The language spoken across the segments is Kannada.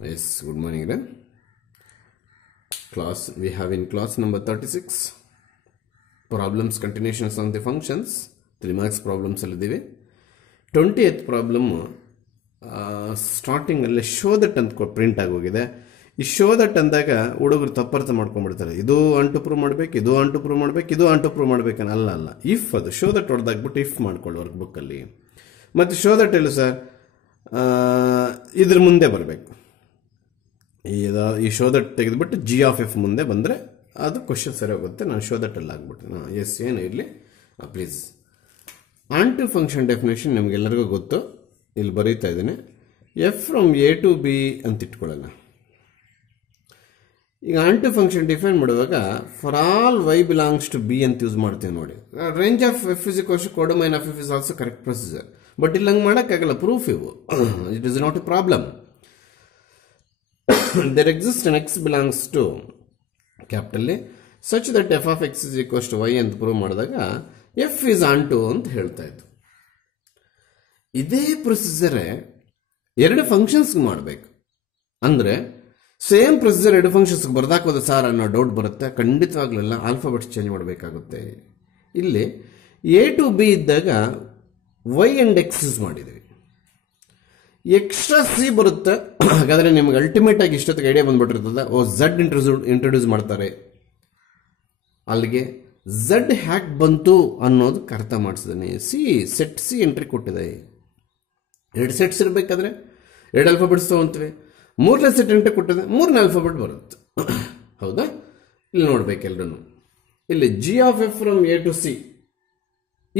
Yes, good morning. Class we have in class number 36 problems continuations on the functions 3 marks problems allidive 20th problem starting ಅಲ್ಲಿ ಶೋ ದಟ್ ಅಂತ ಪ್ರಿಂಟ್ ಆಗೋಗಿದೆ. ಈ ಶೋ ದಟ್ ಅಂದಾಗ ಹುಡುಗರು ತಪ್ಪರ್ಥ ಮಾಡ್ಕೊಂಡ್ಬಿಡ್ತಾರೆ. ಇದು ಅಂಟು ಪ್ರೂವ್ ಮಾಡ್ಬೇಕು, ಇದು ಅಂಟು ಪ್ರೂವ್ ಮಾಡ್ಬೇಕು, ಇದು ಅಂಟು ಪ್ರೂವ್ ಮಾಡ್ಬೇಕನ್ನ. ಅಲ್ಲ, ಇಫ್ ಅದು ಶೋ ದಟ್ ಹೊಡೆದಾಗ್ಬಿಟ್ಟು ಇಫ್ ಮಾಡ್ಕೊಳ್ಳಿ ವರ್ಕ್ ಬುಕ್ಕಲ್ಲಿ. ಮತ್ತು ಶೋ ದಟ್ ಇಲ್ಲ ಸರ್, ಇದ್ರ ಮುಂದೆ ಬರಬೇಕು. ಈ ಶೋ ದಟ್ ತೆಗೆದುಬಿಟ್ಟು ಜಿ ಆಫ್ ಎಫ್ ಮುಂದೆ ಬಂದರೆ ಅದು ಕ್ವಶನ್ ಸರಿ ಹೋಗುತ್ತೆ. ನಾನು ಶೋ ದಟ್ ಅಲ್ಲಿ ಆಗ್ಬಿಟ್ಟೆ. ಎಸ್, ಏನು ಇರಲಿ ಪ್ಲೀಸ್. ಆಂಟು ಫಂಕ್ಷನ್ ಡೆಫಿನೇಷನ್ ನಿಮಗೆಲ್ಲರಿಗೂ ಗೊತ್ತು. ಇಲ್ಲಿ ಬರೀತಾ ಇದ್ದೇನೆ. F from A to B ಅಂತ ಇಟ್ಕೊಳ್ಳೋಣ. ಈಗ ಆಂಟು ಫಂಕ್ಷನ್ ಡಿಫೈನ್ ಮಾಡುವಾಗ for all Y belongs to B ಅಂತ ಯೂಸ್ ಮಾಡ್ತೀವಿ ನೋಡಿ. Range of F is equals to codomain of F is also correct procedure. But ಇಲ್ಲಿ ಹಂಗೆ ಮಾಡೋಕ್ಕಾಗಲ್ಲ, ಪ್ರೂಫ್ ಇವು. It is not a problem. There exist an x belongs to capital A such that F of X is equals to Y ಅಂತ ಪ್ರೂವ್ ಮಾಡಿದಾಗ ಎಫ್ ಇಸ್ ಆಂಟು ಅಂತ ಹೇಳ್ತಾ ಇತ್ತು. ಇದೇ ಪ್ರೊಸೀಜರೇ ಎರಡು ಫಂಕ್ಷನ್ಸ್ಗೆ ಮಾಡಬೇಕು. ಅಂದರೆ ಸೇಮ್ ಪ್ರೊಸೀಜರ್ ಎರಡು ಫಂಕ್ಷನ್ಸ್ಗೆ ಬರ್ದಾಕೋದು ಸಾರ್ ಅನ್ನೋ ಡೌಟ್ ಬರುತ್ತೆ. ಖಂಡಿತವಾಗ್ಲಿಲ್ಲ, ಆಲ್ಫಾಬೆಟ್ಸ್ ಚೇಂಜ್ ಮಾಡಬೇಕಾಗುತ್ತೆ. ಇಲ್ಲಿ ಎ ಟು ಬಿ ಇದ್ದಾಗ ವೈ ಅಂಡ್ ಎಕ್ಸ್ ಯೂಸ್ ಮಾಡಿದ್ದೀವಿ. ಎಕ್ಸ್ಟ್ರಾ ಸಿ ಬರುತ್ತೆ. ಹಾಗಾದರೆ ನಿಮ್ಗೆ ಅಲ್ಟಿಮೇಟ್ ಆಗಿ ಇಷ್ಟೊತ್ತಿಗೆ ಐಡಿಯಾ ಬಂದ್ಬಿಟ್ಟಿರ್ತದೆ, ಓ ಝಡ್ ಇಂಟ್ರೊಡ್ಯೂಸ್ ಮಾಡ್ತಾರೆ. ಅಲ್ಲಿಗೆ ಝಡ್ ಹ್ಯಾಕ್ ಬಂತು ಅನ್ನೋದಕ್ಕೆ ಅರ್ಥ ಮಾಡಿಸಿದಾನೆ. ಸೆಟ್ ಸಿ ಎಂಟ್ರಿ ಕೊಟ್ಟಿದೆ. ಎರಡು ಸೆಟ್ಸ್ ಇರಬೇಕಾದ್ರೆ ಎರಡು ಆಲ್ಫಾಬೆಟ್ಸ್ ತೊಗೊಂತೀವಿ. ಮೂರನೇ ಸೆಟ್ ಎಂಟ್ರಿ ಕೊಟ್ಟಿದೆ, ಮೂರನೇ ಆಲ್ಫಾಬೆಟ್ ಬರುತ್ತೆ. ಹೌದಾ? ಇಲ್ಲಿ ನೋಡ್ಬೇಕೆಲ್ಲರೂ. ಇಲ್ಲಿ G of F from A to C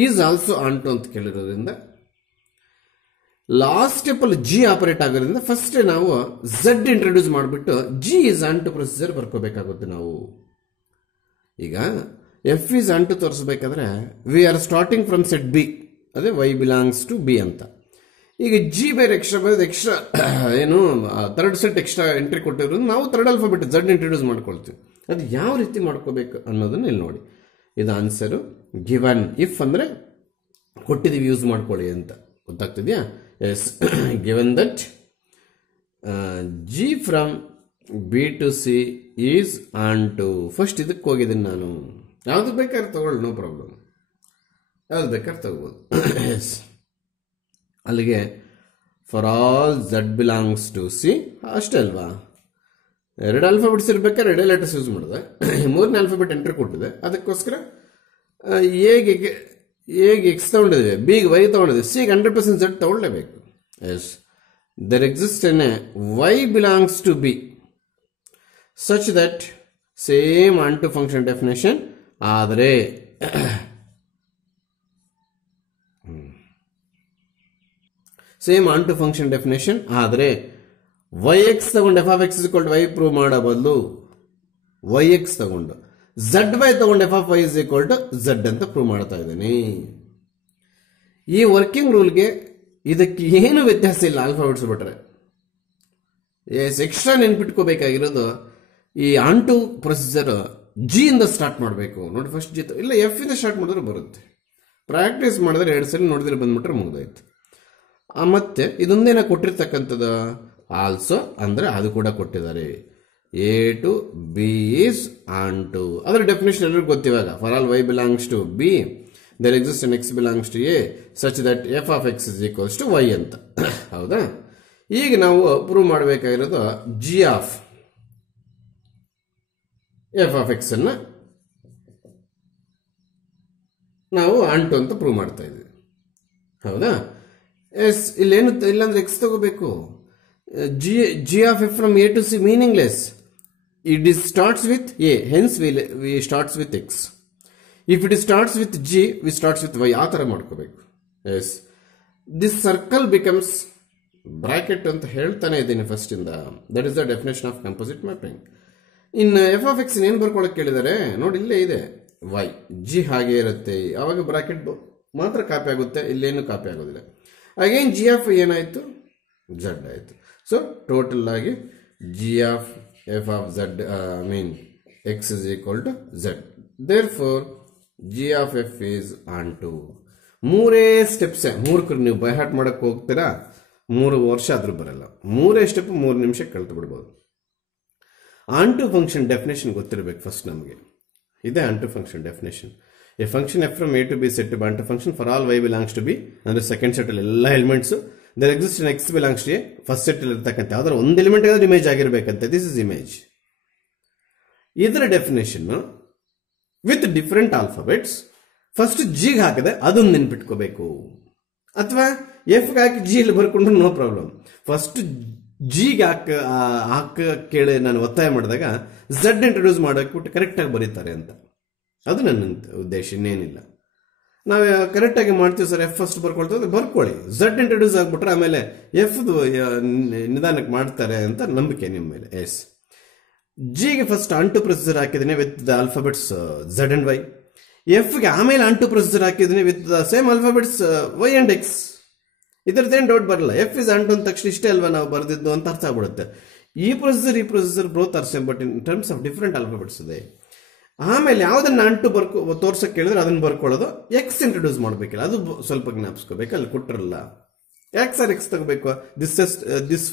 is also onto ಅಂತ ಕೇಳಿರೋದ್ರಿಂದ ಲಾಸ್ಟ್ ಸ್ಟೆಪ್ಪಲ್ಲಿ ಜಿ ಆಪರೇಟ್ ಆಗೋದ್ರಿಂದ ಫಸ್ಟ್ ನಾವು ಝಡ್ ಇಂಟ್ರೊಡ್ಯೂಸ್ ಮಾಡಿಬಿಟ್ಟು ಜಿ ಈಸ್ ಆಂಟು ಪ್ರೊಸೀಜರ್ ಬರ್ಕೋಬೇಕಾಗುತ್ತೆ ನಾವು. ಈಗ ಎಫ್ ಈಸ್ ಆಂಟು ತೋರಿಸ್ಬೇಕಾದ್ರೆ we are starting from set B, ಅದೇ ವೈ ಬಿಲಾಂಗ್ಸ್ ಟು ಬಿ ಅಂತ. ಈಗ ಜಿ ಬೇರೆ ಎಕ್ಸ್ಟ್ರಾ ಬರೋದು, ಎಕ್ಸ್ಟ್ರಾ ಏನು ಥರ್ಡ್ ಸೆಟ್ ಎಕ್ಸ್ಟ್ರಾ ಎಂಟ್ರಿ ಕೊಟ್ಟಿರೋದು ನಾವು ಥರ್ಡ್ ಆಲ್ಫಾಬೆಟ್ ಝಡ್ ಇಂಟ್ರೊಡ್ಯೂಸ್ ಮಾಡ್ಕೊಳ್ತೀವಿ. ಅದು ಯಾವ ರೀತಿ ಮಾಡ್ಕೋಬೇಕು ಅನ್ನೋದನ್ನ ಇಲ್ಲಿ ನೋಡಿ. ಇದು ಆನ್ಸರು ಗಿವನ್. ಇಫ್ ಅಂದರೆ ಕೊಟ್ಟಿದ್ದೀವಿ, ಯೂಸ್ ಮಾಡ್ಕೊಳ್ಳಿ ಅಂತ. ಗೊತ್ತಾಗ್ತಿದ್ಯಾ? Yes, given that G from B to C is onto. First ಇದಕ್ಕೆ ಹೋಗಿದ್ದೀನಿ ನಾನು. ಯಾವ್ದು ಬೇಕಾದ್ರೆ ತಗೊಳ್ಳಿ, ನೋ ಪ್ರಾಬ್ಲಮ್. ಯಾವ್ದು ಬೇಕಾದ್ರೆ ತಗೋಬೋದು. ಎಸ್, ಅಲ್ಲಿಗೆ for all Z belongs to C ಅಷ್ಟೇ ಅಲ್ವಾ. ಎರಡು ಆಲ್ಫಾಬೆಟ್ಸ್ ಇರ್ಬೇಕಾದ್ರೆ ಎರಡೇ ಲೆಟರ್ಸ್ ಯೂಸ್ ಮಾಡಿದೆ. ಮೂರನೇ ಆಲ್ಫಾಬೆಟ್ ಎಂಟ್ರಿ ಕೊಟ್ಟಿದೆ. ಅದಕ್ಕೋಸ್ಕರ ಎಗೆ ಎಕ್ಸ್ ತಗೊಂಡಿದ್ವಿ, ಬಿಗೆ ವೈ ತಗೊಂಡಿದ್ವಿ, ಸಿಗೆ 100% ಝಡ್ ತಗೊಳ್ಳೇಬೇಕು. Yes, there exist an a Y belongs to B such that same onto function definition ಆದರೆ ಸೇಮ್ ಆಂಟು ಫಂಕ್ಷನ್ ಡೆಫಿನೇಷನ್ ಆದರೆ ವೈ ಎಕ್ಸ್ ತಗೊಂಡು F of X is Y prove ಮಾಡೋ ಬದಲು ವೈ ಎಕ್ಸ್ ತಗೊಂಡು ಝಡ್ ವೈ ತಗೊಂಡು F of Y is equal to Z ಅಂತ ಪ್ರೂವ್ ಮಾಡ್ತಾ ಇದ್ದೀನಿ. ಈ ವರ್ಕಿಂಗ್ ರೂಲ್ಗೆ ಇದಕ್ಕೆ ಏನು ವ್ಯತ್ಯಾಸ ಇಲ್ಲ, ಆಲ್ಫಾಬೆಟ್ಸ್ ಬಿಟ್ರೆ. ಎಸ್, ಎಕ್ಸ್ಟ್ರಾ ನೆನ್ಪಿಟ್ಕೋಬೇಕಾಗಿರೋದು ಈ ಆಂಟು ಪ್ರೊಸೀಜರ್ ಜಿ ಇಂದ ಸ್ಟಾರ್ಟ್ ಮಾಡಬೇಕು ನೋಡಿ. ಫಸ್ಟ್ ಜಿ ಇಲ್ಲ ಎಫ್ ಇಂದ ಸ್ಟಾರ್ಟ್ ಮಾಡಿದ್ರೆ ಬರುತ್ತೆ. ಪ್ರಾಕ್ಟೀಸ್ ಮಾಡಿದ್ರೆ 2 ಸಲ ನೋಡಿದ್ರೆ ಬಂದ್ಬಿಟ್ರೆ ಮುಗಿದೋಯ್ತು. ಮತ್ತೆ ಇದೊಂದೇನ ಕೊಟ್ಟಿರ್ತಕ್ಕಂಥದ್ದು ಆಲ್ಸೋ ಅಂದರೆ ಅದು ಕೂಡ ಕೊಟ್ಟಿದ್ದಾರೆ. A to B is onto. ಅದರ ಡೆಫಿನೇಷನ್ ಎಲ್ಲರಿಗೂ ಗೊತ್ತಿವಾಗ. For all Y belongs to B there exist an X belongs to A such that F of X is equals to Y ಅಂತ. ಹೌದಾ? ಈಗ ನಾವು ಪ್ರೂವ್ ಮಾಡಬೇಕಾಗಿರೋದು G of F of X ಅನ್ನ ನಾವು ಆಂಟು ಅಂತ ಪ್ರೂವ್ ಮಾಡ್ತಾ ಇದ್ವಿ. ಹೌದಾ? ಎಸ್, ಇಲ್ಲೇನು ಇಲ್ಲಾಂದ್ರೆ ಎಕ್ಸ್ ತಗೋಬೇಕು. G of F from A to C meaningless. It is starts with A, hence we starts with X. If it starts with G we starts with Y. ಆ ಥರ ಮಾಡ್ಕೋಬೇಕು. Yes, this circle becomes bracket ಅಂತ ಹೇಳ್ತಾನೆ ಇದ್ದೀನಿ ಫಸ್ಟ್ ಇಂದ. That is the definition of composite mapping. ಇನ್ನು ಎಫ್ ಆಫ್ ಎಕ್ಸ್ ಏನ್ ಬರ್ಕೊಳಕ್ ಕೇಳಿದರೆ ನೋಡಿ, ಇಲ್ಲೇ ಇದೆ ವೈ, ಜಿ ಹಾಗೆ ಇರುತ್ತೆ. ಅವಾಗ ಬ್ರಾಕೆಟ್ ಮಾತ್ರ ಕಾಪಿ ಆಗುತ್ತೆ, ಇಲ್ಲೇನು ಕಾಪಿ ಆಗೋದಿಲ್ಲ. ಅಗೇನ್ ಜಿ ಆಫ್ ಏನಾಯಿತು? ಝಡ್ ಆಯಿತು. ಸೊ ಟೋಟಲ್ ಆಗಿ G of F of Z mean X is equal to Z. Therefore G of F is onto. 3 steps. 3 ನೀವು ಬೈ ಹಾರ್ಟ್ ಮಾಡಕ್ಕೆ ಹೋಗ್ತೀರಾ 3 ವರ್ಷ ಆದರೂ ಬರಲ್ಲ. 3 ಸ್ಟೆಪ್ 3 ನಿಮಿಷ ಕಳೆದು ಬಿಡ್ಬೋದು. ಆನ್ ಟು ಫಂಕ್ಷನ್ ಡೆಫಿನೇಷನ್ ಗೊತ್ತಿರಬೇಕು ಫಸ್ಟ್ ನಮಗೆ. ಇದೇ onto function definition. A function F from A to B set to onto function for all Y belongs to B, ಅಂದರೆ ಸೆಕೆಂಡ್ ಸೆಟ್ ಅಲ್ಲಿ ಎಲ್ಲ elements there exist in X belongs to A. First set ಅಲ್ಲಿ ಇರ್ತಕ್ಕಂಥ ಯಾವ್ದಾದ್ರು ಒಂದು ಎಲಿಮೆಂಟ್ ಯಾವ್ದಾದ್ರು ಇಮೇಜ್ ಆಗಿರ್ಬೇಕಂತೆ. This is image. ಇದರ definition with different alphabets. First ಜಿಗೆ ಹಾಕಿದೆ ಅದೊಂದು ನೆನ್ಪಿಟ್ಕೋಬೇಕು, ಅಥವಾ ಎಫ್ಗೆ ಹಾಕಿ ಜಿ ಅಲ್ಲಿ ಬರ್ಕೊಂಡ್ರು ನೋ ಪ್ರಾಬ್ಲಮ್. ಫಸ್ಟ್ ಜಿಗೆ ಹಾಕ ಕೇಳಿ ನಾನು ಒತ್ತಾಯ ಮಾಡಿದಾಗ ಝಡ್ ಇಂಟ್ರೊಡ್ಯೂಸ್ ಮಾಡೋಕ್ಬಿಟ್ಟು ಕರೆಕ್ಟಾಗಿ ಬರೀತಾರೆ ಅಂತ. ಅದು ನನ್ನ ಉದ್ದೇಶ, ಇನ್ನೇನಿಲ್ಲ. ನಾವು ಕರೆಕ್ಟಾಗಿ ಮಾಡ್ತೀವಿ ಸರ್, ಎಫ್ ಫಸ್ಟ್ ಬರ್ಕೊಳ್ತೇವೆ ಬರ್ಕೊಳ್ಳಿ. ಝಡ್ ಇಂಟ್ರೊಡ್ಯೂಸ್ ಆಗ್ಬಿಟ್ರೆ ಆಮೇಲೆ ಎಫ್ದು ನಿಧಾನಕ್ಕೆ ಮಾಡ್ತಾರೆ ಅಂತ ನಂಬಿಕೆ ನಿಮ್ಮ ಮೇಲೆ. ಎಸ್, ಜಿಗೆ ಫಸ್ಟ್ ಆನ್ ಟು ಪ್ರೊಸೀಜರ್ ಹಾಕಿದ್ದೀನಿ with the alphabets Z and Y. ಎಫ್ಗೆ ಆಮೇಲೆ ಆನ್ ಟು ಪ್ರೊಸೀಜರ್ ಹಾಕಿದ್ದೀನಿ with the same alphabets Y and X. ಇದರದ್ದೇನು ಡೌಟ್ ಬರಲ್ಲ. ಎಫ್ ಇಸ್ ಆನ್ ಟು ಅಂದ ತಕ್ಷಣ ಇಷ್ಟೇ ಅಲ್ವಾ ನಾವು ಬರೆದಿದ್ದು ಅಂತ ಅರ್ಥ ಆಗ್ಬಿಡುತ್ತೆ. ಈ procedure both are same but in terms of different alphabets ಇದೆ. ಆಮೇಲೆ ಯಾವ್ದನ್ನ ಆನ್ ಟು ತೋರ್ಸಕ್ಕೆ ಕೇಳಿದ್ರೆ ಅದನ್ನ ಬರ್ಕೊಳ್ಳೋದು. ಎಕ್ಸ್ ಇಂಟ್ರೊಡ್ಯೂಸ್ ಮಾಡಬೇಕಿಲ್ಲ, ಅದು ಸ್ವಲ್ಪ ಜ್ಞಾಪಿಸ್ಕೋಬೇಕು. ಅಲ್ಲಿ ಕೊಟ್ಟರಲ್ಲ ಎಕ್ಸ್ ಆರ್ ಎಕ್ಸ್ ತಗೋಬೇಕು. This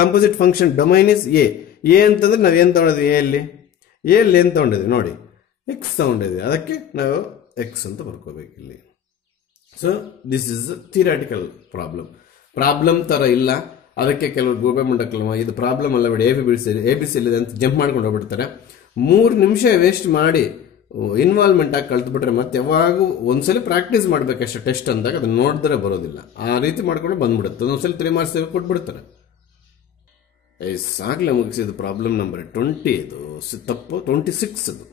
composite function domain is A. A ಅಂತಂದ್ರೆ ನಾವು ಏನು ತಗೊಂಡಿದ್ವಿ, ಎ ಅಲ್ಲಿ ಏನು ತಗೊಂಡಿದ್ವಿ ನೋಡಿ, ಎಕ್ಸ್ ತಗೊಂಡಿದ್ವಿ, ಅದಕ್ಕೆ ನಾವು ಎಕ್ಸ್ ಅಂತ ಬರ್ಕೋಬೇಕು ಇಲ್ಲಿ. So this is theoretical problem ತರ ಇಲ್ಲ. ಅದಕ್ಕೆ ಕೆಲವರು ಗೋಬೆ ಮುಂಡಕ್ಕಲ್ವ ಇದು ಪ್ರಾಬ್ಲಮ್ ಅಲ್ಲ ಬಿಡಿ, ಎ ಬಿ ಸಿ ಇದೆ ಅಂತ ಜಂಪ್ ಮಾಡ್ಕೊಂಡು ಹೋಗ್ಬಿಡ್ತಾರೆ. 3 ನಿಮಿಷ ವೇಸ್ಟ್ ಮಾಡಿ ಇನ್ವಾಲ್ವ್ಮೆಂಟ್ ಆಗಿ ಕಲ್ತ್ಬಿಟ್ರೆ ಮತ್ತೆ ಯಾವಾಗೂ ಒಂದ್ಸಲ ಪ್ರಾಕ್ಟೀಸ್ ಮಾಡ್ಬೇಕಷ್ಟೇ. ಟೆಸ್ಟ್ ಅಂದಾಗ ಅದನ್ನ ನೋಡಿದ್ರೆ ಬರೋದಿಲ್ಲ, ಆ ರೀತಿ ಮಾಡ್ಕೊಂಡು ಬಂದ್ಬಿಡುತ್ತೆ. ಒಂದ್ಸಲ 3 ಮಾರ್ಕ್ಸ್ ಕೊಟ್ಬಿಡ್ತಾರೆ. ಆಗಲೇ ಮುಗಿಸಿದ್ದು ಪ್ರಾಬ್ಲಮ್ ನಂಬರ್ 20. ಇದು ತಪ್ಪು. 26 ಅದು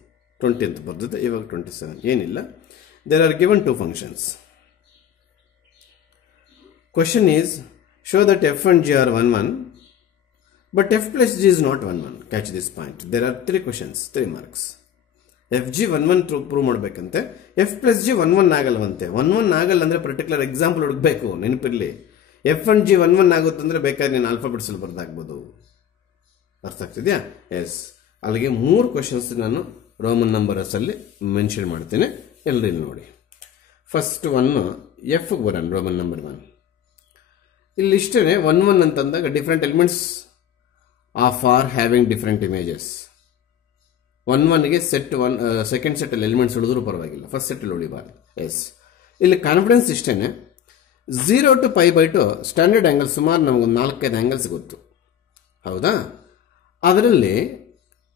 20 ಅಂತ ಬರ್ದಿದೆ, ಇವಾಗ 27. ಏನಿಲ್ಲ. There are given 2 functions. Question is, show that f and g are 1 1 but f plus g is not 1 1. Catch this point. There are 3 questions, 3 marks. f g 1 1 prove ಮಾಡಬೇಕಂತೆ. f plus g 1 1 ಆಗಲ್ವಂತೆ. 1 1 ಆಗಲ್ಲ ಅಂದ್ರೆ ಪರ್ಟಿಕ್ಯುಲರ್ ಎಕ್ಸಾಂಪಲ್ ಹುಡುಕ್ಬೇಕು, ನೆನಪಿರ್ಲಿ. f and g 1 1 ಆಗುತ್ತಂದ್ರೆ ಬೇಕಾದ್ರೆ ನೀನು ಆಲ್ಫಾಬೆಟ್ಸ್ ಅಲ್ಲಿ ಬರ್ದಾಗ್ಬೋದು. ಅರ್ಥ ಆಗ್ತಿದ್ಯಾ? ಎಸ್, ಅಲ್ಲಿಗೆ 3 ಕ್ವಶನ್ಸ್ ನಾನು ರೋಮನ್ ನಂಬರ್ಸ್ ಅಲ್ಲಿ ಮೆನ್ಷನ್ ಮಾಡ್ತೀನಿ. ಎಲ್ಲರೂ ನೋಡಿ. ಫಸ್ಟ್ ಒನ್ ಎಫ್ ಬರೋಣ. ರೋಮನ್ ನಂಬರ್ 1 ಇಲ್ಲಿ ಇಷ್ಟೇ. 1 1 ಅಂತಂದಾಗ different elements of are having different images. 1 1ಗೆ ಸೆಟ್ 1 ಸೆಕೆಂಡ್ ಸೆಟ್ ಅಲ್ಲಿ ಎಲಿಮೆಂಟ್ಸ್ ಉಳಿದ್ರು ಪರವಾಗಿಲ್ಲ, ಫಸ್ಟ್ ಸೆಟ್ ಅಲ್ಲಿ ಉಳಿಬಾರ್ದು. ಎಸ್, ಇಲ್ಲಿ ಕಾನ್ಫಿಡೆನ್ಸ್ ಇಷ್ಟೇನೆ. 0 to π/2 ಸ್ಟ್ಯಾಂಡರ್ಡ್ ಆಂಗಲ್ ಸುಮಾರು ನಮಗೊಂದು 4-5 ಆಂಗಲ್ಸ್ ಗೊತ್ತು, ಹೌದಾ? ಅದರಲ್ಲಿ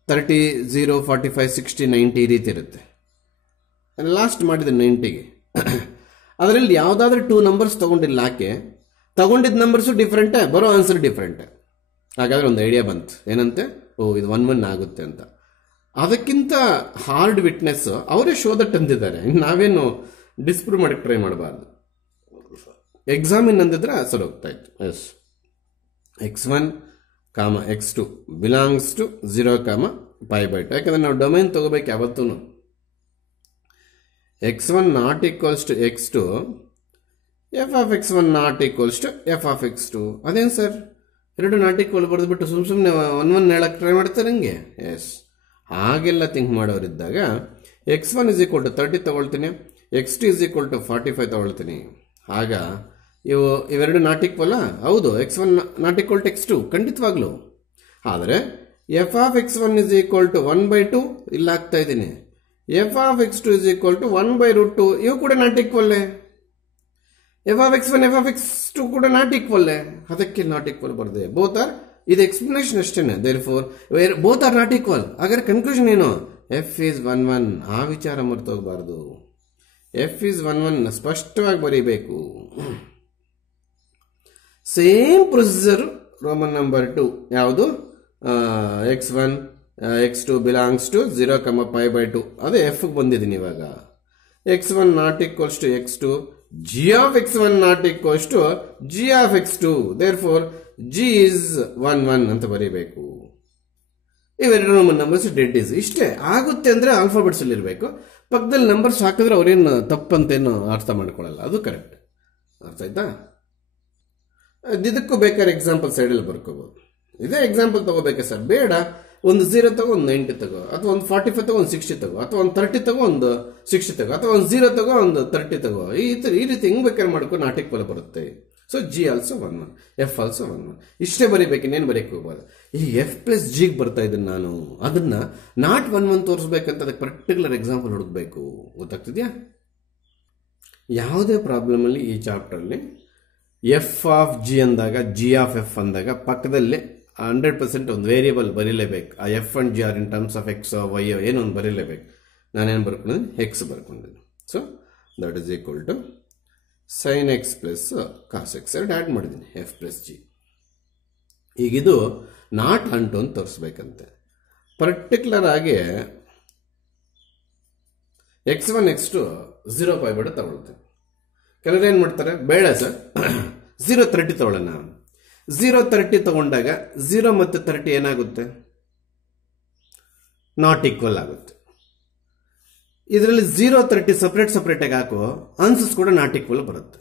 30, 0, 45, 60, 90 ಈ ರೀತಿ ಇರುತ್ತೆ. ಲಾಸ್ಟ್ ಮಾಡಿದ 90ಗೆ ಅದರಲ್ಲಿ ಯಾವುದಾದ್ರೂ 2 ನಂಬರ್ಸ್ ತಗೊಂಡಿಲ್ಲ. ಯಾಕೆ ತಗೊಂಡಿದ್ದ ನಂಬರ್ಸು ಡಿಫ್ರೆಂಟೇ, ಬರೋ ಆನ್ಸರ್ ಡಿಫ್ರೆಂಟೇ. ಹಾಗಾದ್ರೆ ಒಂದು ಐಡಿಯಾ ಬಂತು, ಏನಂತೆ, ಇದು 1 1 ಆಗುತ್ತೆ ಅಂತ. ಅದಕ್ಕಿಂತ ಹಾರ್ಡ್ ವಿಟ್ನೆಸ್ ಅವರೇ ಶೋ ದಟ್ ಅಂದಿದ್ದಾರೆ. ನಾವೇನು ಡಿಸ್ಪ್ರೂವ್ ಮಾಡಕ್ಕೆ ಟ್ರೈ ಮಾಡಬಾರ್ದು. ಎಕ್ಸಾಮಿನ್ ಅಂದಿದ್ರೆ ಸರಿ ಹೋಗ್ತಾ ಇತ್ತು. Yes, x1, x2 belongs to 0, π/2. ಯಾಕಂದ್ರೆ ನಾವು ಡೊಮೈನ್ ತಗೋಬೇಕು ಯಾವತ್ತೂ. x1 not equals to x2, f of x1 not equals to f of x2. ಅದೇನು ಸರ್, 2 ನಾಟ್ ಈಕ್ವಲ್ ಬರೆದ್ಬಿಟ್ಟು ಸುಮ್ಮನೆ 1 1 ಹೇಳಕ್ಕೆ ಟ್ರೈ ಮಾಡ್ತಾರೆ ಹಂಗೆ? ಎಸ್, ಹಾಗೆಲ್ಲ think ಮಾಡೋರಿದ್ದಾಗ x1 is equal to 30 ತಗೊಳ್ತೀನಿ, x2 is equal to 45 ತಗೊಳ್ತೀನಿ. ಆಗ ಇವೆರಡು ನಾಟ್ ಈಕ್ವಲ್ಲ? ಹೌದು. x1 not equal to x2 ಖಂಡಿತವಾಗ್ಲು. ಆದರೆ f of x1 is equal to 1/2 ಇಲ್ಲ ಆಗ್ತಾ ಇದ್ದೀನಿ. f of x2 is equal to 1/√2 ಇವು ಕೂಡ not ಈಕ್ವಲ್ಲೇ. f of x1 f of x2 ಕೂಡ ನಾಟ್ ಈಕ್ವಲ್ಲೇ. ಅದಕ್ಕೆ ನಾಟ್ ಈಕ್ವಲ್ ಬರ್ದೆ. ಬೋತ್ ಆರ್, ಇದು ಎಕ್ಸ್ಪ್ಲನೇಷನ್ ಅಷ್ಟೇನೆ. Therefore both are not equal. ಹಾಗಾದ್ರೆ ಕನ್ಕ್ಲೂಷನ್ ಏನು? f is 1 1. ಆ ವಿಚಾರ ಮರ್ತೋಗಬಾರ್ದು. f is 1 1 ಸ್ಪಷ್ಟವಾಗಿ ಬರೀಬೇಕು. Same procedure Roman number 2. ಯಾವುದು? x1 x2 belongs to 0, π/2. ಅದೇ ಎಫ್ ಬಂದಿದ್ದೀನಿ ಇವಾಗ. x1 not equals to x2, g of x1 not equals to g of x2. Therefore g is 1 1 ಅಂತ ಬರೀಬೇಕು. ಇವೆರಡು ರೋಮನ್ ನಂಬರ್ಸ್ ಡೆಡ್ ಈಸ್. ಇಷ್ಟೇ ಆಗುತ್ತೆ ಅಂದ್ರೆ ಆಲ್ಫಾಬೆಟ್ಸ್ ಅಲ್ಲಿ ಇರಬೇಕು. ಪಕ್ಕದಲ್ಲಿ ನಂಬರ್ಸ್ ಹಾಕಿದ್ರೆ ಅವ್ರೇನು ತಪ್ಪಂತೇನು ಅರ್ಥ ಮಾಡ್ಕೊಳ್ಳಲ್ಲ. ಅದು ಕರೆಕ್ಟ್. ಅರ್ಥ ಆಯ್ತಾ? ಇದಕ್ಕೂ ಬೇಕಾದ್ರೆ ಎಕ್ಸಾಂಪಲ್ ಸೈಡಲ್ಲಿ ಬರ್ಕೋಬಹುದು. ಇದೇ ಎಕ್ಸಾಂಪಲ್ ತಗೋಬೇಕಾ ಸರ್? ಬೇಡ. ಒಂದು 0 ತಗೋ, ಒಂದು 90 ತಗೋ, ಅಥವಾ ಒಂದು 45 ತಗೋ, ಒಂದು 60 ತಗೋ, ಅಥವಾ ಒಂದು 30 ತಗೋ, ಒಂದು 60 ತಗೋ, ಅಥವಾ ಒಂದು 0 ತಗೋ, ಒಂದು 30 ತಗೋ. ಈ ರೀತಿ ಹೆಂಗ್ ಬೇಕಾದ್ರೆ ಮಾಡ್ಕೊಂಡು ನಾಟ್ ಈಕ್ವಲ್ ಬರುತ್ತೆ. So G also 1 1, F also 1 1. ಇಷ್ಟೇ ಬರೀಬೇಕು, ಇನ್ನೇನು ಬರೀಕ್ಕೆ ಹೋಗ್ಬಾರ್ದು. ಈ ಎಫ್ ಪ್ಲಸ್ ಜಿಗೆ ಬರ್ತಾ ಇದ್ದೀನಿ ನಾನು, ಅದನ್ನ ನಾಟ್ 1 1 ತೋರಿಸ್ಬೇಕಂತ ಅದಕ್ಕೆ ಪರ್ಟಿಕ್ಯುಲರ್ ಎಕ್ಸಾಂಪಲ್ ಹುಡುಕ್ಬೇಕು. ಗೊತ್ತಾಗ್ತಿದ್ಯಾ? ಯಾವುದೇ ಪ್ರಾಬ್ಲಮಲ್ಲಿ ಈ ಚಾಪ್ಟರ್ಲಿ ಎಫ್ ಆಫ್ ಜಿ ಅಂದಾಗ, ಜಿ ಆಫ್ ಎಫ್ ಅಂದಾಗ ಪಕ್ಕದಲ್ಲಿ 100% ಒಂದು ವೇರಿಯಬಲ್ ಬರೀಲೇಬೇಕು. ಆ F and G are in terms of X Y ಏನೋ ಒಂದು ಬರೀಲೇಬೇಕು. ನಾನೇನು ಬರ್ಕೊಂಡಿದ್ದೀನಿ? ಎಕ್ಸ್ ಬರ್ಕೊಂಡಿದ್ದೀನಿ. So that is equal to sine X plus cos X. ಎರಡು ಆ್ಯಡ್ ಮಾಡಿದ್ದೀನಿ, ಎಫ್ ಪ್ಲಸ್ ಜಿ. ಈಗಿದು ನಾಟ್ ಅಂಟು ಅಂತ ತೋರಿಸ್ಬೇಕಂತೆ. ಪರ್ಟಿಕ್ಯುಲರ್ ಆಗಿ x1 x2 0 ಪೈ ಬೇಡ ತಗೊಳ್ತೇನೆ. ಕೆಲವರು ಏನು ಮಾಡ್ತಾರೆ, ಬೇಡ ಸರ್ 0.30 ತಗೊಳ್ಳೋಣ. 0.30 ತಗೊಂಡಾಗ 0 ಮತ್ತು 30 ಏನಾಗುತ್ತೆ? ನಾಟ್ ಈಕ್ವಲ್ ಆಗುತ್ತೆ. ಇದರಲ್ಲಿ 0.30 ಸಪ್ರೇಟಾಗಿ ಹಾಕೋ ಆನ್ಸರ್ಸ್ ಕೂಡ ನಾಟ್ ಈಕ್ವಲ್ ಬರುತ್ತೆ.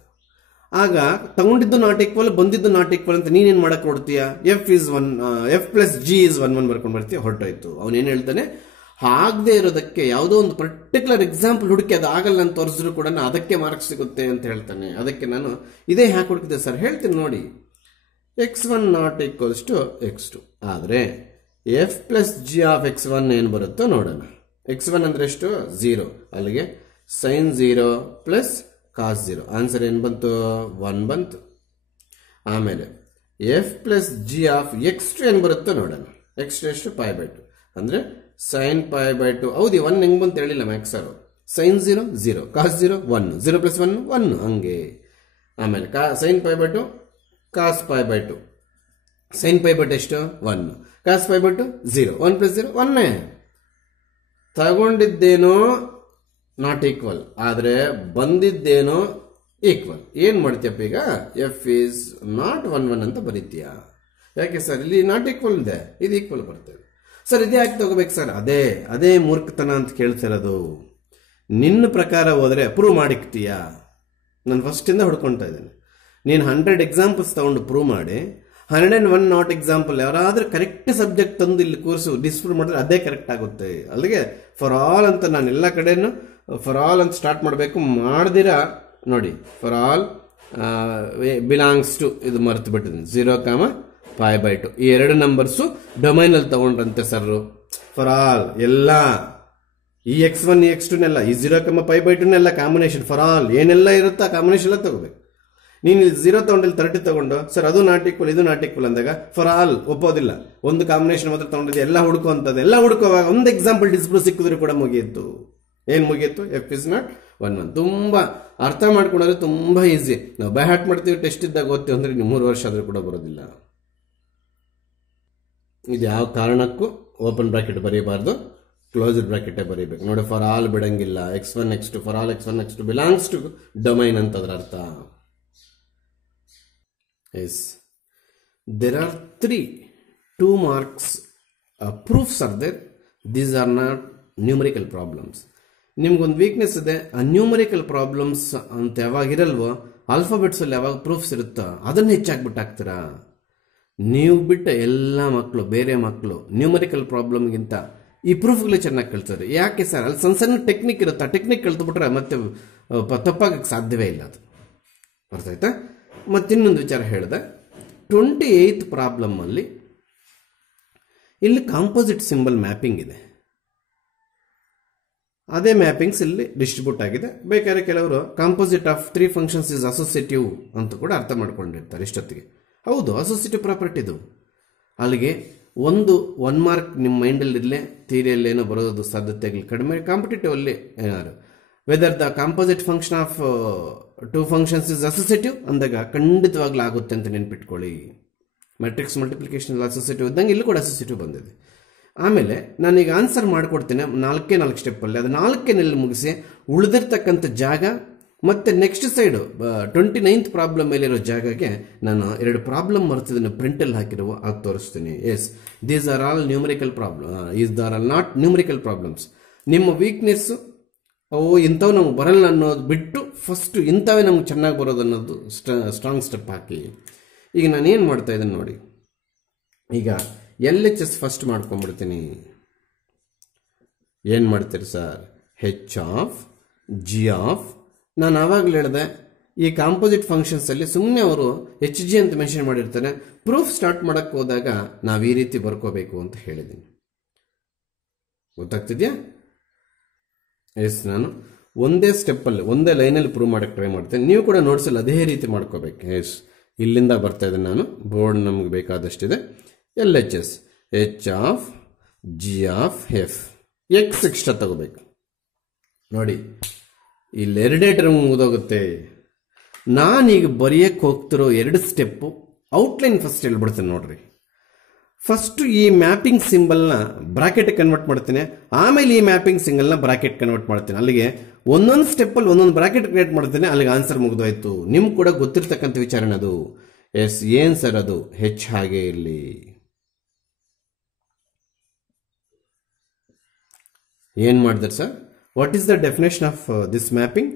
ಆಗ ತಗೊಂಡಿದ್ದು ನಾಟ್ ಈಕ್ವಲ್, ಬಂದಿದ್ದು ನಾಟ್ ಈಕ್ವಲ್ ಅಂತ ನೀನೇನು ಮಾಡಕ್ಕೆ ಕೊಡ್ತೀಯ? ಎಫ್ ಪ್ಲಸ್ ಜಿ ಇಸ್ 1 1 ಬರ್ಕೊಂಡು ಬರ್ತೀಯ, ಹೊರಟೋಯ್ತು. ಅವನೇನು ಹೇಳ್ತಾನೆ, ಆಗದೆ ಇರೋದಕ್ಕೆ ಯಾವುದೋ ಒಂದು ಪರ್ಟಿಕ್ಯುಲರ್ ಎಕ್ಸಾಂಪಲ್ ಹುಡುಕಿ ಅದು ಆಗಲ್ಲ ಅಂತ ತೋರಿಸಿದ್ರು ಕೂಡ ಅದಕ್ಕೆ ಮಾರ್ಕ್ಸ್ ಸಿಗುತ್ತೆ ಅಂತ ಹೇಳ್ತಾನೆ. ಅದಕ್ಕೆ ನಾನು ಇದೇ ಹ್ಯಾಕ್ ಹುಡುಕಿದೆ ಸರ್ ಹೇಳ್ತೀನಿ ನೋಡಿ. x1 not equals to x2 ಆದರೆ F plus G of x1 ಏನು ಬರುತ್ತೋ ನೋಡೋಣ. x1 ಅಂದ್ರೆ ಎಷ್ಟು? 0. ಅಲ್ಲಿಗೆ ಸೈನ್ 0 ಪ್ಲಸ್ ಕಾಸ್ 0. ಆನ್ಸರ್ ಏನು ಬಂತು? 1 ಬಂತು. ಆಮೇಲೆ F plus G of x2 ಏನು ಬರುತ್ತೋ ನೋಡೋಣ. x2 ಎಷ್ಟು? π/2 ಅಂದರೆ ಸೈನ್ π/2. ಹೌದು, 1 ಹೆಂಗೆ ಬಂತು ಹೇಳಿಲ್ಲ ಮ್ಯಾಕ್ಸರು. ಸೈನ್ 0 0, ಕಾಸ್ 0 1, 0 ಪ್ಲಸ್ 1 1 ಹಂಗೆ. ಆಮೇಲೆ ಸೈನ್ π/2 ಕಾಸ್ π/2. ಸೈನ್ π/2 ಎಷ್ಟು? 1, ಕಾಸ್ π/2 0, 1 ಪ್ಲಸ್ 0 1. ತಗೊಂಡಿದ್ದೇನೋ ನಾಟ್ ಈಕ್ವಲ್, ಆದರೆ ಬಂದಿದ್ದೇನೋ ಈಕ್ವಲ್. ಏನು ಮಾಡ್ತೀಯಪ್ಪ ಈಗ? ಎಫ್ ಈಸ್ ನಾಟ್ 1 1 ಅಂತ ಬರೀತೀಯ. ಯಾಕೆ ಸರ್? ಇಲ್ಲಿ ನಾಟ್ ಈಕ್ವಲ್ ಇದೆ, ಇದು ಈಕ್ವಲ್ ಬರ್ತದೆ. ಸರ್ ಇದೇ ಯಾಕೆ ತಗೋಬೇಕು ಸರ್? ಅದೇ ಮೂರ್ಖತನ ಅಂತ ಕೇಳ್ತಿರೋದು. ನಿನ್ನ ಪ್ರಕಾರ ಹೋದರೆ ಪ್ರೂವ್ ಮಾಡಿಕ್ತೀಯಾ? ನಾನು ಫಸ್ಟಿಂದ ಹುಡ್ಕೊಳ್ತಾ ಇದ್ದೇನೆ. ನೀನು 100 ಎಕ್ಸಾಂಪಲ್ಸ್ ತಗೊಂಡು ಪ್ರೂವ್ ಮಾಡಿ 101 ನಾಟ್ ಎಕ್ಸಾಂಪಲ್ ಯಾರಾದ್ರೂ ಕರೆಕ್ಟ್ ಸಬ್ಜೆಕ್ಟ್ ತಂದು ಇಲ್ಲಿ ಕೋರ್ಸು ಡಿಸ್ಪ್ರೂವ್ ಮಾಡಿದ್ರೆ ಅದೇ ಕರೆಕ್ಟ್ ಆಗುತ್ತೆ. ಅಲ್ಲಿಗೆ ಫಾರ್ ಆಲ್ ಅಂತ ನಾನು ಎಲ್ಲ ಕಡೆನೂ ಫಾರ್ ಆಲ್ ಅಂತ ಸ್ಟಾರ್ಟ್ ಮಾಡಬೇಕು. ಮಾಡ್ದಿರಾ ನೋಡಿ, ಫಾರ್ ಆಲ್ ಬಿಲಾಂಗ್ಸ್ ಟು ಇದು ಮರೆತು ಬಿಟ್ಟಿದ್ದೀನಿ, 0, π/2 ಈ 2 ನಂಬರ್ಸು ಡೊಮೈನಲ್ಲಿ ತಗೊಂಡ್ರಂತೆ ಸರ್. ಫಾರ್ ಆಲ್ ಎಲ್ಲ ಈ x1 ಈ x2ನೆಲ್ಲ ಈ 0, π/2ನೆಲ್ಲ ಕಾಂಬಿನೇಷನ್ ಫಾರ್ ಆಲ್ ಏನೆಲ್ಲ ಇರುತ್ತಾ ಕಾಂಬಿನೇಷನ್ ಎಲ್ಲ ತಗೋಬೇಕು. ನೀನು ಇಲ್ಲಿ 0 ತಗೊಂಡಿಲ್ಲಿ 30 ತಗೊಂಡು ಸರ್ ಅದು ನಾಟ್ ಈಕ್ವಲ್ ಇದು ನಾಟ್ ಈಕ್ವಲ್ ಅಂದಾಗ ಫಾರ್ ಆಲ್ ಒಪ್ಪೋದಿಲ್ಲ. ಒಂದು ಕಾಂಬಿನೇಷನ್ ಮಾತ್ರ ತಗೊಂಡಿದ್ದೆ, ಎಲ್ಲ ಹುಡ್ಕುವಂಥದ್ದು. ಎಲ್ಲ ಹುಡ್ಕೋವಾಗ ಒಂದು ಎಕ್ಸಾಂಪಲ್ ಡಿಸ್ಪ್ರೂವ್ ಸಿಕ್ಕಿದ್ರು ಕೂಡ ಮುಗಿಯಿತು. ಏನು ಮುಗಿಯಿತು? F is not 1 1. ತುಂಬ ಅರ್ಥ ಮಾಡ್ಕೊಂಡ್ರೆ ತುಂಬ ಈಸಿ. ನಾವು ಬೈ ಹಾರ್ಟ್ ಮಾಡ್ತೀವಿ, ಟೆಸ್ಟ್ ಇದ್ದಾಗ ಓದ್ತೀವಿ ಅಂದರೆ ನೀವು 3 ವರ್ಷ ಆದರೂ ಕೂಡ ಬರೋದಿಲ್ಲ. ಇದು ಯಾವ ಕಾರಣಕ್ಕೂ ಓಪನ್ ಬ್ರಾಕೆಟ್ ಬರೀಬಾರ್ದು, ಕ್ಲೋಸ್ಡ್ ಬ್ರಾಕೆಟೇ ಬರೀಬೇಕು ನೋಡಿ. ಫಾರ್ ಆಲ್ ಬಿಡಂಗಿಲ್ಲ. x1 x2 for all x1 x2 belongs to domain ಅಂತ ಅದರ ಅರ್ಥ. Yes, there are 2 marks proofs are there. These are not numerical problems. ನಿಮ್ಗೊಂದು ವೀಕ್ನೆಸ್ ಇದೆ, ಆ ನ್ಯೂಮರಿಕಲ್ ಪ್ರಾಬ್ಲಮ್ಸ್ ಅಂತ ಯಾವಾಗ ಇರಲ್ವೋ, ಆಲ್ಫಾಬೆಟ್ಸಲ್ಲಿ ಯಾವಾಗ ಪ್ರೂಫ್ಸ್ ಇರುತ್ತೋ ಅದನ್ನು ಹೆಚ್ಚಾಗ್ಬಿಟ್ಟು ಹಾಕ್ತೀರಾ. ನೀವು ಬಿಟ್ಟ ಎಲ್ಲ ಮಕ್ಕಳು, ಬೇರೆ ಮಕ್ಕಳು ನ್ಯೂಮರಿಕಲ್ ಪ್ರಾಬ್ಲಮ್ಗಿಂತ ಈ ಪ್ರೂಫ್ಗಳೇ ಚೆನ್ನಾಗಿ ಕಳ್ತಾರೆ. ಯಾಕೆ ಸರ್? ಅಲ್ಲಿ ಸಣ್ಣ ಸಣ್ಣ ಟೆಕ್ನಿಕ್ ಇರುತ್ತೆ, ಆ ಟೆಕ್ನಿಕ್ ಕಲ್ತ್ಬಿಟ್ರೆ ಮತ್ತೆ ತಪ್ಪಾಗಕ್ಕೆ ಸಾಧ್ಯವೇ ಇಲ್ಲ. ಅದು ಬರ್ತಾಯ್ತಾ? ಮತ್ತಿನ್ನೊಂದು ವಿಚಾರ ಹೇಳಿದೆ, 28th ಪ್ರಾಬ್ಲಮ್ಮಲ್ಲಿ ಇಲ್ಲಿ ಕಾಂಪೋಸಿಟ್ ಸಿಂಬಲ್ ಮ್ಯಾಪಿಂಗ್ ಇದೆ. ಅದೇ ಮ್ಯಾಪಿಂಗ್ಸ್ ಇಲ್ಲಿ ಡಿಸ್ಟ್ರಿಬ್ಯೂಟ್ ಆಗಿದೆ. ಬೇಕಾದ್ರೆ ಕೆಲವರು composite of 3 functions is associative ಅಂತ ಕೂಡ ಅರ್ಥ ಮಾಡ್ಕೊಂಡಿರ್ತಾರೆ ಇಷ್ಟೊತ್ತಿಗೆ. ಹೌದು, ಅಸೋಸಿಯೇಟಿವ್ ಪ್ರಾಪರ್ಟಿದು. ಅಲ್ಲಿಗೆ 1 ಮಾರ್ಕ್ ನಿಮ್ಮ ಮೈಂಡಲ್ಲಿರಲೇ, ಥಿಯರಿಯಲ್ಲಿ ಏನೋ ಬರೋದು ಸಾಧ್ಯತೆಗಳು ಕಡಿಮೆ. ಕಾಂಪಿಟೇಟಿವ್ ಅಲ್ಲಿ ಏನಾದ್ರು whether the composite function of 2 functions is associative ಅಂದಾಗ ಖಂಡಿತವಾಗ್ಲೂ ಆಗುತ್ತೆ ಅಂತ ನೆನ್ಪಿಟ್ಕೊಳ್ಳಿ. ಮ್ಯಾಟ್ರಿಕ್ಸ್ ಮಲ್ಟಿಪ್ಲಿಕೇಶನ್ ಅಸೋಸಿಯೇಟಿವ್ ಇದ್ದಂಗೆ ಇಲ್ಲಿ ಕೂಡ ಅಸೋಸಿಯೇಟಿವ್ ಬಂದಿದೆ. ಆಮೇಲೆ ನಾನೀಗ ಆನ್ಸರ್ ಮಾಡಿಕೊಡ್ತೇನೆ 4 ಸ್ಟೆಪ್ಪಲ್ಲಿ. ಅದು 4 ಮುಗಿಸಿ ಉಳಿದಿರ್ತಕ್ಕಂಥ ಜಾಗ ಮತ್ತೆ ನೆಕ್ಸ್ಟ್ ಸೈಡು 29th ಪ್ರಾಬ್ಲಮ್ ಮೇಲಿರೋ ಜಾಗಕ್ಕೆ ನಾನು 2 ಪ್ರಾಬ್ಲಮ್ ಮರ್ತಿದ್ದೀನಿ, ಪ್ರಿಂಟಲ್ಲಿ ಹಾಕಿರುವ ಅದು ತೋರಿಸ್ತೀನಿ. Yes, these are all numerical problem, is are all not numerical problems. ನಿಮ್ಮ ವೀಕ್ನೆಸ್ಸು ಅವು ಇಂಥವು ನಮ್ಗೆ ಬರಲ್ಲ ಅನ್ನೋದು ಬಿಟ್ಟು ಫಸ್ಟು ಇಂಥವೇ ನಮ್ಗೆ ಚೆನ್ನಾಗಿ ಬರೋದು ಅನ್ನೋದು ಸ್ಟ್ರಾಂಗ್ ಸ್ಟೆಪ್ ಹಾಕಿ. ಈಗ ನಾನು ಏನು ಮಾಡ್ತಾ ಇದ್ದೀನಿ ನೋಡಿ, ಈಗ LHS ಫಸ್ಟ್ ಮಾಡ್ಕೊಂಡ್ಬಿಡ್ತೀನಿ. ಏನು ಮಾಡ್ತೀರಿ sir? H of G of, ನಾನು ಆವಾಗಲೇ ಹೇಳಿದೆ ಈ ಕಾಂಪೋಸಿಟ್ ಫಂಕ್ಷನ್ಸ್ ಅಲ್ಲಿ ಸುಮ್ಮನೆ ಅವರು HG ಅಂತ ಮೆನ್ಷನ್ ಮಾಡಿರ್ತಾರೆ. ಪ್ರೂಫ್ ಸ್ಟಾರ್ಟ್ ಮಾಡಕ್ಕೆ ಹೋದಾಗ ನಾವು ಈ ರೀತಿ ಬರ್ಕೋಬೇಕು ಅಂತ ಹೇಳಿದ್ದೀನಿ. ಗೊತ್ತಾಗ್ತಿದ್ಯಾ? ಎಸ್, ನಾನು ಒಂದೇ ಸ್ಟೆಪ್ಪಲ್ಲಿ ಒಂದೇ ಲೈನಲ್ಲಿ ಪ್ರೂವ್ ಮಾಡಕ್ಕೆ ಟ್ರೈ ಮಾಡ್ತೇನೆ. ನೀವು ಕೂಡ ನೋಟ್ಸಲ್ಲಿ ಅದೇ ರೀತಿ ಮಾಡ್ಕೋಬೇಕು. ಎಸ್, ಇಲ್ಲಿಂದ ಬರ್ತಾ ಇದ್ದೇನೆ ನಾನು. ಬೋರ್ಡ್ ನಮಗೆ ಬೇಕಾದಷ್ಟಿದೆ. LHS H of G of F X extra ತಗೋಬೇಕು. ನೋಡಿ, ಇಲ್ಲಿ ಎರಡೇ ಟರ್ಮ್ ಮುಗಿದೋಗುತ್ತೆ. ನಾನೀಗ ಬರೆಯಕ್ಕೆ ಹೋಗ್ತಿರೋ 2 ಸ್ಟೆಪ್ಪು ಔಟ್ಲೈನ್ ಫಸ್ಟ್ ಹೇಳ್ಬಿಡ್ತೇನೆ ನೋಡ್ರಿ. ಫಸ್ಟು ಈ ಮ್ಯಾಪಿಂಗ್ ಸಿಂಬಲ್ನ ಬ್ರಾಕೆಟ್ ಕನ್ವರ್ಟ್ ಮಾಡ್ತೇನೆ, ಆಮೇಲೆ ಈ ಮ್ಯಾಪಿಂಗ್ ಸಿಂಗಲ್ನ ಬ್ರಾಕೆಟ್ ಕನ್ವರ್ಟ್ ಮಾಡ್ತೇನೆ. ಅಲ್ಲಿಗೆ ಒಂದೊಂದು ಸ್ಟೆಪ್ಪಲ್ಲಿ ಒಂದೊಂದು ಬ್ರಾಕೆಟ್ ಕ್ರಿಯೇಟ್ ಮಾಡ್ತೇನೆ. ಅಲ್ಲಿಗೆ ಆನ್ಸರ್ ಮುಗಿದೋಯ್ತು. ನಿಮ್ಗೆ ಕೂಡ ಗೊತ್ತಿರ್ತಕ್ಕಂಥ ವಿಚಾರಣ ಅದು. ಎಸ್, ಏನ್ ಸರ್ ಅದು? H ಹಾಗೆ ಇಲ್ಲಿ. ಏನ್ ಮಾಡಿದ್ರೆ sir? What is the definition of this mapping?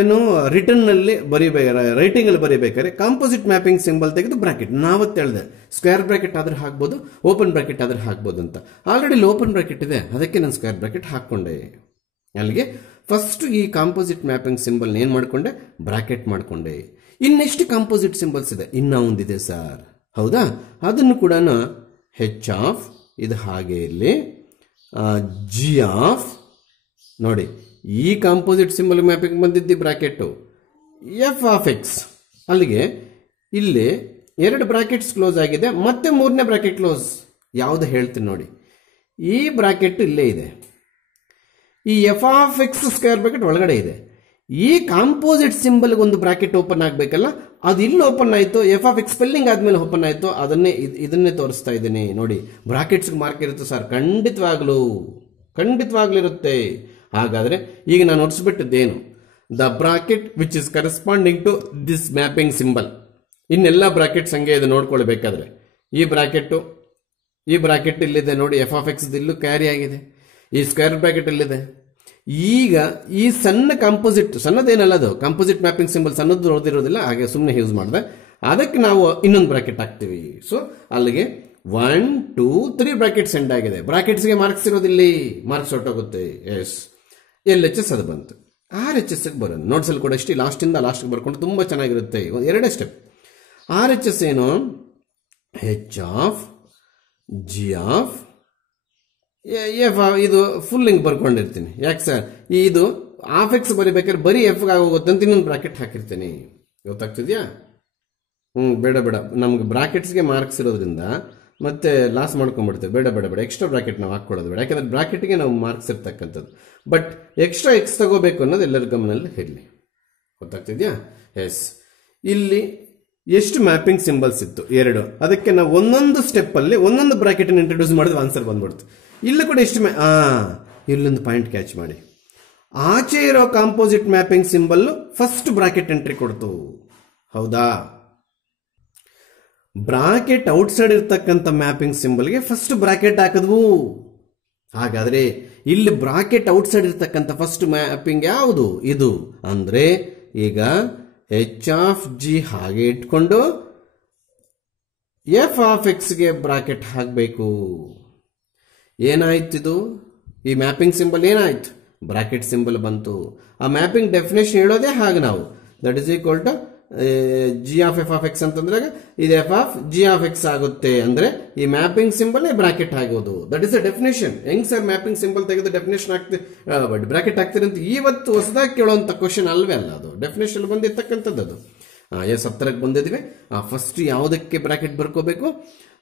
ಏನು ರಿಟರ್ನ್ ನಲ್ಲಿ ಬರೀಬೇಕಾರೆ, ರೈಟಿಂಗ್ ಅಲ್ಲಿ ಬರೀಬೇಕಾದ್ರೆ ಕಾಂಪೋಸಿಟ್ ಮ್ಯಾಪಿಂಗ್ ಸಿಂಬಲ್ ತೆಗೆದು ಬ್ರಾಕೆಟ್. ನಾವತ್ತು ಹೇಳಿದೆ ಸ್ಕ್ವೇರ್ ಬ್ರಾಕೆಟ್ ಆದ್ರೆ ಹಾಕ್ಬೋದು, ಓಪನ್ ಬ್ರಾಕೆಟ್ ಆದ್ರೆ ಹಾಕ್ಬೋದು ಅಂತ. ಆಲ್ರೆಡಿ ಇಲ್ಲಿ ಓಪನ್ ಬ್ರಾಕೆಟ್ ಇದೆ, ಅದಕ್ಕೆ ನಾನು ಸ್ಕ್ವೇರ್ ಬ್ರಾಕೆಟ್ ಹಾಕೊಂಡೆ. ಅಲ್ಲಿಗೆ ಫಸ್ಟ್ ಈ ಕಾಂಪೋಸಿಟ್ ಮ್ಯಾಪಿಂಗ್ ಸಿಂಬಲ್ ಏನ್ ಮಾಡ್ಕೊಂಡೆ? ಬ್ರಾಕೆಟ್ ಮಾಡ್ಕೊಂಡೆ. ಇನ್ನೆಷ್ಟು ಕಾಂಪೋಸಿಟ್ ಸಿಂಬಲ್ಸ್ ಇದೆ? ಇನ್ನ ಒಂದಿದೆ ಸರ್, ಹೌದಾ? ಅದನ್ನು ಕೂಡ H ಆಫ್, ಇದು ಹಾಗೆ ಇಲ್ಲಿ G ಆಫ್. ನೋಡಿ, ಈ ಕಾಂಪೋಸಿಟ್ ಸಿಂಬಲ್ ಮ್ಯಾಪಿಂಗ್ ಬಂದಿದ್ದಿ ಬ್ರಾಕೆಟ್ F ಆಫ್ X. ಅಲ್ಲಿಗೆ ಇಲ್ಲಿ 2 ಬ್ರಾಕೆಟ್ಸ್ ಕ್ಲೋಸ್ ಆಗಿದೆ, ಮತ್ತೆ 3ನೇ ಬ್ರಾಕೆಟ್ ಕ್ಲೋಸ್. ಯಾವುದು ಹೇಳ್ತೀನಿ ನೋಡಿ. ಈ ಬ್ರಾಕೆಟ್ ಇಲ್ಲೇ ಇದೆ, ಈ F of X square bracket ಒಳಗಡೆ ಇದೆ. ಈ ಕಾಂಪೋಸಿಟ್ ಸಿಂಬಲ್ ಒಂದು ಬ್ರಾಕೆಟ್ ಓಪನ್ ಆಗಬೇಕಲ್ಲ, ಅದು ಇಲ್ಲಿ ಓಪನ್ ಆಯ್ತು. F ಆಫ್ X ಸ್ಪೆಲ್ಲಿಂಗ್ ಆದ್ಮೇಲೆ ಓಪನ್ ಆಯ್ತು. ಇದನ್ನೇ ತೋರಿಸ್ತಾ ಇದ್ದೀನಿ ನೋಡಿ. ಬ್ರಾಕೆಟ್ಸ್ ಮಾರ್ಕ್ ಇರುತ್ತೆ ಸರ್, ಖಂಡಿತವಾಗ್ಲೂ ಇರುತ್ತೆ. ಹಾಗಾದ್ರೆ ಈಗ ನಾನು ಹೊಡಿಸ್ಬಿಟ್ಟಿದ್ದೇನು? The bracket which is corresponding to this mapping symbol. ಇನ್ನೆಲ್ಲ ಬ್ರಾಕೆಟ್ಸ್ ಹಂಗೆ ಇದೆ ನೋಡ್ಕೊಳ್ಬೇಕಾದ್ರೆ. ಈ ಬ್ರಾಕೆಟ್ ಇಲ್ಲಿದೆ ನೋಡಿ, F ಆಫ್ X ಇಲ್ಲೂ ಕ್ಯಾರಿ ಆಗಿದೆ. ಈ ಸ್ಕ್ವೇರ್ ಬ್ರಾಕೆಟ್ ಇಲ್ಲಿದೆ. ಈಗ ಈ ಸಣ್ಣ ಕಾಂಪೋಸಿಟ್, ಸಣ್ಣದೇನಲ್ಲ ಅದು, ಕಾಂಪೋಸಿಟ್ ಮ್ಯಾಪಿಂಗ್ ಸಿಂಬಲ್ ಸಣ್ಣದು ಓದಿರೋದಿಲ್ಲ, ಹಾಗೆ ಸುಮ್ಮನೆ ಯೂಸ್ ಮಾಡಿದೆ. ಅದಕ್ಕೆ ನಾವು ಇನ್ನೊಂದು ಬ್ರಾಕೆಟ್ ಹಾಕ್ತೀವಿ. ಸೊ ಅಲ್ಲಿಗೆ 1 2 3 ಬ್ರಾಕೆಟ್ಸ್ ಎಂಡ್ ಆಗಿದೆ. ಬ್ರಾಕೆಟ್ಸ್ಗೆ ಮಾರ್ಕ್ಸ್ ಇರೋದಿಲ್ಲಿ, ಮಾರ್ಕ್ಸ್ ಹೊರಟೋಗುತ್ತೆ. ಎಸ್, LHS ಅದು ಬಂತು. RHS ಬರೋಣ. ನೋಟ್ಸಲ್ಲಿ ಕೂಡ ಅಷ್ಟೇ, ಲಾಸ್ಟಿಂದ ಲಾಸ್ಟ್ಗೆ ಬರ್ಕೊಂಡು ತುಂಬ ಚೆನ್ನಾಗಿರುತ್ತೆ. 2 ಸ್ಟೆಪ್. RHS ಏನು? H of G of F. ಇದು ಫುಲ್ ಹಿಂಗ್ ಬರ್ಕೊಂಡಿರ್ತೀನಿ. ಯಾಕೆ ಸರ್? ಇದು ಆಫ್ X ಬರೀಬೇಕಾದ್ರೆ ಬರೀ F ಆಗೋಗುತ್ತೆ ಅಂತ ಇನ್ನೊಂದು ಬ್ರಾಕೆಟ್ ಹಾಕಿರ್ತೀನಿ. ಗೊತ್ತಾಗ್ತಿದ್ಯಾ? ಬೇಡ, ನಮ್ಗೆ ಬ್ರಾಕೆಟ್ಸ್ಗೆ ಮಾರ್ಕ್ಸ್ ಇರೋದ್ರಿಂದ ಮತ್ತೆ ಲಾಸ್ ಮಾಡ್ಕೊಂಡ್ಬಿಡ್ತೇವೆ. ಬೇಡ, ಎಕ್ಸ್ಟ್ರಾ ಬ್ರಾಕೆಟ್ ನಾವು ಹಾಕೊಳ್ಳೋದು ಬೇಡ. ಯಾಕಂದ್ರೆ ಬ್ರಾಕೆಟ್ಗೆ ನಾವು ಮಾರ್ಕ್ಸ್ ಇರ್ತಕ್ಕಂಥದ್ದು. ಬಟ್ ಎಕ್ಸ್ಟ್ರಾ X ತಗೋಬೇಕು ಅನ್ನೋದು ಎಲ್ಲರ ಗಮನಲ್ಲಿ ಇರಲಿ. ಗೊತ್ತಾಗ್ತಿದ್ಯಾ? ಎಸ್, ಇಲ್ಲಿ ಎಷ್ಟು ಮ್ಯಾಪಿಂಗ್ ಸಿಂಬಲ್ಸ್ ಇತ್ತು? 2. ಅದಕ್ಕೆ ನಾವು ಒಂದೊಂದು ಸ್ಟೆಪ್ ಅಲ್ಲಿ ಒಂದೊಂದು ಬ್ರಾಕೆಟ್ ಇಂಟ್ರೊಡ್ಯೂಸ್ ಮಾಡಿದ್ರೆ ಆನ್ಸರ್ ಬಂದ್ಬಿಡ್ತು. ಇಲ್ಲಿ ಕೂಡ ಎಷ್ಟು ಇಲ್ಲೊಂದು ಪಾಯಿಂಟ್ ಕ್ಯಾಚ್ ಮಾಡಿ. ಆಚೆ ಇರೋ composite mapping symbol first bracket entry ಕೊಡ್ತು, ಹೌದಾ? ಬ್ರಾಕೆಟ್ ಔಟ್ಸೈಡ್ ಇರ್ತಕ್ಕಂಥ ಮ್ಯಾಪಿಂಗ್ ಸಿಂಬಲ್ಗೆ ಫಸ್ಟ್ ಬ್ರಾಕೆಟ್ ಹಾಕಿದ್ವು. ಹಾಗಾದ್ರೆ ಇಲ್ಲಿ ಬ್ರಾಕೆಟ್ ಔಟ್ಸೈಡ್ ಇರ್ತಕ್ಕಂಥ ಫಸ್ಟ್ ಮ್ಯಾಪಿಂಗ್ ಯಾವುದು? ಇದು. ಅಂದ್ರೆ ಈಗ H ಆಫ್ G ಹಾಗೆ ಇಟ್ಕೊಂಡು F ಆಫ್ X ಗೆ ಬ್ರಾಕೆಟ್ ಹಾಕಬೇಕು. ಏನಾಯ್ತು? ಇದು ಈ ಮ್ಯಾಪಿಂಗ್ ಸಿಂಬಲ್ ಏನಾಯ್ತು? ಬ್ರಾಕೆಟ್ ಸಿಂಬಲ್ ಬಂತು. ಆ ಮ್ಯಾಪಿಂಗ್ ಡೆಫಿನೇಷನ್ ಹೇಳೋದೇ ಹಾಗೆ ನಾವು. That is equal to G of F of X ಅಂತಂದ್ರೆ ಇದು F of G of X ಆಗುತ್ತೆ. ಅಂದ್ರೆ ಈ ಮ್ಯಾಪಿಂಗ್ ಸಿಂಬಲ್ ಬ್ರಾಕೆಟ್ ಆಗೋದು. That is the definition. ಹೆಂಗ್ ಸರ್ ಮ್ಯಾಪಿಂಗ್ ಸಿಂಬಲ್ ತೆಗೆದು ಡೆಫಿನೇಷನ್ ಬ್ರಾಕೆಟ್ ಹಾಕ್ತೀರಿ ಅಂತ ಇವತ್ತು ಹೊಸದಾಗಿ ಕೇಳುವಂತ ಕ್ವಶನ್ ಅಲ್ವೇ ಅಲ್ಲ. ಅದು ಡೆಫಿನೇಷನ್ ಬಂದಿರ್ತಕ್ಕಂಥದ್ದು. ಅದು ಎಸ್, ಹತ್ತಿರಕ್ಕೆ ಬಂದಿದ್ವಿ. ಫಸ್ಟ್ ಯಾವುದಕ್ಕೆ ಬ್ರಾಕೆಟ್ ಬರ್ಕೋಬೇಕು?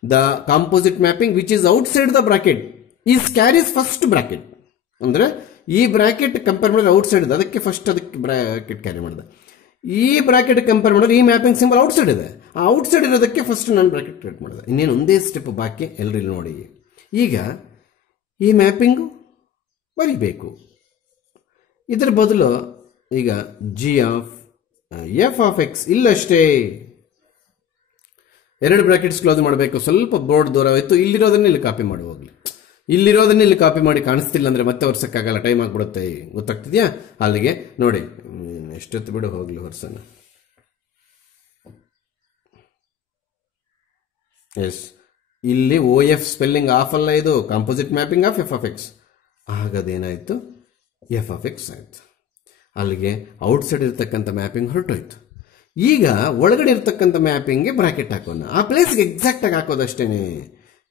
The composite mapping which is outside the bracket is carries first bracket. ಅಂದ್ರೆ ಈ ಬ್ರಾಕೆಟ್ ಕಂಪೇರ್ ಮಾಡಿದ್ರೆ ಔಟ್ಸೈಡ್ ಇದೆ, ಅದಕ್ಕೆ ಫಸ್ಟ್ ಅದಕ್ಕೆ ಬ್ರಾಕೆಟ್ ಕ್ಯಾರಿ ಮಾಡಿದೆ. ಈ ಬ್ರಾಕೆಟ್ ಕಂಪೇರ್ ಮಾಡಿದ್ರೆ ಈ ಮ್ಯಾಪಿಂಗ್ ಸಿಂಬಲ್ ಔಟ್ಸೈಡ್ ಇದೆ, ಆ ಔಟ್ಸೈಡ್ ಇರೋದಕ್ಕೆ ಫಸ್ಟ್ ನಾನು ಬ್ರಾಕೆಟ್ ಕ್ರಿಯೇಟ್ ಮಾಡಿದೆ. ಇನ್ನೇನು ಒಂದೇ ಸ್ಟೆಪ್ ಬಾಕಿ. ಎಲ್ಲರೂ ಇಲ್ಲಿ ನೋಡಿ. ಈಗ ಈ ಮ್ಯಾಪಿಂಗು ಬರಿಬೇಕು. ಇದರ ಬದಲು ಈಗ G of F of X ಇಲ್ಲಷ್ಟೇ 2 brackets close ಮಾಡಬೇಕು. ಸ್ವಲ್ಪ ಬೋರ್ಡ್ ದೂರ ಹೋಯ್ತು. ಇಲ್ಲಿರೋದನ್ನ ಇಲ್ಲಿ ಕಾಪಿ ಮಾಡಿ ಹೋಗ್ಲಿ. ಇಲ್ಲಿರೋದನ್ನ ಇಲ್ಲಿ ಕಾಪಿ ಮಾಡಿ ಕಾಣಿಸ್ತಿಲ್ಲ ಅಂದ್ರೆ ಮತ್ತೆ ಹೊರ್ಸಕ್ಕಾಗಲ್ಲ, ಟೈಮ್ ಆಗ್ಬಿಡುತ್ತೆ. ಗೊತ್ತಾಗ್ತಿದ್ಯಾ? ಅಲ್ಲಿಗೆ ನೋಡಿ, ಎಷ್ಟೊತ್ತು ಬಿಡು ಹೋಗ್ಲಿ ಹೊರ್ಸನ. ಎಸ್, ಇಲ್ಲಿ OF ಸ್ಪೆಲ್ಲಿಂಗ್ ಆಫ್ ಅಲ್ಲ, ಇದು composite mapping of F of X. ಆಗದೇನಾಯ್ತು? F of X ಆಯ್ತು. ಅಲ್ಲಿಗೆ ಔಟ್ಸೈಡ್ ಇರ್ತಕ್ಕಂಥ ಮ್ಯಾಪಿಂಗ್ ಹೊರಟೋಯ್ತು. ಈಗ ಒಳಗಡೆ ಇರ್ತಕ್ಕಂಥ ಮ್ಯಾಪಿಂಗ್ಗೆ ಬ್ರಾಕೆಟ್ ಹಾಕೋಣ. ಆ ಪ್ಲೇಸ್ಗೆ ಎಕ್ಸಾಕ್ಟಾಗಿ ಹಾಕೋದಷ್ಟೇನೆ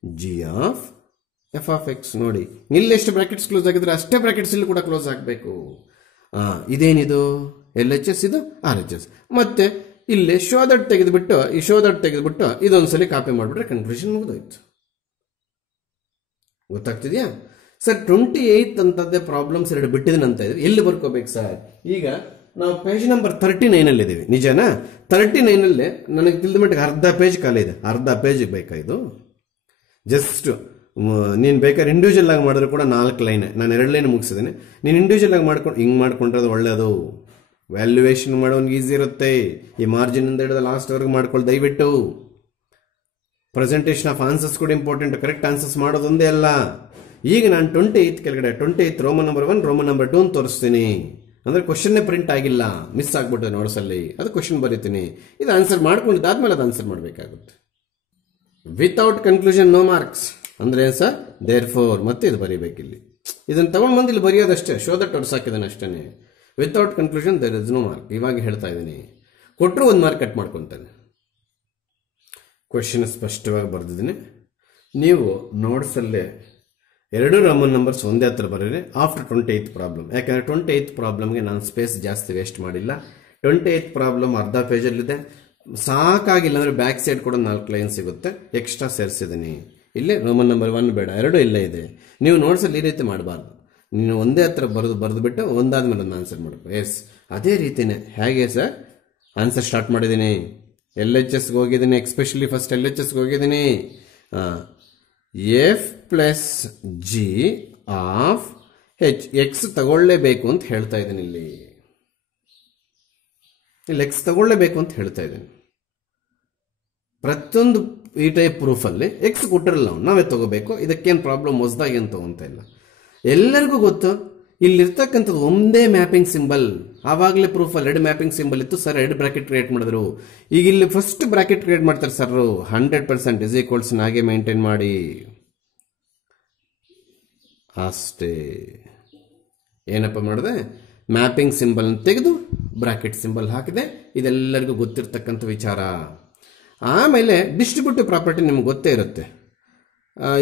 G of F of X. ನೋಡಿ ಇಲ್ಲಿ ಎಷ್ಟು ಬ್ರಾಕೆಟ್ಸ್ ಕ್ಲೋಸ್ ಆಗಿದ್ರೆ ಅಷ್ಟೇ ಬ್ರಾಕೆಟ್ಸ್ ಇಲ್ಲಿ ಕೂಡ ಕ್ಲೋಸ್ ಆಗಬೇಕು. ಇದೇನಿದು ಎಲ್ ಎಚ್ ಎಸ್, ಇದು ಆರ್ ಎಚ್ ಎಸ್. ಮತ್ತೆ ಇಲ್ಲಿ ಶೋ ದಟ್ ತೆಗೆದುಬಿಟ್ಟು ಈ ಶೋ ದಟ್ ತೆಗೆದುಬಿಟ್ಟು ಇದೊಂದ್ಸಲಿ ಕಾಪಿ ಮಾಡಿಬಿಟ್ರೆ ಕನ್ಕ್ಲೂಷನ್ ಮುಗಿದೋಯ್ತು. ಗೊತ್ತಾಗ್ತಿದ್ಯಾ ಸರ್? 28 ಅಂತದ್ದೇ ಪ್ರಾಬ್ಲಮ್ಸ್ 2 ಬಿಟ್ಟಿದ್ದೀನಿ ಅಂತ ಇದ್ರಿ. ಎಲ್ಲಿ ಬರ್ಕೋಬೇಕು ಸರ್? ಈಗ ನಾವು ಪೇಜ್ ನಂಬರ್ 39 ಇದ್ದೀವಿ, ನಿಜನಾ? 39 ನನಗೆ ತಿಳಿದ ಮಟ್ಟಿಗೆ ಅರ್ಧ ಪೇಜ್ ಖಾಲಿ ಇದೆ. ಅರ್ಧ ಪೇಜ್ ಬೇಕಾ ಇದು? ಜಸ್ಟ್ ನೀನು ಬೇಕಾದ್ರೆ ಇಂಡಿವಿಜುವಲ್ ಆಗಿ ಮಾಡಿದ್ರು ಕೂಡ 4 ಲೈನ್, ನಾನು 2 ಲೈನ್ ಮುಗಿಸಿದ್ದೀನಿ. ನೀನು ಇಂಡಿವಿಜುವಲ್ ಆಗಿ ಮಾಡ್ಕೊಂಡು ಹಿಂಗೆ ಮಾಡ್ಕೊಂಡ್ರೆ ಅದು ಒಳ್ಳೆಯದು. ವ್ಯಾಲ್ಯೂಯೇಷನ್ ಮಾಡೋನ್ಗೆ ಈಸಿ ಇರುತ್ತೆ. ಈ ಮಾರ್ಜಿನಿಂದ ಹಿಡಿದು ಲಾಸ್ಟ್ವರೆಗೆ ಮಾಡ್ಕೊಳ್ಳಿ ದಯವಿಟ್ಟು. ಪ್ರೆಸೆಂಟೇಷನ್ ಆಫ್ ಆನ್ಸರ್ಸ್ ಕೂಡ ಇಂಪಾರ್ಟೆಂಟ್. ಕರೆಕ್ಟ್ ಆನ್ಸರ್ಸ್ ಮಾಡೋದೊಂದೇ ಅಲ್ಲ. ಈಗ ನಾನು 28 ಕೆಳಗಡೆ 28 ರೋಮನ್ ನಂಬರ್ 1 ರೋಮನ್ ನಂಬರ್ 2 ಅಂತ ತೋರಿಸ್ತೀನಿ. ಅಂದರೆ ಕ್ವಶನ್ನೇ ಪ್ರಿಂಟ್ ಆಗಿಲ್ಲ, ಮಿಸ್ ಆಗ್ಬಿಟ್ಟೆ ನೋಟ್ಸಲ್ಲಿ. ಅದು ಕ್ವಶನ್ ಬರೀತೀನಿ. ಇದು ಆನ್ಸರ್ ಮಾಡ್ಕೊಂಡಿದ್ದಾದ್ಮೇಲೆ ಅದು ಆನ್ಸರ್ ಮಾಡಬೇಕಾಗುತ್ತೆ. ವಿತೌಟ್ ಕನ್ಕ್ಲೂಷನ್ ನೋ ಮಾರ್ಕ್ಸ್ ಅಂದ್ರೆ ಸರ್ ದೇರ್ ಫೋರ್ ಮತ್ತೆ ಇದು ಬರೀಬೇಕಿಲ್ಲಿ. ಇದನ್ನು ತಗೊಂಡು ಬಂದು ಇಲ್ಲಿ ಬರೆಯೋದಷ್ಟೇ, ಶೋ ದಟ್ ಹೊಡ್ಸಾಕಿದ್ದಾನೆ ಅಷ್ಟೇ. Without conclusion there is no mark. ಇವಾಗ ಹೇಳ್ತಾ ಇದ್ದೀನಿ, ಕೊಟ್ಟರು 1 ಮಾರ್ಕ್ ಕಟ್ ಮಾಡ್ಕೊತಾನೆ. ಕ್ವಶನ್ ಸ್ಪಷ್ಟವಾಗಿ ಬರೆದಿದ್ದೀನಿ. ನೀವು ನೋಟ್ಸಲ್ಲೇ 2 ರೋಮನ್ ನಂಬರ್ಸ್ ಒಂದೇ ಹತ್ರ ಬರೀರಿ ಆಫ್ಟರ್ 28th ಪ್ರಾಬ್ಲಮ್. ಯಾಕಂದರೆ 28th ಪ್ರಾಬ್ಲಮ್ಗೆ ನಾನು ಸ್ಪೇಸ್ ಜಾಸ್ತಿ ವೇಸ್ಟ್ ಮಾಡಿಲ್ಲ. 28th ಪ್ರಾಬ್ಲಮ್ ಅರ್ಧ ಪೇಜಲ್ಲಿದೆ. ಸಾಕಾಗಿಲ್ಲ ಅಂದರೆ ಬ್ಯಾಕ್ ಸೈಡ್ ಕೂಡ 4 ಲೈನ್ ಸಿಗುತ್ತೆ, ಎಕ್ಸ್ಟ್ರಾ ಸೇರಿಸಿದ್ದೀನಿ. ಇಲ್ಲಿ ರೋಮನ್ ನಂಬರ್ 1 ಬೇಡ, 2 ಇಲ್ಲೇ ಇದೆ. ನೀವು ನೋಟ್ಸಲ್ಲಿ ಈ ರೀತಿ ಮಾಡಬಾರ್ದು. ನೀನು ಒಂದೇ ಹತ್ರ ಬರೆದುಬಿಟ್ಟು ಒಂದಾದ್ಮೇಲೆ ಒಂದು ಆನ್ಸರ್ ಮಾಡಬೇಕು. ಎಸ್, ಅದೇ ರೀತಿನೇ. ಹೇಗೆ ಸರ್ ಆನ್ಸರ್ ಸ್ಟಾರ್ಟ್ ಮಾಡಿದ್ದೀನಿ? ಎಲ್ ಎಚ್ ಎಸ್ಗೆ ಹೋಗಿದ್ದೀನಿ, ಎಕ್ಸ್ಪೆಷಲಿ ಫಸ್ಟ್ ಎಲ್ ಎಚ್ ಎಸ್ಗೆ ಹೋಗಿದ್ದೀನಿ. F plus G of H, X ತಗೊಳ್ಳೇಬೇಕು ಅಂತ ಹೇಳ್ತಾ ಇದ್ದೀನಿ. ಇಲ್ಲಿ ಎಕ್ಸ್ ತಗೊಳ್ಳೇಬೇಕು ಅಂತ ಹೇಳ್ತಾ ಇದ್ದೀನಿ. ಪ್ರತಿಯೊಂದು ಈ ಟೈಪ್ ಪ್ರೂಫಲ್ಲಿ ಎಕ್ಸ್ ಕೊಟ್ಟಿರಲ್ಲ, ನಾವೇ ತಗೋಬೇಕು. ಇದಕ್ಕೇನು ಪ್ರಾಬ್ಲಮ್ ಹೊಸದಾಗಿ ಏನು ತಗೊಂತ ಇಲ್ಲ. ಎಲ್ಲರಿಗೂ ಗೊತ್ತು ಇಲ್ಲಿರ್ತಕ್ಕಂಥದ್ದು ಒಂದೇ ಮ್ಯಾಪಿಂಗ್ ಸಿಂಬಲ್. ಆವಾಗಲೇ ಪ್ರೂಫಲ್ಲಿ 2 ಮ್ಯಾಪಿಂಗ್ ಸಿಂಬಲ್ ಇತ್ತು ಸರ್, 2 ಬ್ರಾಕೆಟ್ ಕ್ರಿಯೇಟ್ ಮಾಡಿದ್ರು. ಈಗ ಇಲ್ಲಿ ಫಸ್ಟ್ ಬ್ರಾಕೆಟ್ ಕ್ರಿಯೇಟ್ ಮಾಡ್ತಾರೆ ಸರ್, 100% ಇಸ್ ಈಕ್ವಲ್ಸ್ ಹಾಗೆ ಮೇಂಟೈನ್ ಮಾಡಿ ಅಷ್ಟೇ. ಏನಪ್ಪ ಮಾಡಿದೆ? ಮ್ಯಾಪಿಂಗ್ ಸಿಂಬಲ್ ತೆಗೆದು ಬ್ರಾಕೆಟ್ ಸಿಂಬಲ್ ಹಾಕಿದೆ. ಇದೆಲ್ಲರಿಗೂ ಗೊತ್ತಿರ್ತಕ್ಕಂಥ ವಿಚಾರ. ಆಮೇಲೆ ಡಿಸ್ಟ್ರಿಬ್ಯೂಟಿವ್ ಪ್ರಾಪರ್ಟಿ ನಿಮ್ಗೆ ಗೊತ್ತೇ ಇರುತ್ತೆ.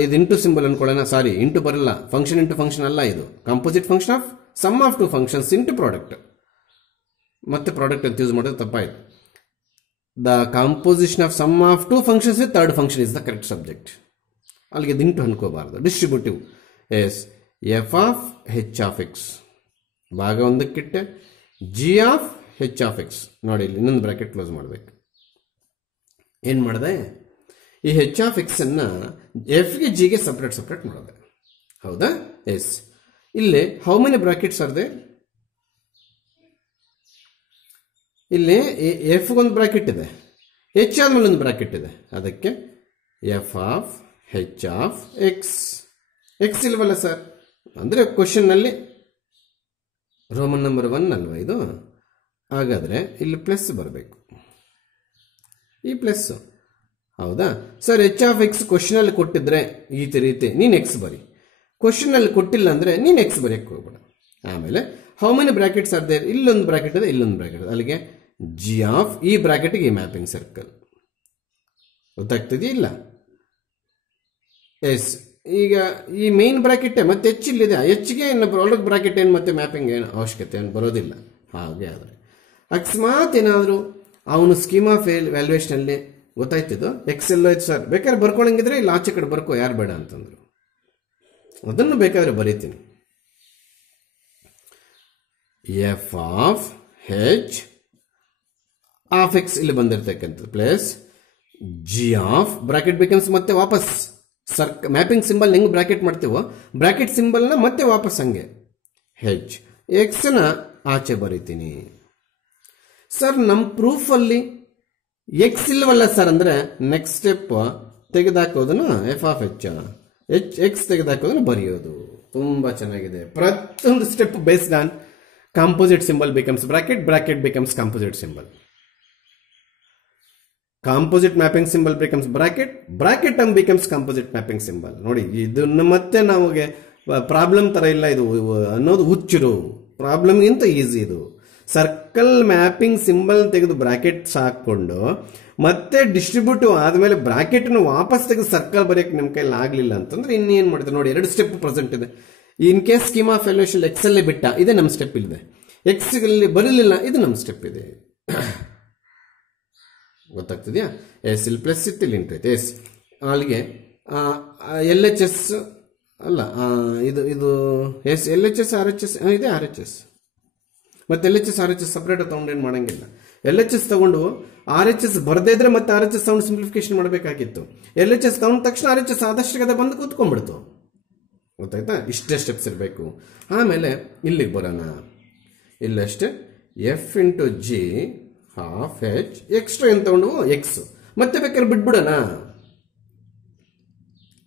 ಇದು ಇಂಟು ಸಿಂಬಲ್ ಅನ್ಕೊಳ್ಳೋಣ, ಸಾರಿ ಇಂಟು ಬರಲ್ಲ, ಫಂಕ್ಷನ್ ಇಂಟು ಫಂಕ್ಷನ್ ಅಲ್ಲ, ಇದು composite function of sum of 2 functions into product. ಮತ್ತೆ ಪ್ರಾಡಕ್ಟ್ ಅಂತ ಯೂಸ್ ಮಾಡೋದು ತಪ್ಪಾಯಿತು. The composition of sum of 2 functions with 3rd function is the correct subject. ಅಲ್ಲಿಗೆ ಇಂಟು ಅನ್ಕೋಬಾರ್ದು. Distributive S F of H of X ಭಾಗ 1ಕ್ಕಿಟ್ಟೆ G of H of X. ನೋಡಿ ಇಲ್ಲಿ ಇನ್ನೊಂದು ಬ್ರಾಕೆಟ್ ಕ್ಲೋಸ್ ಮಾಡಬೇಕು. ಏನು ಮಾಡಿದೆ? ಈ ಹೆಚ್ ಆಫ್ ಎಕ್ಸ್ ಅನ್ನ ಎಫ್ಗೆ ಜಿಗೆ ಸಪ್ರೇಟ್ ಮಾಡೋದೆ. ಹೌದಾ? ಎಸ್. ಇಲ್ಲಿ how many brackets are they? ಇಲ್ಲಿ ಎಫ್ಗೊಂದು ಬ್ರಾಕೆಟ್ ಇದೆ, ಹೆಚ್ ಆದ್ಮೇಲೆ ಒಂದು ಬ್ರಾಕೆಟ್ ಇದೆ. ಅದಕ್ಕೆ F of H of x. X ಇಲ್ವಲ್ಲ ಸರ್? ಅಂದರೆ ಕ್ವಶನ್ನಲ್ಲಿ ರೋಮನ್ ನಂಬರ್ 1 ಅಲ್ವಾ ಇದು? ಹಾಗಾದರೆ ಇಲ್ಲಿ ಪ್ಲಸ್ ಬರಬೇಕು, ಈ ಪ್ಲಸ್. ಹೌದಾ ಸರ್? ಎಚ್ ಆಫ್ ಎಕ್ಸ್ ಕ್ವಶನಲ್ಲಿ ಕೊಟ್ಟಿದ್ರೆ ಈ ರೀತಿ ನೀನು ಎಕ್ಸ್ ಬರಿ, ಕ್ವಶನಲ್ಲಿ ಕೊಟ್ಟಿಲ್ಲ ಅಂದರೆ ನೀನು ಎಕ್ಸ್ ಬರೆಯಕ್ಕೆ ಹೋಗ್ಬೇಡ. ಆಮೇಲೆ how many brackets are there? ಇಲ್ಲೊಂದು ಬ್ರಾಕೆಟ್ ಇದೆ, ಇಲ್ಲೊಂದು ಬ್ರಾಕೆಟ್ ಇದೆ. ಅಲ್ಲಿಗೆ ಜಿ ಆಫ್ ಈ ಬ್ರಾಕೆಟ್ಗೆ ಈ ಮ್ಯಾಪಿಂಗ್ ಸರ್ಕಲ್. ಗೊತ್ತಾಗ್ತದೆಯಾ? ಇಲ್ಲ? ಎಸ್. ಈಗ ಈ ಮೇನ್ ಬ್ರಾಕೆಟ್ ಮತ್ತೆ ಎಚ್ ಇಲ್ಲಿದೆ, ಎಚ್ಗೆ ಒಳಗೆ ಬ್ರಾಕೆಟ್ ಏನು ಮತ್ತೆ ಮ್ಯಾಪಿಂಗ್ ಏನು ಅವಶ್ಯಕತೆ ಏನು ಬರೋದಿಲ್ಲ. ಹಾಗೆ ಆದರೆ ಅಕಸ್ಮಾತ್ ಏನಾದರೂ ಅವನು ಸ್ಕೀಮ್ ಆಫ್ ವ್ಯಾಲ್ಯೂಯೇಷನಲ್ಲಿ ಗೊತ್ತಾಯ್ತಿದ್ದು ಎಕ್ಸ್ ಎಲ್ಲ ಆಯ್ತು ಸರ್, ಬೇಕಾದ್ರೆ ಬರ್ಕೊಳಂಗಿದ್ರೆ ಇಲ್ಲಿ ಆಚೆ ಕಡೆ ಬರ್ಕೋ, ಯಾರು ಬೇಡ ಅಂತಂದ್ರು. ಅದನ್ನು ಬೇಕಾದ್ರೆ ಬರೀತೀನಿ. F of H of X ಇಲ್ಲಿ ಬಂದಿರ್ತಕ್ಕಂಥದ್ದು plus G of bracket becomes ಮತ್ತೆ ವಾಪಸ್ ಮ್ಯಾಪಿಂಗ್ ಸಿಂಬಲ್ ಹೆಂಗೆ ಬ್ರಾಕೆಟ್ ಮಾಡ್ತೀವೋ ಬ್ರಾಕೆಟ್ ಸಿಂಬಲ್ನ ಮತ್ತೆ ವಾಪಸ್ ಹಂಗೆ ಹೆಚ್ ಎಕ್ಸ್ನ ಆಚೆ ಬರೀತೀನಿ. ಸರ್ ನಮ್ಮ ಪ್ರೂಫಲ್ಲಿ ಎಕ್ಸ್ ಇಲ್ವಲ್ಲ ಸರ್ ಅಂದರೆ ನೆಕ್ಸ್ಟ್ ಸ್ಟೆಪ್ ತೆಗೆದಾಕೋದನ್ನು ಎಫ್ ಆಫ್ ಎಚ್ ಎಕ್ಸ್ ತೆಗೆದಾಕೋದನ್ನು ಬರೆಯೋದು. ತುಂಬ ಚೆನ್ನಾಗಿದೆ. ಪ್ರತಿಯೊಂದು step based on composite symbol becomes bracket, bracket becomes composite symbol, composite mapping symbol becomes bracket, bracket term becomes composite mapping symbol. ನೋಡಿ ಇದನ್ನು ಮತ್ತೆ ನಮಗೆ ಪ್ರಾಬ್ಲಮ್ ಥರ ಇಲ್ಲ ಇದು ಅನ್ನೋದು ಹುಚ್ಚರು. ಪ್ರಾಬ್ಲಮ್ಗಿಂತ ಈಸಿ ಇದು. ಸರ್ಕಲ್ ಮ್ಯಾಪಿಂಗ್ ಸಿಂಬಲ್ ತೆಗೆದು ಬ್ರಾಕೆಟ್ಸ್ ಹಾಕೊಂಡು ಮತ್ತೆ ಡಿಸ್ಟ್ರಿಬ್ಯೂಟಿವ್ ಆದಮೇಲೆ ಬ್ರಾಕೆಟ್ನ ವಾಪಸ್ ತೆಗೆದು ಸರ್ಕಲ್ ಬರೆಯಕ್ಕೆ ನಿಮ್ಮ ಕೈಲಿ ಆಗಲಿಲ್ಲ ಅಂತಂದ್ರೆ ಇನ್ನೇನು ಮಾಡಿದ್ರೆ ನೋಡಿ, 2 ಸ್ಟೆಪ್ ಪ್ರೆಸೆಂಟ್ ಇದೆ. In case scheme of evaluation X ಅಲ್ಲೇ ಬಿಟ್ಟ, ಇದೆ ನಮ್ಮ ಸ್ಟೆಪ್ ಇಲ್ಲಿದೆ. ಎಕ್ಸ್ ಅಲ್ಲಿ ಬರಲಿಲ್ಲ, ಇದು ನಮ್ಮ ಸ್ಟೆಪ್ ಇದೆ. ಗೊತ್ತಾಗ್ತಿದೆಯಾ? ಎಸ್ ಇಲ್ಲಿ ಪ್ಲಸ್ ಇತ್ತು, ಇಲ್ಲಿ ಇಂಟು ಐತೆ. ಎಸ್ ಅಲ್ಲಿಗೆ ಎಲ್ ಎಚ್ ಎಸ್ ಅಲ್ಲ, ಇದು S L H S R H S ಇದೆ, ಆರ್ ಎಚ್ ಎಸ್ ಮತ್ತೆ L H S R H S separate ತಗೊಂಡೇನು ಮಾಡಂಗಿಲ್ಲ. ಎಲ್ ಎಚ್ ಎಸ್ ತಗೊಂಡು ಆರ್ ಎಚ್ ಎಸ್ ಬರದೇ ಇದ್ರೆ ಮತ್ತೆ ಆರ್ ಎಚ್ ಎಸ್ ತಗೊಂಡು ಸಿಂಪ್ಲಿಫಿಕೇಶನ್ ಮಾಡಬೇಕಾಗಿತ್ತು. ಎಲ್ ಎಚ್ ಎಸ್ ತಗೊಂಡ ತಕ್ಷಣ ಆರ್ ಎಚ್ ಎಸ್ ಆದಷ್ಟು ಕಡೆ ಬಂದು ಕೂತ್ಕೊಂಡ್ಬಿಡ್ತು. ಗೊತ್ತಾಯ್ತಾ? ಇಷ್ಟೇ ಸ್ಟೆಪ್ಸ್ ಇರಬೇಕು. ಆಮೇಲೆ ಇಲ್ಲಿಗೆ ಬರೋಣ. ಇಲ್ಲಷ್ಟೇ F into G of H extra ಏನು ತಗೊಂಡು ಎಕ್ಸ್ ಮತ್ತೆ ಬೇಕಾದ್ರೆ ಬಿಟ್ಬಿಡೋಣ.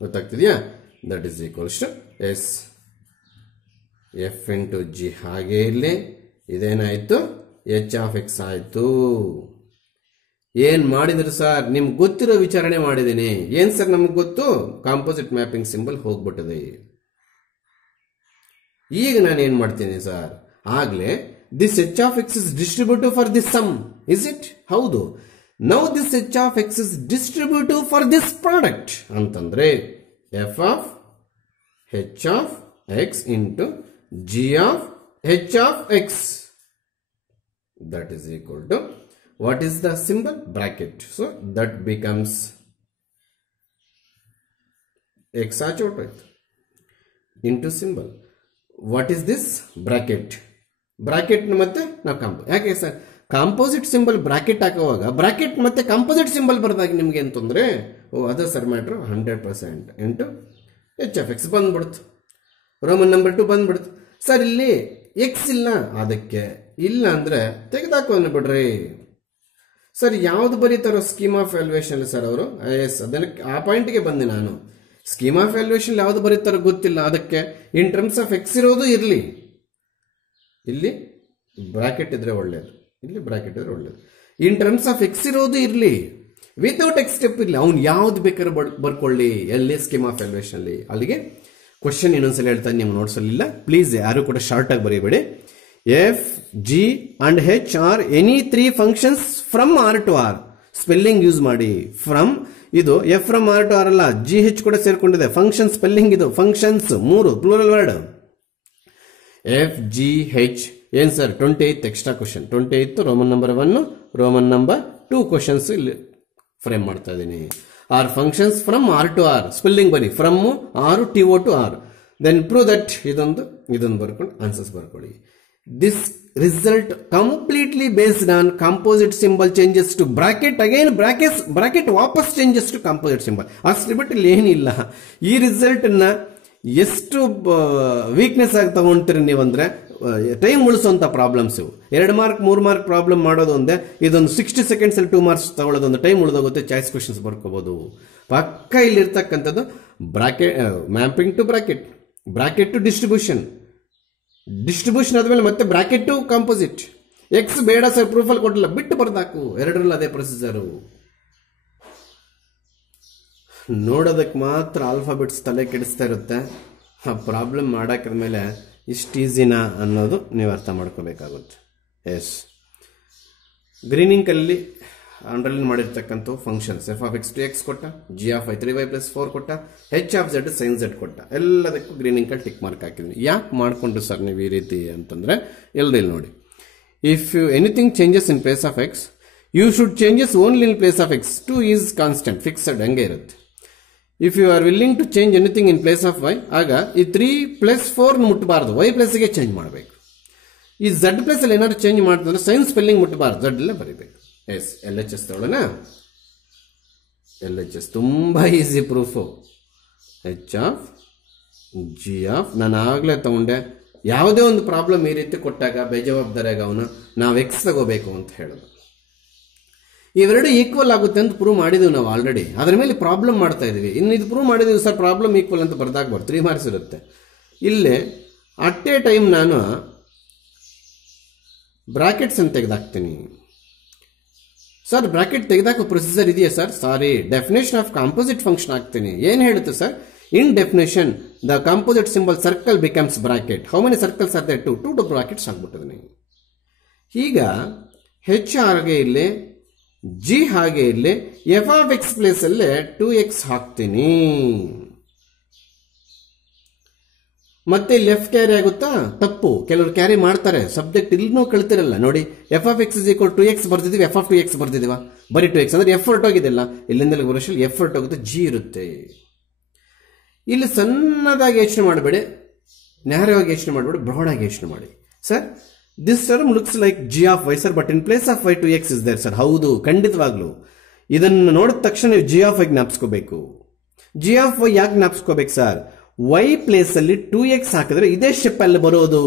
ಗೊತ್ತಾಗ್ತಿದೆಯಾ? That is equals to S F into G ಹಾಗೆ ಇಲ್ಲಿ ಇದೇನಾಯ್ತು, ಎಚ್ ಆಫ್ ಎಕ್ಸ್ ಆಯ್ತು. ಏನ್ ಮಾಡಿದ್ರು ಸರ್? ನಿಮ್ಗೆ ಗೊತ್ತಿರೋ ವಿಚಾರಣೆ ಮಾಡಿದ್ದೀನಿ. ಏನ್ ಸರ್ ನಮ್ಗೆ ಗೊತ್ತು? ಕಾಂಪೋಸಿಟ್ ಮ್ಯಾಪಿಂಗ್ ಸಿಂಬಲ್ ಹೋಗ್ಬಿಟ್ಟಿದೆ. ಈಗ ನಾನು ಏನ್ ಮಾಡ್ತೀನಿ ಸರ್? ಆಗ್ಲೇ this H of X is distributive for this sum, is it? ಹೌದು. Now this H of X is distributive for this product ಅಂತಂದ್ರೆ F of H of X into G of H of X. That is equal to, what is the symbol? Bracket. So that becomes x out into symbol. What is this? Bracket. Bracket ಮತ್ತೆ ನಾವು ಯಾಕೆ ಸರ್ ಕಾಂಪೋಸಿಟ್ ಸಿಂಬಲ್ ಬ್ರಾಕೆಟ್ ಹಾಕುವಾಗ ಬ್ರಾಕೆಟ್ ಮತ್ತೆ ಕಾಂಪೋಸಿಟ್ ಸಿಂಬಲ್ ಬರೆದಾಗ ನಿಮ್ಗೆ ಏನು ತೊಂದರೆ? ಅದೇ sir matter. 100% into H of X ಬಂದ್ಬಿಡ್ತು. ರೋಮನ್ ನಂಬರ್ 2 ಬಂದ್ಬಿಡ್ತು. ಸರ್ ಇಲ್ಲಿ ಎಕ್ಸ್ ಇಲ್ಲ, ಅದಕ್ಕೆ ಇಲ್ಲ ಅಂದ್ರೆ ತೆಗೆದಾಕೋನು ಬಿಡ್ರಿ. ಸರ್ ಯಾವ್ದು ಬರೀತಾರೋ ಸ್ಕೀಮ್ ಆಫ್ ವ್ಯಾಲ್ಯೂಯೇಷನ್ ಸರ್ ಅವರು? ಎಸ್, ಅದಕ್ಕೆ ಆ ಪಾಯಿಂಟ್ಗೆ ಬಂದೆ ನಾನು. ಸ್ಕೀಮ್ ಆಫ್ ವ್ಯಾಲ್ಯೂಯೇಷನ್ ಯಾವ್ದು ಬರೀತಾರೋ ಗೊತ್ತಿಲ್ಲ, ಅದಕ್ಕೆ ಇನ್ ಟರ್ಮ್ಸ್ ಆಫ್ ಎಕ್ಸ್ ಇರೋದು ಇರಲಿ. ಇಲ್ಲಿ ಬ್ರಾಕೆಟ್ ಇದ್ರೆ ಒಳ್ಳೇದು, ಇಲ್ಲಿ ಬ್ರಾಕೆಟ್ ಇದ್ರೆ ಒಳ್ಳೇದು. ಇನ್ ಟರ್ಮ್ಸ್ ಆಫ್ ಎಕ್ಸ್ ಇರೋದು ಇರಲಿ, ವಿತೌಟ್ ಎಕ್ಸ್ ಸ್ಟೆಪ್ ಇರಲಿ. ಅವ್ನು ಯಾವ್ದು ಬೇಕಾದ್ರೆ ಬರ್ಕೊಳ್ಳಿ ಎಲ್ಲಿ ಸ್ಕೀಮ್ ಆಫ್ ವ್ಯಾಲ್ಯೂಯೇಷನ್ ಅಲ್ಲಿ. ಅಲ್ಲಿಗೆ ಕ್ವಶನ್ ಇನ್ನೊಂದ್ಸಲ ಹೇಳ್ತಾನೆ, ನೀವು ನೋಡ್ಸಲಿಲ್ಲ ಪ್ಲೀಸ್, ಯಾರು ಕೂಡ ಶಾರ್ಟ್ ಆಗಿ ಬರೀಬೇಡಿ. F G and H are any 3 functions from R to R. Spelling use ಮಾಡಿ. ಫ್ರಮ್ ಇದು F from R to R ಅಲ್ಲ, ಜಿ ಹೆಚ್ ಕೂಡ ಸೇರ್ಕೊಂಡಿದೆ. ಫಂಕ್ಷನ್ ಸ್ಪೆಲ್ಲಿಂಗ್ ಇದು functions 3 plural word. F G H ಏನ್ sir? 28 extra question. 28 Roman number 1 Roman number 2 questions ಇಲ್ಲಿ ಫ್ರೇಮ್ ಮಾಡ್ತಾ ಇದ್ದೀನಿ. R functions from R to R. Spelling ಬರಿ, from R T O to R. Then prove that. ಇದೊಂದು ಬರ್ಕೊಂಡು ಆನ್ಸರ್ಸ್ ಬರ್ಕೊಳ್ಳಿ. This result completely based on composite symbol changes to bracket. Again bracket ವಾಪಸ್ changes to composite symbol. ಅಷ್ಟು ಬಿಟ್ಟು ಇಲ್ಲಿ ಏನಿಲ್ಲ. ಈ ರಿಸಲ್ಟ್ ನ ಎಷ್ಟು ವೀಕ್ನೆಸ್ ಆಗಿ ತಗೊಂತೀರಿ ನೀವಂದ್ರೆ ಟೈಮ್ ಉಳಿಸುವಂತ ಪ್ರಾಬ್ಲಮ್ಸ್ ಇವು. 2 ಮಾರ್ಕ್ 3 ಮಾರ್ಕ್ ಪ್ರಾಬ್ಲಮ್ ಮಾಡೋದು ಒಂದೇ, ಇದೊಂದು 60 ಸೆಕೆಂಡ್ಸ್ ಅಲ್ಲಿ 2 ಮಾರ್ಕ್ಸ್ ತಗೊಳ್ಳೋದು ಒಂದು ಟೈಮ್ ಉಳಿದೋಗುತ್ತೆ. ಚಾಯ್ಸ್ ಕ್ವಶನ್ಸ್ ಬರ್ಕೋಬಹುದು. ಪಕ್ಕ ಇಲ್ಲಿ ಇರ್ತಕ್ಕಂಥದ್ದು bracket mapping to bracket, bracket to distribution, distribution ಆದ್ಮೇಲೆ ಮತ್ತೆ ಬ್ರಾಕೆಟ್ ಟು ಕಾಂಪೋಸಿಟ್. ಎಕ್ಸ್ ಬೇಡ ಸರ್ ಪ್ರೂಫಲ್ಲಿ ಕೊಟ್ಟಿಲ್ಲ, ಬಿಟ್ಟು ಬರ್ದಾಕು. 2ರಲ್ಲಿ ಅದೇ ಪ್ರೊಸೀಜರು. ನೋಡೋದಕ್ಕೆ ಮಾತ್ರ ಆಲ್ಫಾಬೆಟ್ಸ್ ತಲೆ ಕೆಡಿಸ್ತಾ ಇರುತ್ತೆ. ಆ ಪ್ರಾಬ್ಲಮ್ ಮಾಡಾಕಿದ್ಮೇಲೆ ಇಷ್ಟು ಈಸಿನಾ ಅನ್ನೋದು ನೀವು ಅರ್ಥ ಮಾಡ್ಕೋಬೇಕಾಗುತ್ತೆ. ಎಸ್, ಗ್ರೀನಿಂಕಲ್ಲಿ ಅಂಡರ್ಲೈನ್ ಮಾಡಿರ್ತಕ್ಕಂಥ functions F of X to X ಕೊಟ್ಟ, ಜಿ ಆಫ್ ಐ 3y+4 ಕೊಟ್ಟ, H of Z sine Z ಕೊಟ್ಟ. ಎಲ್ಲದಕ್ಕೂ ಗ್ರೀನಿಂಕಲ್ಲಿ ಟಿಕ್ ಮಾರ್ಕ್ ಹಾಕಿದ್ವಿ. ಯಾಕೆ ಮಾಡ್ಕೊಂಡ್ರು ಸರ್ ನೀವು ಈ ರೀತಿ ಅಂತಂದ್ರೆ ಇಲ್ಲಿ ನೋಡಿ, if you anything changes in place of X you should changes only in place of X. 2 is constant fixed ಹಂಗೆ ಇರುತ್ತೆ. If you are willing to change anything in place of Y, ಆಗ ಈ 3+4 ಮುಟ್ಟಬಾರ್ದು, ವೈ ಪ್ಲಸ್ಗೆ ಚೇಂಜ್ ಮಾಡಬೇಕು. ಈ ಝೆಡ್ ಪ್ಲಸ್ ಅಲ್ಲಿ ಏನಾದ್ರು ಚೇಂಜ್ ಮಾಡ್ತಂದ್ರೆ ಸೈನ್ ಸ್ಪೆಲ್ಲಿಂಗ್ ಮುಟ್ಟಬಾರ್ದು, ಝೆಡ್ ಅಲ್ಲೇ ಬರೀಬೇಕು. ಎಸ್, ಎಲ್ ಎಚ್ ಎಸ್ ತಗೊಳ್ಳೋಣ. ಎಲ್ ಎಚ್ ಎಸ್ ತುಂಬಾ easy proof. H F g of ನಾನು ಆಗಲೇ ತಗೊಂಡೆ. ಯಾವುದೇ ಒಂದು ಪ್ರಾಬ್ಲಮ್ ಈ ರೀತಿ ಕೊಟ್ಟಾಗ ಬೇಜವಾಬ್ದಾರಿಯಾಗ ಅವನು ನಾವು ಎಕ್ಸ್ ತಗೋಬೇಕು ಅಂತ ಹೇಳೋದು. ಇವೆರಡು ಈಕ್ವಲ್ ಆಗುತ್ತೆ ಅಂತ ಪ್ರೂವ್ ಮಾಡಿದೀವಿ ನಾವು ಆಲ್ರೆಡಿ. ಅದ್ರ ಮೇಲೆ ಪ್ರಾಬ್ಲಮ್ ಮಾಡ್ತಾ ಇದೀವಿ. ಇನ್ನು ಇದು ಪ್ರೂವ್ ಮಾಡಿದೀವಿ ಸರ್, ಪ್ರಾಬ್ಲಮ್ ಈಕ್ವಲ್ ಅಂತ ಬರ್ದಾಕ್ಬಾರ್ದು, 3 ಮಾರ್ಕ್ಸ್ ಇರುತ್ತೆ. ಇಲ್ಲೇ ಅಟ್ ಎ ಟೈಮ್ ನಾನು ಬ್ರಾಕೆಟ್ಸ್ ಅಂತ ತೆಗೆದಾಕ್ತೀನಿ. ಸರ್ ಬ್ರಾಕೆಟ್ ತೆಗೆದಾಕೋ ಪ್ರೊಸೀಜರ್ ಇದೆಯಾ sir? Sorry, definition of composite function ಹಾಕ್ತೀನಿ. ಏನು ಹೇಳುತ್ತೆ sir? In definition, the composite symbol circle becomes bracket. How many circles are there? Two brackets ಆಗ್ಬಿಟ್ಟಿದೆ. ಈಗ h ಹಾಗೆ ಇಲ್ಲಿ g ಹಾಗೆ ಇಲ್ಲಿ f of x ಪ್ಲೇಸ್ ಅಲ್ಲಿ 2x ಹಾಕ್ತೀನಿ. ಮತ್ತೆ ಲೆಫ್ಟ್ ಕ್ಯಾರಿ ಆಗುತ್ತಾ? ತಪ್ಪು. ಕೆಲವರು ಕ್ಯಾರಿ ಮಾಡ್ತಾರೆ. ಸಬ್ಜೆಕ್ಟ್ ಇಲ್ಲೂ ಕಳ್ತಿರಲ್ಲ ನೋಡಿ. F of X is equal to X ಬರ್ದಿದ್ದೀವಿ, ಎಫ್ ಆಫ್ ಟು ಎಕ್ಸ್ ಬರ್ದಿದ್ದೀವ, ಬರೀ 2x ಅಂದ್ರೆ ಎಫ್ ಹೊರಟೋಗಿದೆಲ್ಲ. ಇಲ್ಲಿಂದ ಬರೋಷಲ್ಲಿ ಎಫ್ ಹೊರಟೋಗುತ್ತೆ, ಜಿ ಇರುತ್ತೆ. ಇಲ್ಲಿ ಸಣ್ಣದಾಗಿ ಯೋಚನೆ ಮಾಡಬೇಡಿ, ನೇರವಾಗಿ ಯೋಚನೆ ಮಾಡಬೇಡಿ, ಬ್ರಾಡ್ ಆಗಿ ಯೋಚನೆ ಮಾಡಿ. Sir this term looks like G of Y sir, but in place of Y 2x is there sir. ಹೌದು, ಖಂಡಿತವಾಗ್ಲು. ಇದನ್ನು ನೋಡಿದ ತಕ್ಷಣ ನೀವು ಜಿ ಆಫ್ ವೈ ಜ್ಞಾಪಿಸ್ಕೋಬೇಕು. ಜಿ ಆಫ್ ವೈ ಯಾಕೆ ಜ್ಞಾಪಿಸ್ಕೋಬೇಕು ಸರ್? ವೈ ಪ್ಲೇಸ್ ಅಲ್ಲಿ 2x ಹಾಕಿದ್ರೆ ಇದೇ ಸ್ಟೆಪ್ ಅಲ್ಲಿ ಬರೋದು.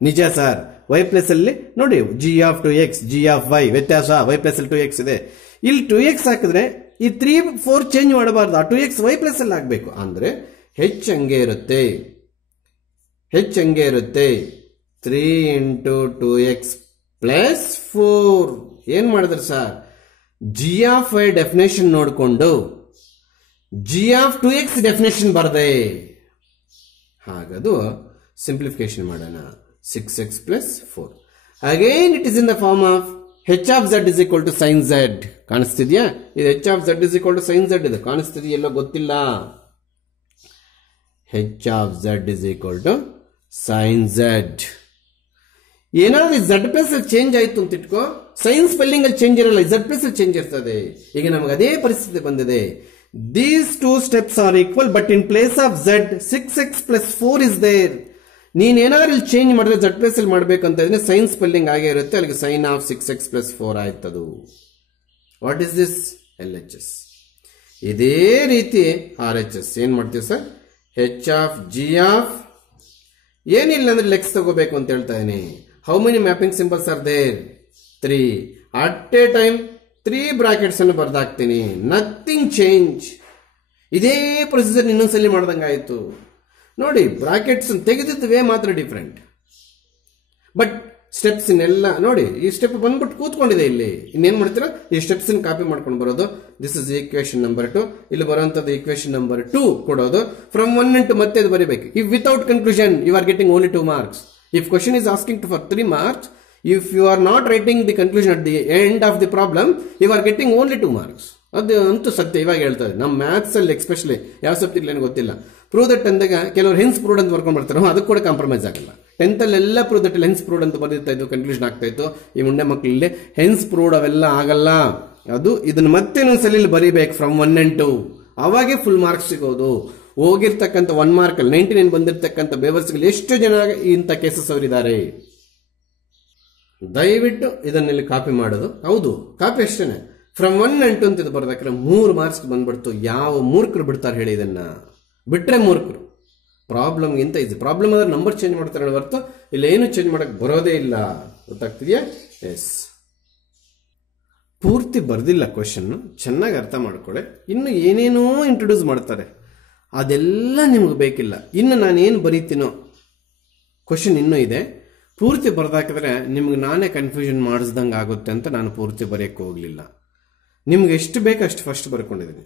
ನಿಜ ಸರ್. ವೈ ಪ್ಲೇಸ್ ಅಲ್ಲಿ ನೋಡಿ, G of 2x, G of Y ವ್ಯತ್ಯಾಸ. ವೈ ಪ್ಲೇಸ್ ಅಲ್ಲಿ 2x ಇದೆ, ಇಲ್ಲಿ 2x ಹಾಕಿದ್ರೆ ಈ 3-4 ಚೇಂಜ್ ಮಾಡಬಾರ್ದು. ಆ 2x ವೈ ಪ್ಲೇಸ್ ಅಲ್ಲಿ ಹಾಕ್ಬೇಕು. ಅಂದ್ರೆ ಹೆಚ್ಚು ಹಂಗೆ ಇರುತ್ತೆ, ಹೆಚ್ಚು ಹಂಗೆ ಇರುತ್ತೆ. 3 × 2x + 4. ಏನ್ ಮಾಡಿದ್ರೆ sir? G of Y definition ನೋಡಿಕೊಂಡು ಜಿ ಆಫ್ 2x ಡೆಫಿನೇಷನ್ ಬರ್ದೆ. ಹಾಗದು ಸಿಂಪ್ಲಿಫಿಕೇಶನ್ ಮಾಡೋಣ. 6x + 4. Again it is in the form of h of z is equal to sin z. ಕಾಣಿಸ್ತಿದ್ಯಾ? ಇದು h of z is equal to sin z ಇದೆ. ಕಾಣಿಸ್ತಿದೆಯಾ? ಎಲ್ಲೋ ಗೊತ್ತಿಲ್ಲ. h of z is equal to sin z. ಏನಾದ್ರೂ z ಪ್ಲಸ್ ಚೇಂಜ್ ಆಯ್ತು ಅಂತ ಇಟ್ಕೋ, ಸೈನ್ ಸ್ಪೆಲ್ಲಿಂಗ್ ಅಲ್ಲಿ ಚೇಂಜ್ ಇರಲ್ಲ, z ಪ್ಲಸ್ ಚೇಂಜ್ ಇರ್ತದೆ. ಈಗ ನಮಗೆ ಅದೇ ಪರಿಸ್ಥಿತಿ ಬಂದಿದೆ. These two steps are equal, but in place of z 6x + 4 is there. ನೀನ್ ಏನಾದ್ರು ಇಲ್ಲಿ ಚೇಂಜ್ ಮಾಡಿದ್ರೆ z ಪ್ಲಸ್ ಅಲ್ಲಿ ಮಾಡ್ಬೇಕಂತ ಇದ್ರೆ ಸೈನ್ ಸ್ಪೆಲ್ಲಿಂಗ್ ಆಗೇ ಇರುತ್ತೆ. ಅಲ್ಲಿಗೆ ಸೈನ್ ಆಫ್ 6x + 4 ಆಯ್ತದು. What is this? LHS. ಇದೇ ರೀತಿ RHS ಏನ್ ಮಾಡ್ತೀವಿ sir? h of g of ಏನಿಲ್ಲ ಅಂದ್ರೆ ಲೆಕ್ಸ್ ತಗೋಬೇಕು ಅಂತ ಹೇಳ್ತಾ ಇದೀನಿ. How many mapping symbols are there? 3. At a time 3 brackets ಅನ್ನು ಬರ್ದಾಕ್ತೀನಿ. Nothing change. ಇದೇ ಪ್ರೊಸೀಜರ್ ಇನ್ನೊಂದ್ಸಲಿ ಮಾಡ್ದಂಗಾಯ್ತು ನೋಡಿ. ಬ್ರಾಕೆಟ್ಸ್ ತೆಗೆದಿದ್ವೇ ಮಾತ್ರ ಡಿಫ್ರೆಂಟ್, ಬಟ್ ಸ್ಟೆಪ್ಸ್ ಇನ್ನೆಲ್ಲ ನೋಡಿ. ಈ ಸ್ಟೆಪ್ ಬಂದ್ಬಿಟ್ಟು ಕೂತ್ಕೊಂಡಿದೆ ಇಲ್ಲಿ. ಇನ್ನೇನ್ ಮಾಡ್ತೀರಾ? ಈ ಸ್ಟೆಪ್ಸ್ ಕಾಪಿ ಮಾಡ್ಕೊಂಡು ಬರೋದು. This is equation number 2. ಇಲ್ಲಿ ಬರುವಂತದ್ದು ಈಕ್ವೇಶನ್ ನಂಬರ್ 2 ಕೊಡೋದು. ಫ್ರಮ್ 1 into ಮತ್ತೆ ಅದು ಬರೀಬೇಕು. If without conclusion you are getting only 2 marks. If question is asking for 3 marks, if you are not writing the conclusion at the end of the problem, you are getting only 2 marks. ಅದು ಅಂತೂ ಸತ್ಯ. ಇವಾಗ ಹೇಳ್ತಾರೆ ನಮ್ಮ ಮ್ಯಾಥ್ಸ್ ಅಲ್ಲಿ ಎಕ್ಸ್ಪೆಷಲಿ ಯಾವ ಸಬ್ಜೆಕ್ಟ್ ಏನು ಗೊತ್ತಿಲ್ಲ, ಪ್ರೂವ್ ದಟ್ ಅಂದಾಗ ಕೆಲವರು ಹೆನ್ಸ್ ಪ್ರೂವ್ಡ್ ಅಂತ ಬರ್ಕೊಂಡು ಬರ್ತಾರೆ. ಅದಕ್ಕೆ ಕೂಡ ಕಾಂಪ್ರಮೈಸ್ ಆಗಲ್ಲ. 10th ಅಲ್ಲಿ ಎಲ್ಲ ಪ್ರೂವ್ ದಟ್ ಹೆನ್ಸ್ ಪ್ರೂವ್ಡ್ ಅಂತ ಬರ್ದಿರ್ತಾ ಇದ್ದು, ಕನ್ಕ್ಲೂಷನ್ ಆಗ್ತಾ ಇತ್ತು. ಈ ಮುಂಡೆ ಮಕ್ಕಳಲ್ಲಿ ಹೆನ್ಸ್ ಪ್ರೂವ್ಡ್ ಅವೆಲ್ಲ ಆಗಲ್ಲ. ಅದು ಇದನ್ನ ಮತ್ತೆ ಇನ್ನೊಂದ್ಸಲಿ ಬರೀಬೇಕು ಫ್ರಮ್ 1 and 2. ಅವಾಗೆ ಫುಲ್ ಮಾರ್ಕ್ಸ್ ಸಿಗೋದು. ಹೋಗಿರ್ತಕ್ಕಂಥ 1 mark ಅಲ್ಲಿ 99 ಬಂದಿರತಕ್ಕಂಥ ಬೇವರ್ಸ್ಗಳು ಎಷ್ಟು ಜನ ಇಂಥ ಕೇಸಸ್ ಅವರಿದ್ದಾರೆ. ದಯವಿಟ್ಟು ಇದನ್ನೆಲ್ಲಿ ಕಾಪಿ ಮಾಡೋದು. ಹೌದು, ಕಾಪಿ ಅಷ್ಟೇನೆ. ಫ್ರಮ್ 1 and 2 ಅಂತ ಇದು ಬರ್ದಾಕ್ರೆ 3 marks ಬಂದ್ಬಿಡ್ತು. ಯಾವ ಮೂರ್ಖರು ಬಿಡ್ತಾರೆ ಹೇಳಿ? ಇದನ್ನ ಬಿಟ್ರೆ ಮೂರ್ಖರು. ಪ್ರಾಬ್ಲಮ್ಗಿಂತ ಇದು ಪ್ರಾಬ್ಲಮ್ ಆದ್ರೆ ನಂಬರ್ ಚೇಂಜ್ ಮಾಡ್ತಾರೆ ಹೊರತು ಇಲ್ಲ ಏನು ಚೇಂಜ್ ಮಾಡಕ್ ಬರೋದೇ ಇಲ್ಲ. ಗೊತ್ತಾಗ್ತಿದ್ಯಾ? ಎಸ್. ಪೂರ್ತಿ ಬರ್ದಿಲ್ಲ ಕ್ವಶನ್, ಚೆನ್ನಾಗಿ ಅರ್ಥ ಮಾಡ್ಕೊಳ್ಳಿ. ಇನ್ನು ಏನೇನೋ ಇಂಟ್ರೊಡ್ಯೂಸ್ ಮಾಡ್ತಾರೆ, ಅದೆಲ್ಲ ನಿಮ್ಗೆ ಬೇಕಿಲ್ಲ. ಇನ್ನು ನಾನು ಏನು ಬರೀತೀನೋ ಕ್ವಶನ್ ಇನ್ನೂ ಇದೆ. ಪೂರ್ತಿ ಬರ್ದಾಕಿದ್ರೆ ನಿಮ್ಗೆ ನಾನೇ ಕನ್ಫ್ಯೂಷನ್ ಮಾಡಿಸ್ದಂಗೆ ಆಗುತ್ತೆ ಅಂತ ನಾನು ಪೂರ್ತಿ ಬರೆಯಕ್ಕೆ ಹೋಗಲಿಲ್ಲ. ನಿಮ್ಗೆ ಎಷ್ಟು ಬೇಕು ಅಷ್ಟು ಫಸ್ಟ್ ಬರ್ಕೊಂಡಿದ್ದೀನಿ.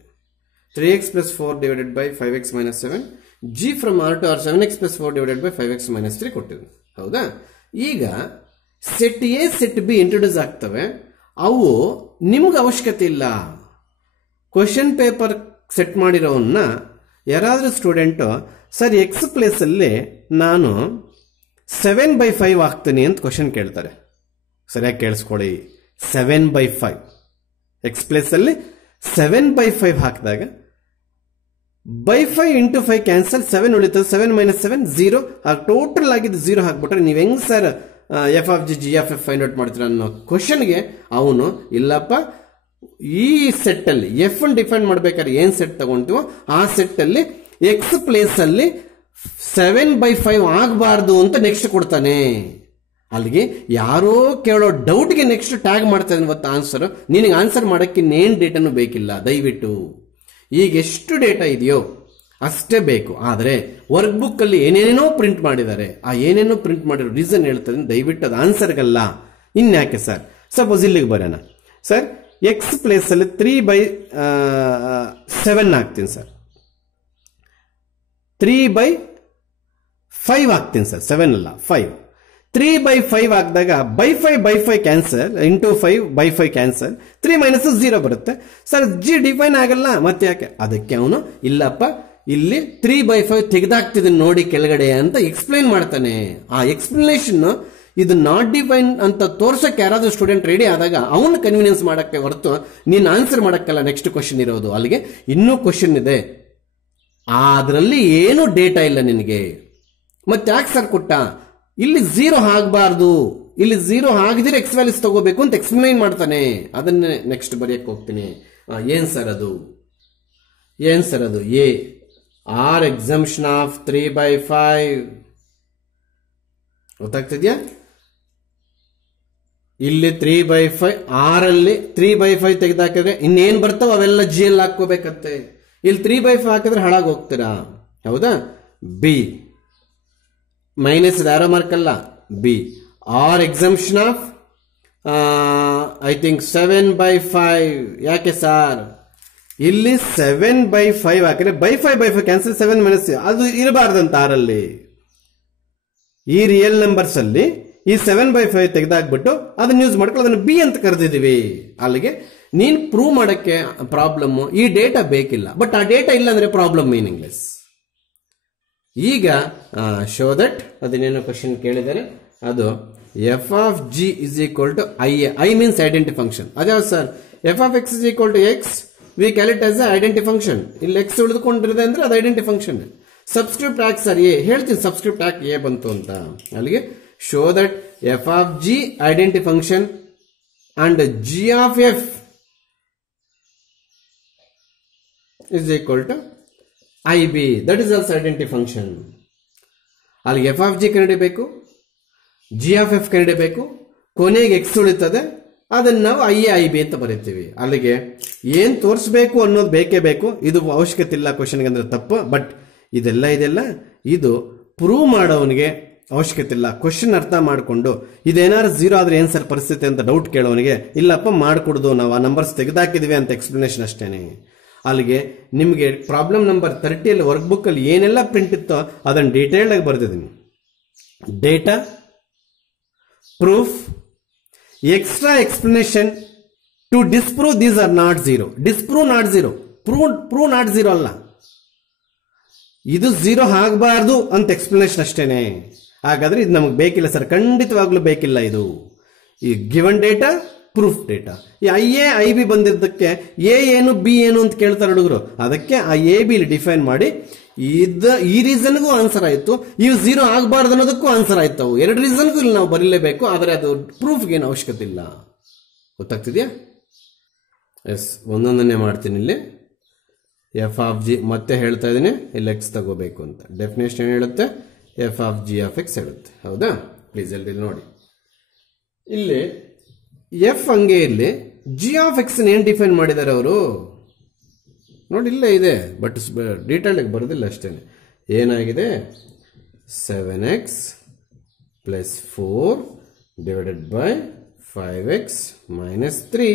3x + 4 divided by 5x - 7, g ಫ್ರಮ್ r to r 7x + 4 divided by 5x - 3 ಕೊಟ್ಟಿದ್ದೀನಿ. ಹೌದಾ? ಈಗ set A set B introduce ಆಗ್ತವೆ. ಅವು ನಿಮ್ಗೆ ಅವಶ್ಯಕತೆ ಇಲ್ಲ. ಕ್ವಶನ್ ಪೇಪರ್ ಸೆಟ್ ಮಾಡಿರೋವನ್ನ ಯಾರಾದ್ರೂ ಸ್ಟೂಡೆಂಟು ಸರ್ ಎಕ್ಸ್ ಪ್ಲೇಸ್ ಅಲ್ಲಿ ನಾನು 7/5 ಹಾಕ್ತೀನಿ ಅಂತ ಕ್ವಶನ್ ಕೇಳ್ತಾರೆ. ಸರಿಯಾಗಿ ಕೇಳಿಸ್ಕೊಳ್ಳಿ. 7/5 ಎಕ್ಸ್ ಪ್ಲೇಸ್ ಅಲ್ಲಿ 7/5 ಹಾಕಿದಾಗ by 5 into 5 ಕ್ಯಾನ್ಸಲ್, 7 ಉಳಿತದೆ. 7 - 7 0. ಟೋಟಲ್ ಆಗಿದ್ದು 0 ಹಾಕ್ಬಿಟ್ರೆ ನೀವು ಹೆಂಗ್ sir F of g of F find out ಮಾಡ್ತೀರಾ ಅನ್ನೋ ಕ್ವಶನ್ಗೆ ಅವನು ಇಲ್ಲಪ್ಪ ಈ ಸೆಟ್ ಅಲ್ಲಿ ಎಫ್ ಅನ್ನು ಡಿಫೈನ್ ಮಾಡ್ಬೇಕಾದ್ರೆ ಏನ್ ಸೆಟ್ ತಗೊಂತೀವೋ ಆ ಸೆಟ್ ಅಲ್ಲಿ ಎಕ್ಸ್ ಪ್ಲೇಸ್ ಅಲ್ಲಿ 7/5 ಆಗಬಾರ್ದು ಅಂತ ನೆಕ್ಸ್ಟ್ ಕೊಡ್ತಾನೆ. ಅಲ್ಲಿಗೆ ಯಾರೋ ಕೇಳೋ ಡೌಟ್ಗೆ ನೆಕ್ಸ್ಟ್ ಟ್ಯಾಗ್ ಮಾಡ್ತಾನೆ ಇವತ್ತು ಆನ್ಸರ್. ನಿನಗೆ ಆನ್ಸರ್ ಮಾಡಕ್ಕೆ ಇನ್ನೇನು ಡೇಟಾನು ಬೇಕಿಲ್ಲ. ದಯವಿಟ್ಟು ಈಗ ಎಷ್ಟು ಡೇಟಾ ಇದೆಯೋ ಅಷ್ಟೇ ಬೇಕು. ಆದರೆ ವರ್ಕ್ ಬುಕ್ ಅಲ್ಲಿ ಏನೇನೇನೋ ಪ್ರಿಂಟ್ ಮಾಡಿದ್ದಾರೆ. ಆ ಏನೇನೋ ಪ್ರಿಂಟ್ ಮಾಡಿರೋ ರೀಸನ್ ಹೇಳ್ತಾರೆ. ದಯವಿಟ್ಟು ಅದು ಆನ್ಸರ್ಗಲ್ಲ. ಇನ್ಯಾಕೆ ಸರ್? ಸಪೋಸ್ ಇಲ್ಲಿಗೆ ಬರೋಣ ಸರ್. ಎಕ್ಸ್ ಪ್ಲೇಸ್ ಅಲ್ಲಿ 3/7 ಹಾಕ್ತೀನಿ ಸರ್. 3/5 ಹಾಕ್ತೀನಿ ಸರ್, 7 ಅಲ್ಲ 5. 3/5 ಹಾಕಿದಾಗ by 5 cancel, into 5/5 cancel, 3 minus 0 ಬರುತ್ತೆ ಸರ್. ಜಿ ಡಿಫೈನ್ ಆಗಲ್ಲ, ಮತ್ತೆ ಯಾಕೆ? ಅದಕ್ಕೆ ಅವನು ಇಲ್ಲಪ್ಪ ಇಲ್ಲಿ 3/5 ತೆಗೆದಾಕ್ತಿದ್ದೀನಿ ನೋಡಿ ಕೆಳಗಡೆ ಅಂತ ಎಕ್ಸ್ಪ್ಲೈನ್ ಮಾಡ್ತಾನೆ. ಆ ಎಕ್ಸ್ಪ್ಲನೇಷನ್ ಇದು ನಾಟ್ ಡಿಫೈನ್ ಅಂತ ತೋರ್ಸಕ್ಕೆ ಯಾರಾದ್ರೂ ಸ್ಟೂಡೆಂಟ್ ರೆಡಿ ಆದಾಗ ಅವನು ಕನ್ವಿನಿಯನ್ಸ್ ಮಾಡಕ್ಕೆ ಹೊರತು ನೀನು ಆನ್ಸರ್ ಮಾಡಕ್ಕಲ್ಲ. ನೆಕ್ಸ್ಟ್ ಕ್ವಶನ್ ಇರೋದು, ಅಲ್ಲಿಗೆ ಇನ್ನೂ ಕ್ವಶನ್ ಇದೆ, ಅದರಲ್ಲಿ ಏನು ಡೇಟಾ ಇಲ್ಲ ನಿನಗೆ, ಮತ್ತೆ ಯಾಕೆ ಸರ್ ಕೊಟ್ಟ? ಇಲ್ಲಿ 0 ಆಗಬಾರ್ದು, ಇಲ್ಲಿ 0 ಆಗದಿರ ಎಕ್ಸ್ ವ್ಯಾಲ್ಯೂಸ್ ತಗೋಬೇಕು ಅಂತ ಎಕ್ಸ್ಪ್ಲೈನ್ ಮಾಡ್ತಾನೆ. ಅದನ್ನೇ ನೆಕ್ಸ್ಟ್ ಬರೆಯಕ್ಕೆ ಹೋಗ್ತೀನಿ. ಏನ್ ಸರ್ ಅದು? ಎ ಆರ್ ಎಕ್ಸಂಪ್ಷನ್ ಆಫ್ 3/5 ಗೊತ್ತಾಗ್ತಿದ್ಯಾ? ಇಲ್ಲಿ 3/5 ಆರಲ್ಲಿ 3/5 ತೆಗೆದಾಕಿದ್ರೆ ಇನ್ನೇನ್ ಬರ್ತಾವ ಅವೆಲ್ಲ ಜಿ ಎಲ್ ಹಾಕೋಬೇಕತ್ತೆ. ಇಲ್ಲಿ 3/5 ಹಾಕಿದ್ರೆ ಹಾಳಾಗಿ ಹೋಗ್ತೀರಾ, ಹೌದಾ? ಬಿ ಮೈನಸ್ ಯಾರೋ ಮಾರ್ಕ್ ಅಲ್ಲ, B are exemption of I think 7/5. ಯಾಕೆ ಸರ್? ಇಲ್ಲಿ 7/5 ಹಾಕಿದ್ರೆ ಬೈ 5 ಕ್ಯಾನ್ಸಲ್, 7 ಮೈನಸ್ ಅದು ಇರಬಾರ್ದಂತ ಆರಲ್ಲಿ. ಈ ರಿಯಲ್ ನಂಬರ್ಸ್ ಅಲ್ಲಿ ಈ 7/5 ತೆಗೆದಾಕ್ಬಿಟ್ಟು ಅದನ್ನ ಯೂಸ್ ಮಾಡ್ಕೊಂಡು ಅದನ್ನು ಬಿ ಅಂತ ಕರೆದಿದ್ದೀವಿ. ಅಲ್ಲಿಗೆ ನೀನ್ ಪ್ರೂವ್ ಮಾಡಕ್ಕೆ ಪ್ರಾಬ್ಲಮ್ ಈ ಡೇಟಾ ಬೇಕಿಲ್ಲ, ಬಟ್ ಆ ಡೇಟಾ ಇಲ್ಲ ಅಂದ್ರೆ ಪ್ರಾಬ್ಲಮ್ ಮೀನಿಂಗ್ಲೆಸ್. ಈಗ ಶೋ ದಟ್ ಅದನ್ನೇನೋ ಕ್ವಶನ್ ಕೇಳಿದರೆ ಅದು F of G is equal to I means identity function. ಅದ್ಯಾವ ಸರ್? F of X is equal to X, we call it as identity function. ಇಲ್ಲಿ ಎಕ್ಸ್ ಉಳಿದುಕೊಂಡಿರದೆ ಅಂದ್ರೆ ಅದು ಐಡೆಂಟಿ ಫಂಕ್ಷನ್. ಸಬ್ಸ್ಕ್ರಿಪ್ಟ್ ಯಾಕೆ ಸರ್? ಎ ಹೇಳ್ತೀನಿ ಸಬ್ಸ್ಕ್ರಿಪ್ಟ್ ಯಾಕೆ ಎ ಬಂತು ಅಂತ. ಅಲ್ಲಿಗೆ show that F of G identity function and G of F is equal to I B, that is also identity function. ಅಲ್ಲಿಗೆ ಎಫ್ ಆಫ್ ಜಿ ಕಂಡಿಡಿಬೇಕು, ಜಿ ಆಫ್ ಎಫ್ ಕಂಡಿಡಿಬೇಕು, ಕೊನೆಗೆ ಎಕ್ಸ್ ಉಳಿತದೆ, ಅದನ್ನ ನಾವು ಐ ಬಿ ಅಂತ ಬರೀತೀವಿ. ಅಲ್ಲಿಗೆ ಏನ್ ತೋರಿಸಬೇಕು ಅನ್ನೋದು ಬೇಕೇ ಬೇಕು. ಇದು ಅವಶ್ಯಕತೆ ಇಲ್ಲ ಕ್ವಶನ್ಗೆ ಅಂದ್ರೆ ತಪ್ಪು, ಬಟ್ ಇದೆಲ್ಲ ಇದು ಪ್ರೂವ್ ಮಾಡೋವನಿಗೆ ಅವಶ್ಯಕತೆ ಇಲ್ಲ. ಕ್ವಶನ್ ಅರ್ಥ ಮಾಡಿಕೊಂಡು ಇದೇನಾದ್ರು 0 ಆದ್ರೆ ಏನ್ ಸರ್ ಪರಿಸ್ಥಿತಿ ಅಂತ ಡೌಟ್ ಕೇಳೋವನಿಗೆ ಇಲ್ಲಪ್ಪ ಮಾಡ್ಕೊಡ್ದು, ನಾವು ಆ ನಂಬರ್ಸ್ ತೆಗೆದಾಕಿದೀವಿ ಅಂತ ಎಕ್ಸ್ಪ್ಲನೇಷನ್ ಅಷ್ಟೇನೆ. ಅಲ್ಲಿಗೆ ನಿಮಗೆ ಪ್ರಾಬ್ಲಮ್ ನಂಬರ್ 30 ವರ್ಕ್ ಬುಕ್ ಅಲ್ಲಿ ಏನೆಲ್ಲ ಪ್ರಿಂಟ್ ಇತ್ತೋ ಅದನ್ನು ಡೀಟೇಲ್ಡ್ ಆಗಿ ಬರೆದಿದ್ದೀನಿ. Data, proof, extra explanation to disprove these are not 0. Disprove not 0, prove not 0 ಅಲ್ಲ. ಇದು 0 ಆಗಬಾರ್ದು ಅಂತ ಎಕ್ಸ್ಪ್ಲನೇಷನ್ ಅಷ್ಟೇನೆ. ಹಾಗಾದ್ರೆ ಇದು ನಮಗೆ ಬೇಕಿಲ್ಲ ಸರ್, ಖಂಡಿತವಾಗ್ಲೂ ಬೇಕಿಲ್ಲ. ಇದು ಈ ಗಿವನ್ ಡೇಟಾ, ಪ್ರೂಫ್ ಡೇಟಾ. ಈ ಐ ಬಿ ಬಂದಿದ್ದಕ್ಕೆ ಎ ಏನು ಬಿ ಏನು ಅಂತ ಕೇಳ್ತಾರೆ ಹುಡುಗರು. ಅದಕ್ಕೆ ಆ ಎ ಬಿ ಇಲ್ಲಿ ಡಿಫೈನ್ ಮಾಡಿ ಈ ರೀಸನ್ಗೂ ಆನ್ಸರ್ ಆಯ್ತು, ಇವು 0 ಆಗಬಾರ್ದು ಅನ್ನೋದಕ್ಕೂ ಆನ್ಸರ್ ಆಯ್ತು. 2 ರೀಸನ್ಗೂ ಇಲ್ಲಿ ನಾವು ಬರೀಲೇಬೇಕು, ಆದರೆ ಅದು ಪ್ರೂಫ್ಗೆ ಏನು ಅವಶ್ಯಕತೆ ಇಲ್ಲ. ಗೊತ್ತಾಗ್ತಿದ್ಯಾ? ಎಸ್, ಒಂದೊಂದನ್ನೇ ಮಾಡ್ತೀನಿ. ಇಲ್ಲಿ ಎಫ್ ಆಫ್ ಜಿ ಮತ್ತೆ ಹೇಳ್ತಾ ಇದ್ದೀನಿ, ಇಲ್ಲಿ ಎಕ್ಸ್ ತಗೋಬೇಕು ಅಂತ. ಡೆಫಿನೇಷನ್ ಏನು ಹೇಳುತ್ತೆ? F of g of X ಹೇಳುತ್ತೆ. ಹೌದಾ? ಪ್ಲೀಸ್ ಎಲ್ಲಿ ನೋಡಿ, ಇಲ್ಲಿ ಎಫ್ ಹಂಗೆ ಇರಲಿ, ಜಿ ಆಫ್ ಎಕ್ಸ್ ಏನು ಡಿಫೈನ್ ಮಾಡಿದ್ದಾರೆ ಅವರು ನೋಡಿ, ಇಲ್ಲೇ ಇದೆ, ಬಟ್ ಡೀಟೇಲ್ ಆಗಿ ಬರೋದಿಲ್ಲ ಅಷ್ಟೇ. ಏನಾಗಿದೆ? 7x plus 4 divided by 5x minus 3.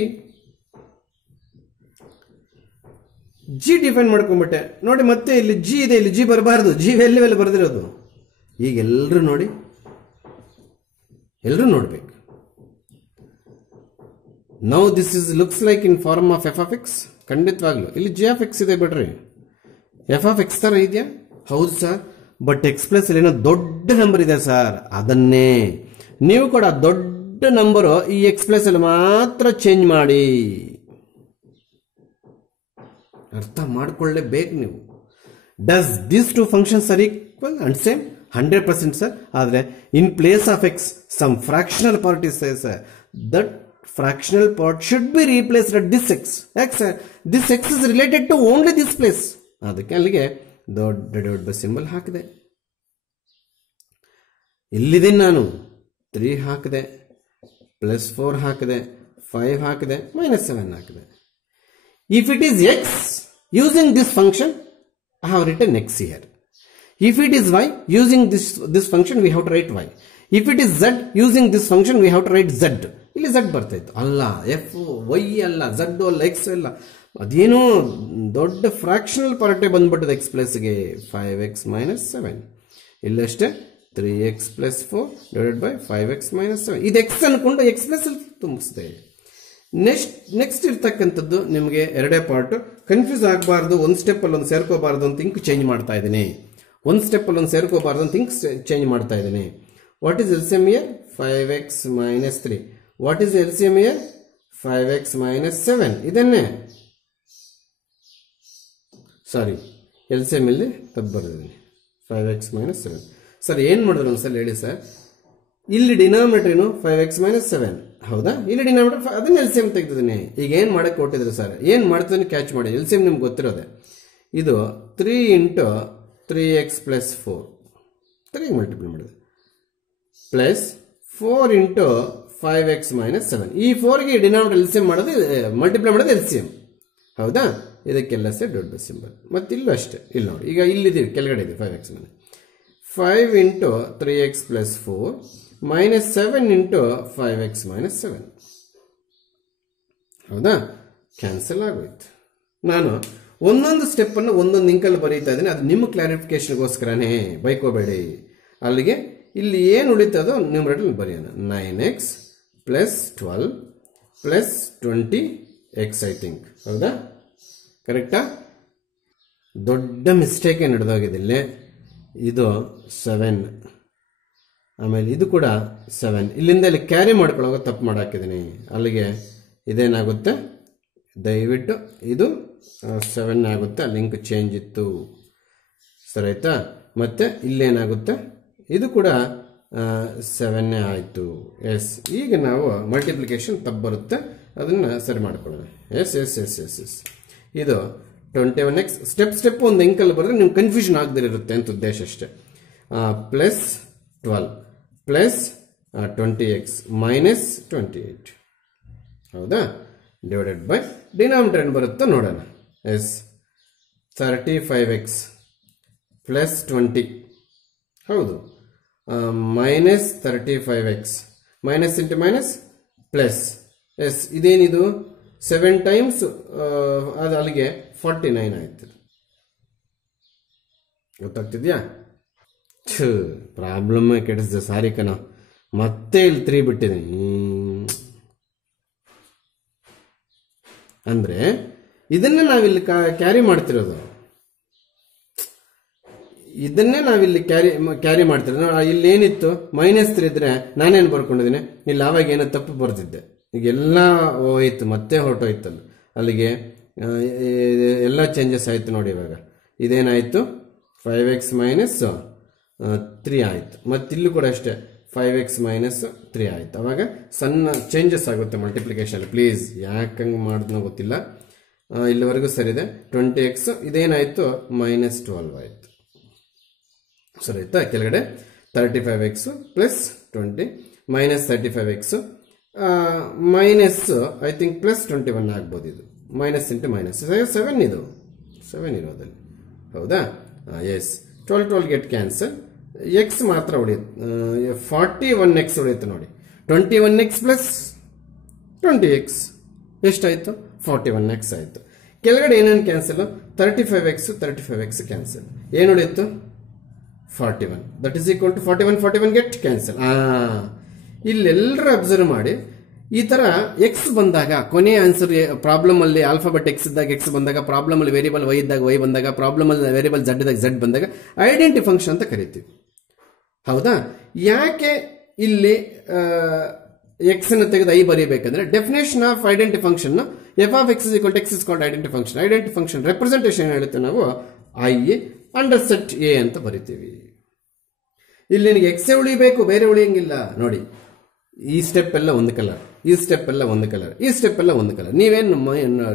G define ಮಾಡ್ಕೊಂಡ್ಬಿಟ್ಟೆ ನೋಡಿ. ಮತ್ತೆ ಇಲ್ಲಿ ಜಿ ಇದೆ, ಇಲ್ಲಿ ಜಿ ಬರಬಾರ್ದು, ಜಿ ಎಲ್ಲಿ ಬರೆದಿರೋದು. ಈಗ ಎಲ್ಲರೂ ನೋಡಿ, ಎಲ್ಲರೂ ನೋಡ್ಬೇಕು. Now this is looks like in form of F of X. ಖಂಡಿತವಾಗ್ಲು ಇಲ್ಲಿ ಜಿ ಆಫ್ ಎಕ್ಸ್ ಇದೆ ಬಿಡ್ರಿ, ಎಫ್ ಆಫ್ ಎಕ್ಸ್ ತರ ಇದೆಯಾ? ಹೌದು ಸರ್, ಬಟ್ ಎಕ್ಸ್ ಪ್ಲಸ್ ಅಲ್ಲಿ ಏನೋ ದೊಡ್ಡ ನಂಬರ್ ಇದೆ ಸರ್. ಅದನ್ನೇ ನೀವು ಕೂಡ ದೊಡ್ಡ ನಂಬರು ಈ ಎಕ್ಸ್ ಪ್ಲಸ್ ಅಲ್ಲಿ ಮಾತ್ರ ಚೇಂಜ್ ಮಾಡಿ. ಅರ್ಥ ಮಾಡ್ಕೊಳ್ಳೇಬೇಕು ನೀವು. Does these two functions are equal and same? 100% sir. ಆದರೆ in place of x some fractional part is sir, that fractional part should be replaced at this x. This x is related to only this place. ಅದಕ್ಕೆ ಅಲ್ಲಿಗೆ ದೊಡ್ಡ ಸಿಂಬಲ್ ಹಾಕಿದೆ. ಇಲ್ಲಿದೆ ನಾನು 3 ಹಾಕಿದೆ, ಪ್ಲಸ್ 4 ಹಾಕಿದೆ, 5 ಹಾಕಿದೆ, ಮೈನಸ್ 7 ಹಾಕಿದೆ. If it is x using this function, I have written x here. If it is y using this function, we have to write y. If it is z using this function, we have to write z. ಇಲ್ಲಿ ಝಡ್ ಬರ್ತಾ ಇತ್ತು. ಅಲ್ಲ, ಎಫ್ ವೈ ಅಲ್ಲ, ಝಡ್ ಅಲ್ಲ, ಎಕ್ಸ್ ಅಲ್ಲ, ಅದೇನೋ ದೊಡ್ಡ ಫ್ರಾಕ್ಷನಲ್ ಪಾರ್ಟೇ ಬಂದ್ಬಿಟ್ಟದೆ ಎಕ್ಸ್ ಪ್ಲಸ್ಗೆ 5x ಮೈನಸ್ 7. ಇಲ್ಲಷ್ಟೇ 3x plus 4 divided by 5x minus 7. ಇದು ಎಕ್ಸ್ ಅನ್ಕೊಂಡು ಎಕ್ಸ್ ಪ್ಲಸ್ ಅಲ್ಲಿ ತುಂಬಿಸಿದೆ. ನೆಕ್ಸ್ಟ್ ಇರ್ತಕ್ಕಂಥದ್ದು ನಿಮಗೆ ಎರಡೇ ಪಾರ್ಟ್. ಕನ್ಫ್ಯೂಸ್ ಆಗಬಾರ್ದು, ಒಂದು ಸ್ಟೆಪ್ಪಲ್ಲಿ ಒಂದು ಸೇರ್ಕೋಬಾರ್ದು ಅಂತ ಇಂಕ್ ಚೇಂಜ್ ಮಾಡ್ತಾ ಇದ್ದೀನಿ. ಒಂದು ಸ್ಟೆಪ್ಪಲ್ಲಿ ಒಂದು ಸೇರ್ಕೋಬಾರ್ದು ಅಂತ ಇಂಕ್ ಚೇಂಜ್ ಮಾಡ್ತಾ ಇದ್ದೀನಿ. What is LCM year? 5x minus 3. What is LCM year? 5x minus 7. ಇದನ್ನೇ ಸಾರಿ LCM ಇಲ್ಲಿ ತಪ್ಪು ಬರೆದಿದ್ದೀನಿ. 5x minus 7. ಸರ್ ಏನು ಮಾಡಿದ್ರು ಒಂದ್ಸಲ ಹೇಳಿ ಸರ್. ಇಲ್ಲಿ ಡಿನಾಮಿನೇಟರ್ ಏನು? 5x minus 7. ಹೌದಾ? ಇಲ್ಲಿ ಡಿನಾಮಿನೇಟರ್ ಅದನ್ನ LCM ತೆಗೆದಿದ್ದೀನಿ. ಈಗ ಏನು ಮಾಡಕ್ಕೆ ಕೊಟ್ಟಿದ್ರು ಸರ್? ಏನು ಮಾಡ್ತಾನೆ ಕ್ಯಾಚ್ ಮಾಡಿ. LCM ನಿಮ್ಗೆ ಗೊತ್ತಿರೋದೆ. ಇದು 3 ಇಂಟು 3x ಪ್ಲಸ್ 4 3 ಮಲ್ಟಿಪ್ಲೈ ಮಾಡಿದೆ ಪ್ಲಸ್ 4 ಇಂಟು 5x ಮೈನಸ್ 7. ಈ 4ಗೆ ಡಿನಾಮಿನೇಟರ್ LCM ಮಾಡೋದು, ಮಲ್ಟಿಪ್ಲೈ ಮಾಡೋದು LCM. ಹೌದಾ? ಇದಕ್ಕೆಲ್ಲ ಸೇ ದೊಡ್ಡ ಸಿಂಬಲ್. ಮತ್ತು ಇಲ್ಲೂ ಅಷ್ಟೇ. ಇಲ್ಲಿ ನೋಡಿ, ಈಗ ಇಲ್ಲಿದ್ದೀವಿ, ಕೆಳಗಡೆ ಇದೆ 5x ಮೇಲೆ 5 into 3x plus 4 minus 7 into 5x minus 7. ಹೌದಾ? ಕ್ಯಾನ್ಸಲ್ ಆಗೋಯ್ತು. ನಾನು ಒಂದೊಂದು ಸ್ಟೆಪ್ಪನ್ನು ಒಂದೊಂದು ಇಂಕಲ್ಲಿ ಬರೀತಾ ಇದ್ದೀನಿ. ಅದು ನಿಮ್ಮ ಕ್ಲಾರಿಫಿಕೇಶನ್ಗೋಸ್ಕರನೇ, ಬೈಕೋಬೇಡಿ. ಅಲ್ಲಿಗೆ ಇಲ್ಲಿ ಏನು ಉಳಿತದೋ ನ್ಯೂಮರೇಟರ್ ಬರೆಯೋಣ. 9x plus 12 plus 20x I think. ಹೌದಾ? ಕರೆಕ್ಟಾ? ದೊಡ್ಡ ಮಿಸ್ಟೇಕ್ ನಡೆದೋಗಿದ್ದಿಲ್ಲ. ಇದು 7, ಆಮೇಲೆ ಇದು ಕೂಡ 7. ಇಲ್ಲಿಂದ ಇಲ್ಲಿ ಕ್ಯಾರಿ ಮಾಡ್ಕೊಳ್ಳೋಕೆ ತಪ್ಪು ಮಾಡಾಕಿದ್ದೀನಿ. ಅಲ್ಲಿಗೆ ಇದೇನಾಗುತ್ತೆ, ದಯವಿಟ್ಟು ಇದು 7 ಆಗುತ್ತೆ. ಲಿಂಕ್ ಚೇಂಜ್ ಇತ್ತು, ಸರಿ ಆಯ್ತಾ? ಮತ್ತೆ ಇಲ್ಲೇನಾಗುತ್ತೆ, ಇದು ಕೂಡ 7 ಆಯಿತು. ಎಸ್, ಈಗ ನಾವು ಮಲ್ಟಿಪ್ಲಿಕೇಶನ್ ತಪ್ಪು ಬರುತ್ತೆ, ಅದನ್ನು ಸರಿ ಮಾಡ್ಕೊಳ್ಳೋಣ. Yes yes yes yes yes ಇದು 21x. ಸ್ಟೆಪ್ ಒಂದು ಇಂಕಲ್ಲಿ ಬರೆದ್ರೆ ನಿಮ್ಗೆ ಕನ್ಫ್ಯೂಷನ್ ಆಗದಿರುತ್ತೆ ಅಂತ ಉದ್ದೇಶ ಅಷ್ಟೇ. Plus 12 plus 20x minus 28. ಹೌದಾ? ಡಿವೈಡೆಡ್ ಬೈ ಡಿನಾಮಿನೇಟರ್ ಏನು ಬರುತ್ತೋ ನೋಡೋಣ. Yes, 35x plus 20. ಹೌದು, minus 35x minus into minus plus. Yes, ಇದೇನಿದು 7 ಟೈಮ್ಸ್, ಅದು ಅಲ್ಲಿಗೆ 49 ಆಯ್ತು. ಗೊತ್ತಾಗ್ತಿದ್ಯಾ? ಪ್ರಾಬ್ಲಮ್ ಕೆಡಿಸಿದೆ, ಸಾರಿ ಕಣ. ಮತ್ತೆ ಇಲ್ಲಿ 3 ಬಿಟ್ಟಿದ್ದೀನಿ. ಅಂದ್ರೆ ಇದನ್ನೇ ನಾವಿಲ್ಲಿ ಕ್ಯಾರಿ ಮಾಡ್ತಿರೋದು. ಇದನ್ನೇ ನಾವಿಲ್ಲಿ ಕ್ಯಾರಿ ಮಾಡ್ತಿರೋದು. ಇಲ್ಲಿ ಏನಿತ್ತು, -3 ಇದ್ರೆ ನಾನೇನು ಬರ್ಕೊಂಡಿದ್ದೀನಿ, ಇಲ್ಲಿ ಆವಾಗ ಏನೋ ತಪ್ಪು ಬರ್ತಿದ್ದೆ. ಈಗೆಲ್ಲ ಹೋಯ್ತು, ಮತ್ತೆ ಹೊರಟೋಯ್ತಲ್ಲ. ಅಲ್ಲಿಗೆ ಎಲ್ಲ ಚೇಂಜಸ್ ಆಯಿತು ನೋಡಿ. ಇವಾಗ ಇದೇನಾಯಿತು, 5x ಮೈನಸ್ 3 ಆಯಿತು. ಮತ್ತು ಇಲ್ಲೂ ಕೂಡ ಅಷ್ಟೇ 5x ಮೈನಸ್ 3 ಆಯಿತು. ಅವಾಗ ಸಣ್ಣ ಚೇಂಜಸ್ ಆಗುತ್ತೆ ಮಲ್ಟಿಪ್ಲಿಕೇಶನ್. ಪ್ಲೀಸ್, ಯಾಕಂಗೆ ಮಾಡಿದ್ನೋ ಗೊತ್ತಿಲ್ಲ. ಇಲ್ಲಿವರೆಗೂ ಸರಿದೆ. 20x ಇದೇನಾಯಿತು, -12 ಆಯಿತು. ಸರಿ ಆಯ್ತಾ? ಕೆಳಗಡೆ 35x plus 20 minus 35x minus I think plus 21 ಆಗ್ಬೋದು. ಇದು ಮೈನಸ್ ಇಂಟು ಮೈನಸ್ 7, ಇದು 7 ಇರೋದಲ್ಲಿ. ಹೌದಾ? S, 12 get cancel. ಎಕ್ಸ್ ಮಾತ್ರ ಉಳಿಯುತ್ತೆ. 41x ಉಳಿಯುತ್ತೆ ನೋಡಿ. 21x ಪ್ಲಸ್ 20x ಎಷ್ಟಾಯಿತು? 41x ಆಯಿತು. ಕೆಳಗಡೆ ಏನೇನು ಕ್ಯಾನ್ಸಲ್? 35x cancel. ಏನು ಉಳಿಯಿತು? 41. That is equal to 41 get cancel. ಇಲ್ಲೆಲ್ಲರೂ ಅಬ್ಸರ್ವ್ ಮಾಡಿ. ಈ ತರ ಎಕ್ಸ್ ಬಂದಾಗ ಕೊನೆಯ ಆನ್ಸರ್ ಪ್ರಾಬ್ಲಮ್ ಅಲ್ಲಿ ಆಲ್ಫಾಬೆಟ್ ಎಕ್ಸ್ ಇದ್ದಾಗ ಎಕ್ಸ್ ಬಂದಾಗ, ಪ್ರಾಬ್ಲಮ್ ಅಲ್ಲಿ ವೇರಿಯಬಲ್ ವೈ ಇದ್ದಾಗ ವೈ ಬಂದಾಗ, ಪ್ರಾಬ್ಲಮ್ ಅಲ್ಲಿ ವೇರಿಯಬಲ್ ಝಡ್ ಇದ್ದಾಗ ಝಡ್ ಬಂದಾಗ ಐಡೆಂಟಿ ಫಂಕ್ಷನ್ ಅಂತ ಕರಿತೀವಿ. ಹೌದಾ? ಯಾಕೆ ಇಲ್ಲಿ ಎಕ್ಸ್ ಅನ್ನು ತೆಗೆದು ಐ ಬರೀಬೇಕಂದ್ರೆ, definition of identity function f of X is equal to x is called identity function. Identity function representation ಹೇಳುತ್ತೆ ನಾವು ಐ ಅಂಡರ್ ಸೆಟ್ ಎ ಅಂತ ಬರಿತೀವಿ. ಇಲ್ಲಿ ನಿನಗೆ ಎಕ್ಸೆ ಉಳಿಬೇಕು, ಬೇರೆ ಉಳಿಯಂಗಿಲ್ಲ. ನೋಡಿ, ಈ ಸ್ಟೆಪ್ ಎಲ್ಲ ಒಂದು ಕಲರ್, ಈ ಸ್ಟೆಪ್ ಎಲ್ಲ ಒಂದು ಕಲರ್, ಈ ಸ್ಟೆಪ್ ಎಲ್ಲ ಒಂದು ಕಲರ್. ನೀವೇನು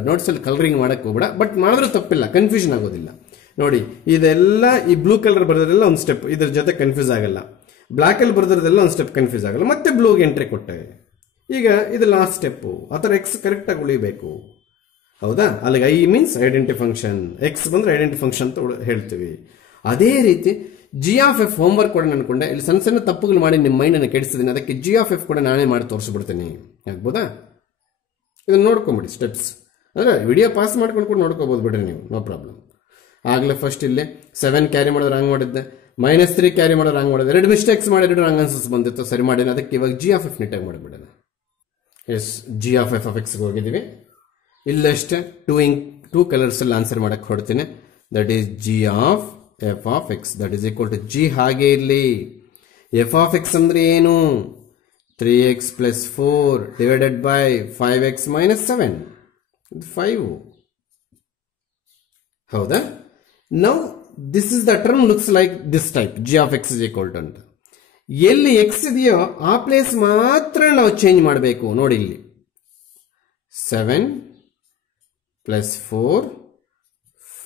ನೋಟ್ಸ್ ಅಲ್ಲಿ ಕಲರಿಂಗ್ ಮಾಡಕ್ಕೆ ಹೋಗ್ಬೇಡ. ಬಟ್ ಮಾಡಿದ್ರೂ ತಪ್ಪಿಲ್ಲ, ಕನ್ಫ್ಯೂಷನ್ ಆಗೋದಿಲ್ಲ. ನೋಡಿ, ಇದೆಲ್ಲ ಈ ಬ್ಲೂ ಕಲರ್ ಬರೋದ್ರೆಲ್ಲ ಒಂದು ಸ್ಟೆಪ್, ಇದ್ರ ಜೊತೆ ಕನ್ಫ್ಯೂಸ್ ಆಗಲ್ಲ. ಬ್ಲಾಕ್ ಅಲ್ಲಿ ಬರೋದ್ರೆಲ್ಲ ಒಂದು ಸ್ಟೆಪ್ ಕನ್ಫ್ಯೂಸ್ ಆಗಲ್ಲ. ಮತ್ತೆ ಬ್ಲೂಗೆ ಎಂಟ್ರಿ ಕೊಟ್ಟೆ. ಈಗ ಇದು ಲಾಸ್ಟ್ ಸ್ಟೆಪ್ಪು. ಆ ಥರ ಎಕ್ಸ್ ಕರೆಕ್ಟಾಗಿ ಉಳಿಬೇಕು. ಹೌದಾ? ಅಲ್ಲಿಗೆ I means identity function. X ಬಂದ್ರೆ ಐಡೆಂಟಿ ಫಂಕ್ಷನ್ ಅಂತ ಹೇಳ್ತೀವಿ. ಅದೇ ರೀತಿ ಜಿ ಆಫ್ ಎಫ್ ಹೋಮ್ವರ್ಕ್ ಕೂಡ ಅನ್ಕೊಂಡೆ. ಇಲ್ಲಿ ಸಣ್ಣ ಸಣ್ಣ ತಪ್ಪುಗಳು ಮಾಡಿ ನಿಮ್ಮ ಮೈಂಡನ್ನು ಕೆಡಿಸಿದ್ದೀನಿ. ಅದಕ್ಕೆ ಜಿ ಆಫ್ ಎಫ್ ಕೂಡ ನಾನೇ ಮಾಡಿ ತೋರಿಸ್ಬಿಡ್ತೀನಿ. ಆಗ್ಬೋದಾ? ಇದನ್ನು ನೋಡ್ಕೊಂಬಿಡಿ ಸ್ಟೆಪ್ಸ್. ಅಂದರೆ ವಿಡಿಯೋ ಪಾಸ್ ಮಾಡ್ಕೊಂಡು ಕೂಡ ನೋಡ್ಕೋಬೋದು ಬಿಡ್ರಿ ನೀವು, ನೋ ಪ್ರಾಬ್ಲಮ್. ಆಗಲೇ ಫಸ್ಟ್ ಇಲ್ಲಿ 7 ಕ್ಯಾರಿ ಮಾಡೋದು ರಾಂಗ್ ಮಾಡಿದ್ದೆ, -3 ಕ್ಯಾರಿ ಮಾಡೋದು ರಾಂಗ್ ಮಾಡಿದೆ, 2 ಮಿಸ್ಟೇಕ್ಸ್ ಮಾಡಿ 2 ರಾಂಗ್ ಆನ್ಸರ್ಸ್ ಬಂದಿತ್ತು, ಸರಿ ಮಾಡಿನ. ಅದಕ್ಕೆ ಇವಾಗ ಜಿ ಆಫ್ ಎಫ್ ನೀಟಾಗಿ ಮಾಡಿಬಿಡೋಣ. Yes, g of F of ಎಕ್ಸ್ಗೆ ಹೋಗಿದ್ದೀವಿ. ಇಲ್ಲಷ್ಟೇ ಟೂ ಕಲರ್ಸಲ್ಲಿ ಆನ್ಸರ್ ಮಾಡೋಕ್ಕೆ ಹೊಡ್ತೀನಿ. That is g of F of x that is equal to g. ಹಾಗೆ ಇರಲಿ. ಎಫ್ ಆಫ್ ಎಕ್ಸ್ ಅಂದರೆ ಏನು? 3x + 4 divided by 5x - 7. 5. ಹೌದಾ? Now this is the term looks like this type, G of X is equal to ಅಂತ. ಎಲ್ಲಿ ಎಕ್ಸ್ ಇದೆಯೋ ಆ ಪ್ಲೇಸ್ ಮಾತ್ರ ನಾವು ಚೇಂಜ್ ಮಾಡಬೇಕು. ನೋಡಿ ಇಲ್ಲಿ 7 + 4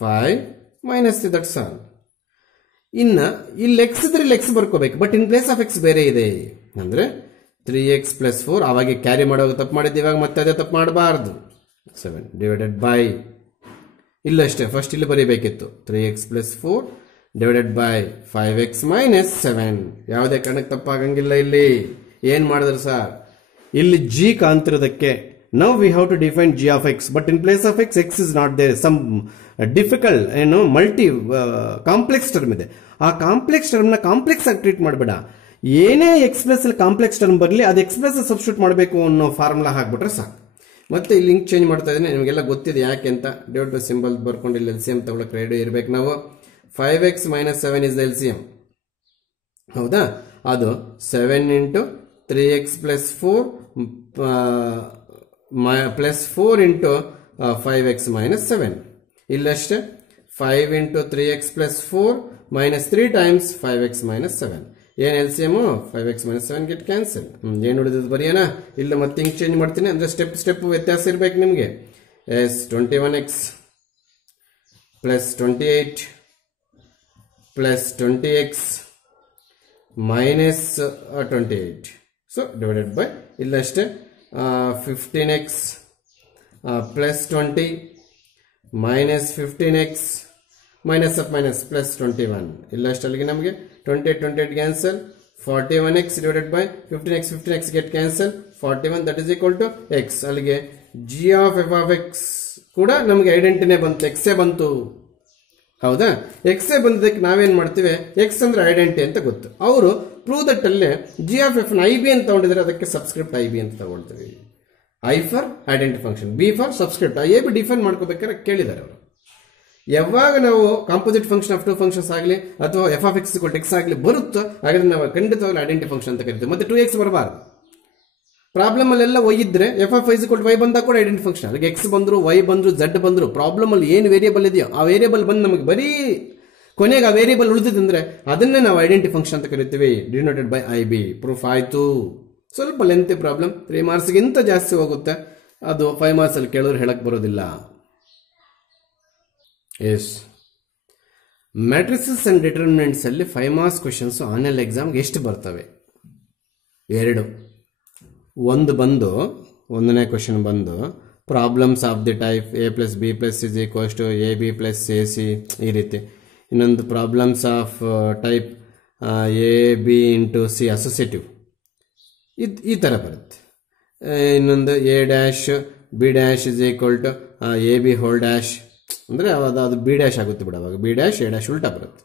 5 - ದಟ್ಸ್ ಆಲ್. ಇನ್ನು ಇಲ್ಲಿ ಎಕ್ಸ್ ಇದ್ರೆ ಇಲ್ಲಿ ಎಕ್ಸ್ ಬರ್ಕೋಬೇಕು, but in place of x ಬೇರೆ ಇದೆ. ಅಂದ್ರೆ 3x + 4 ಅವಾಗ ಕ್ಯಾರಿ ಮಾಡುವಾಗ ತಪ್ಪು ಮಾಡಿದ್ದು, ಇವಾಗ ಮತ್ತೆ ಅದೇ ತಪ್ಪು ಮಾಡಬಾರ್ದು. 7 ಡಿವೈಡೆಡ್ ಬೈ, ಇಲ್ಲಷ್ಟೇ ಫಸ್ಟ್ ಇಲ್ಲಿ ಬರೀಬೇಕಿತ್ತು 3x + 4 ಡಿವೈಡೆಡ್ ಬೈ 5x - 7. ಯಾವುದೇ ಕಾರಣಕ್ಕೆ ತಪ್ಪಾಗಂಗಿಲ್ಲ. ಇಲ್ಲಿ ಏನ್ ಮಾಡಿದ್ರು ಸರ್? ಇಲ್ಲಿ ಜಿ ಕಾಂತಿರೋದಕ್ಕೆ now we have to define g of x, but in place of x x is not there. Some difficult multi complex term ಇದೆ. ಆ ಕಾಂಪ್ಲೆಕ್ಸ್ ಟರ್ಮ್ನ ಕಾಂಪ್ಲೆಕ್ಸ್ ಆಗಿ ಟ್ರೀಟ್ ಮಾಡಬೇಡ. ಏನೇ ಎಕ್ಸ್ಪ್ರೆಸ್ ಅಲ್ಲಿ ಕಾಂಪ್ಲೆಕ್ಸ್ ಟರ್ಮ್ ಬರಲಿ ಅದು ಎಕ್ಸ್ಪ್ರೆಸ್ ಸಬ್ಸ್ಟಿಟ್ಯೂಟ್ ಮಾಡಬೇಕು ಅನ್ನೋ ಫಾರ್ಮುಲಾ ಹಾಕ್ಬಿಟ್ರೆ ಸಾಕು. ಮತ್ತೆ ಇಲ್ಲಿ ಲಿಂಕ್ ಚೇಂಜ್ ಮಾಡ್ತಾ ಇದ್ದೀನಿ, ನಿಮಗೆಲ್ಲ ಗೊತ್ತಿದೆ ಯಾಕೆ ಅಂತ. ಡಿವೈಡ್ ಬೈ ಸಿಂಬಲ್ ಬರ್ಕೊಂಡು ಇಲ್ಲಿ LCM ತಗೊಳಕ್ಕೆ ರೆಡಿ ಇರಬೇಕು ನಾವು. 5x - 7 is the LCM. ಹೌದಾ? ಅದು 7 × 3x + 4 + 5x - 7. ಇಲ್ಲಷ್ಟೇ 5 × 3x + 4 - 3 times 5x - 7. ಏನು LCM? 5x - 7 get cancel. ಏನು ಉಳಿದಿದ್ದು ಬರೆಯೋಣ. ಇಲ್ಲ ಮತ್ತೆ ಹಿಂಗೆ ಚೇಂಜ್ ಮಾಡ್ತೀನಿ, ಅಂದರೆ ಸ್ಟೆಪ್ ವ್ಯತ್ಯಾಸ ಇರಬೇಕು ನಿಮಗೆ. Yes 21x + 28 + 20x - 28. So divided by, ಇಲ್ಲಷ್ಟೇ 15x + 20 - 15x -+21. ಇಲ್ಲಷ್ಟು ಅಲ್ಲಿಗೆ ನಮಗೆ 28 cancel. 41x divided by 15x get cancel. 41 that is equal to x. ಅಲ್ಲಿಗೆ g of F of x ಕೂಡ ನಮಗೆ ಐಡೆಂಟಿನೇ ಬಂತು, ಎಕ್ಸೇ ಬಂತು. ಹೌದಾ? ಎಕ್ಸೇ ಬಂದದಕ್ಕೆ ನಾವೇನ್ ಮಾಡ್ತೀವಿ, ಎಕ್ಸ್ ಅಂದ್ರೆ ಐಡೆಂಟಿ ಅಂತ ಗೊತ್ತು. ಅವರು ಪ್ರೂವ್ ದಟ್ ಅಲ್ಲೇ ಜಿ ಆಫ್ ಎಫ್ ನ IB ಅಂತ ತಗೊಂಡಿದ್ರೆ ಅದಕ್ಕೆ ಸಬ್ಸ್ಕ್ರಿಪ್ಟ್ IB ಅಂತ ತಗೊಳ್ತೀವಿ. I for identity function, B for subscript. AB define ಮಾಡ್ಕೋಬೇಕಾದ್ರೆ ಕೇಳಿದ್ದಾರೆ ಅವರು. ಯಾವಾಗ ನಾವು composite function of two functions ಆಗಲಿ ಅಥವಾ ಎಫ್ ಆಫ್ ಎಕ್ಸ್ ಎಕ್ಸ್ ಆಗಲಿ ಬರುತ್ತೋ ಹಾಗಾದ್ರೆ ನಾವು ಖಂಡಿತವಾಗ್ಲೂ ಐಡೆಂಟಿ ಫಂಕ್ಷನ್ ಅಂತ ಕರಿತೀವಿ. ಮತ್ತೆ 2x ಬರಬಾರ್ದು. ಪ್ರಾಬ್ಲಮ್ ಅಲ್ಲೆಲ್ಲ y ಇದ್ರೆ ಎಫ್ ಆಫ್ y ಬಂದಾಗ ಕೂಡ ಐಡೆಂಟಿ ಫಂಕ್ಷನ್. ಅದಕ್ಕೆ ಎಕ್ಸ್ ಬಂದ್ರು, y ಬಂದ್ರು, z ಬಂದ್ರು, ಪ್ರಾಬ್ಲಮ್ ಅಲ್ಲಿ ಏನು ವೇರಿಯೇಬಲ್ ಇದೆಯೋ ಆ ವೇರಿಯೇಬಲ್ ಬಂದು ನಮಗೆ ಬರೀ ಕೊನೆಗೆ ಆ ವೇರಿಯೇಬಲ್ ಉಳಿದಿದ್ರೆ ಅದನ್ನೇ ನಾವು ಐಡೆಂಟಿ ಫಂಕ್ಷನ್ ಅಂತ ಕರಿತೀವಿ, ಡಿನೋಟೆಡ್ ಬೈ IB. ಪ್ರೂಫ್ ಆಯ್ತು. ಸ್ವಲ್ಪ ಲೆಂತಿ ಪ್ರಾಬ್ಲಮ್, 3 ಮಾರ್ಕ್ಸ್ಗಿಂತ ಜಾಸ್ತಿ ಹೋಗುತ್ತೆ. ಅದು 5 ಮಾರ್ಕ್ಸ್ ಅಲ್ಲಿ ಕೇಳಿದ್ರೆ ಹೇಳಕ್ ಬರೋದಿಲ್ಲ. ಎಸ್, ಮ್ಯಾಟ್ರಿಸಸ್ ಅಂಡ್ ಡಿಟರ್ಮಿನೆಂಟ್ಸ್ ಅಲ್ಲಿ 5 ಮಾರ್ಕ್ಸ್ ಕ್ವಶನ್ಸ್ ಆನ್ಯಲ್ ಎಕ್ಸಾಮ್ಗೆ ಎಷ್ಟು ಬರ್ತವೆ? 2. ಒಂದು ಬಂದು, ಒಂದನೇ ಕ್ವಶನ್ ಬಂದು problems of the type A + B + AB + AC ಈ ರೀತಿ. ಇನ್ನೊಂದು problems of type AB × C associative, ಈ ಥರ ಬರುತ್ತೆ. ಇನ್ನೊಂದು A' B' = AB hole dash ಅಂದರೆ ಅದು B' ಆಗುತ್ತೆ ಬಿಡ, ಅವಾಗ B' A' ಉಲ್ಟಾ ಬರುತ್ತೆ.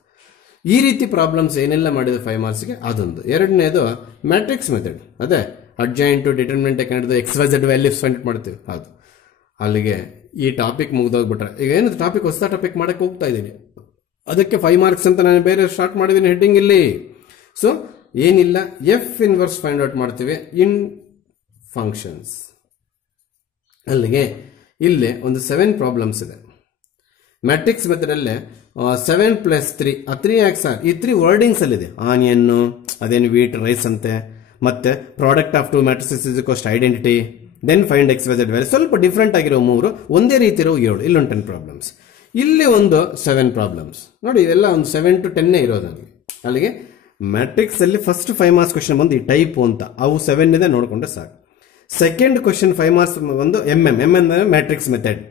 ಈ ರೀತಿ ಪ್ರಾಬ್ಲಮ್ಸ್ ಏನೆಲ್ಲ ಮಾಡಿದ್ರು 5 ಮಾರ್ಕ್ಸ್ಗೆ ಅದೊಂದು. ಎರಡನೇದು ಮ್ಯಾಟ್ರಿಕ್ಸ್ ಮೆಥಡ್, ಅದೇ ಅಡ್ಜಾಯಿಂಟ್ ಡಿಟರ್ಮಿನೆಂಟ್ ಹಿಡಿದು XYZ ವ್ಯಾಲ್ಯೂಸ್ ಫೈಂಡ್ ಮಾಡ್ತೀವಿ. ಅದು ಅಲ್ಲಿಗೆ ಈ ಟಾಪಿಕ್ ಮುಗ್ದೋಗ್ಬಿಟ್ರೆ, ಈಗ ಏನು ಟಾಪಿಕ್ ಹೊಸ ಟಾಪಿಕ್ ಮಾಡಕ್ಕೆ ಹೋಗ್ತಾ ಇದ್ದೀನಿ, ಅದಕ್ಕೆ 5 ಮಾರ್ಕ್ಸ್ ಅಂತ ನಾನು ಬೇರೆ ಸ್ಟಾರ್ಟ್ ಮಾಡಿದ್ದೀನಿ ಹೆಡ್ಡಿಂಗ್ ಇಲ್ಲಿ. ಸೊ ಏನಿಲ್ಲ, ಎಫ್ ಇನ್ವರ್ಸ್ ಫೈಂಡ್ ಔಟ್ ಮಾಡ್ತೀವಿ ಇನ್ ಫಂಕ್ಷನ್ಸ್. ಅಲ್ಲಿಗೆ ಇಲ್ಲಿ ಒಂದು 7 ಪ್ರಾಬ್ಲಮ್ಸ್ ಇದೆ. ಮ್ಯಾಟ್ರಿಕ್ಸ್ ಮೆಥಡಲ್ಲೇ 7 + 3, ಆ 3 ಯಾಕೆ ಸರ್? ಈ 3 ವರ್ಡಿಂಗ್ಸ್ ಅಲ್ಲಿದೆ. ಆನಿಯನ್ನು, ಅದೇನು ವೀಟ್, ರೈಸ್ ಅಂತೆ, ಮತ್ತೆ product of 2 matrices is equal to identity, then find XYZ value. ಸ್ವಲ್ಪ ಡಿಫ್ರೆಂಟ್ ಆಗಿರೋ 3, ಒಂದೇ ರೀತಿ ಇರೋ 7, ಇಲ್ಲೊಂದು 10 ಪ್ರಾಬ್ಲಮ್ಸ್, ಇಲ್ಲಿ ಒಂದು 7 ಪ್ರಾಬ್ಲಮ್ಸ್. ನೋಡಿ ಇದೆಲ್ಲ ಒಂದು 7 to 10 ಇರೋದು ನನಗೆ. ಅಲ್ಲಿಗೆ ಮ್ಯಾಟ್ರಿಕ್ಸ್ ಅಲ್ಲಿ ಫಸ್ಟ್ 5 ಮಾರ್ಕ್ಸ್ ಕ್ವಶನ್ ಬಂದು ಈ ಟೈಪ್ ಅಂತ, ಅವು 7 ಇದೆ ನೋಡ್ಕೊಂಡ್ರೆ ಸಾಕು. ಸೆಕೆಂಡ್ ಕ್ವಶನ್ 5 ಮಾರ್ಕ್ಸ್ ಒಂದು ಎಂ ಅಂದ್ರೆ ಮ್ಯಾಟ್ರಿಕ್ಸ್ ಮೆಥಡ್.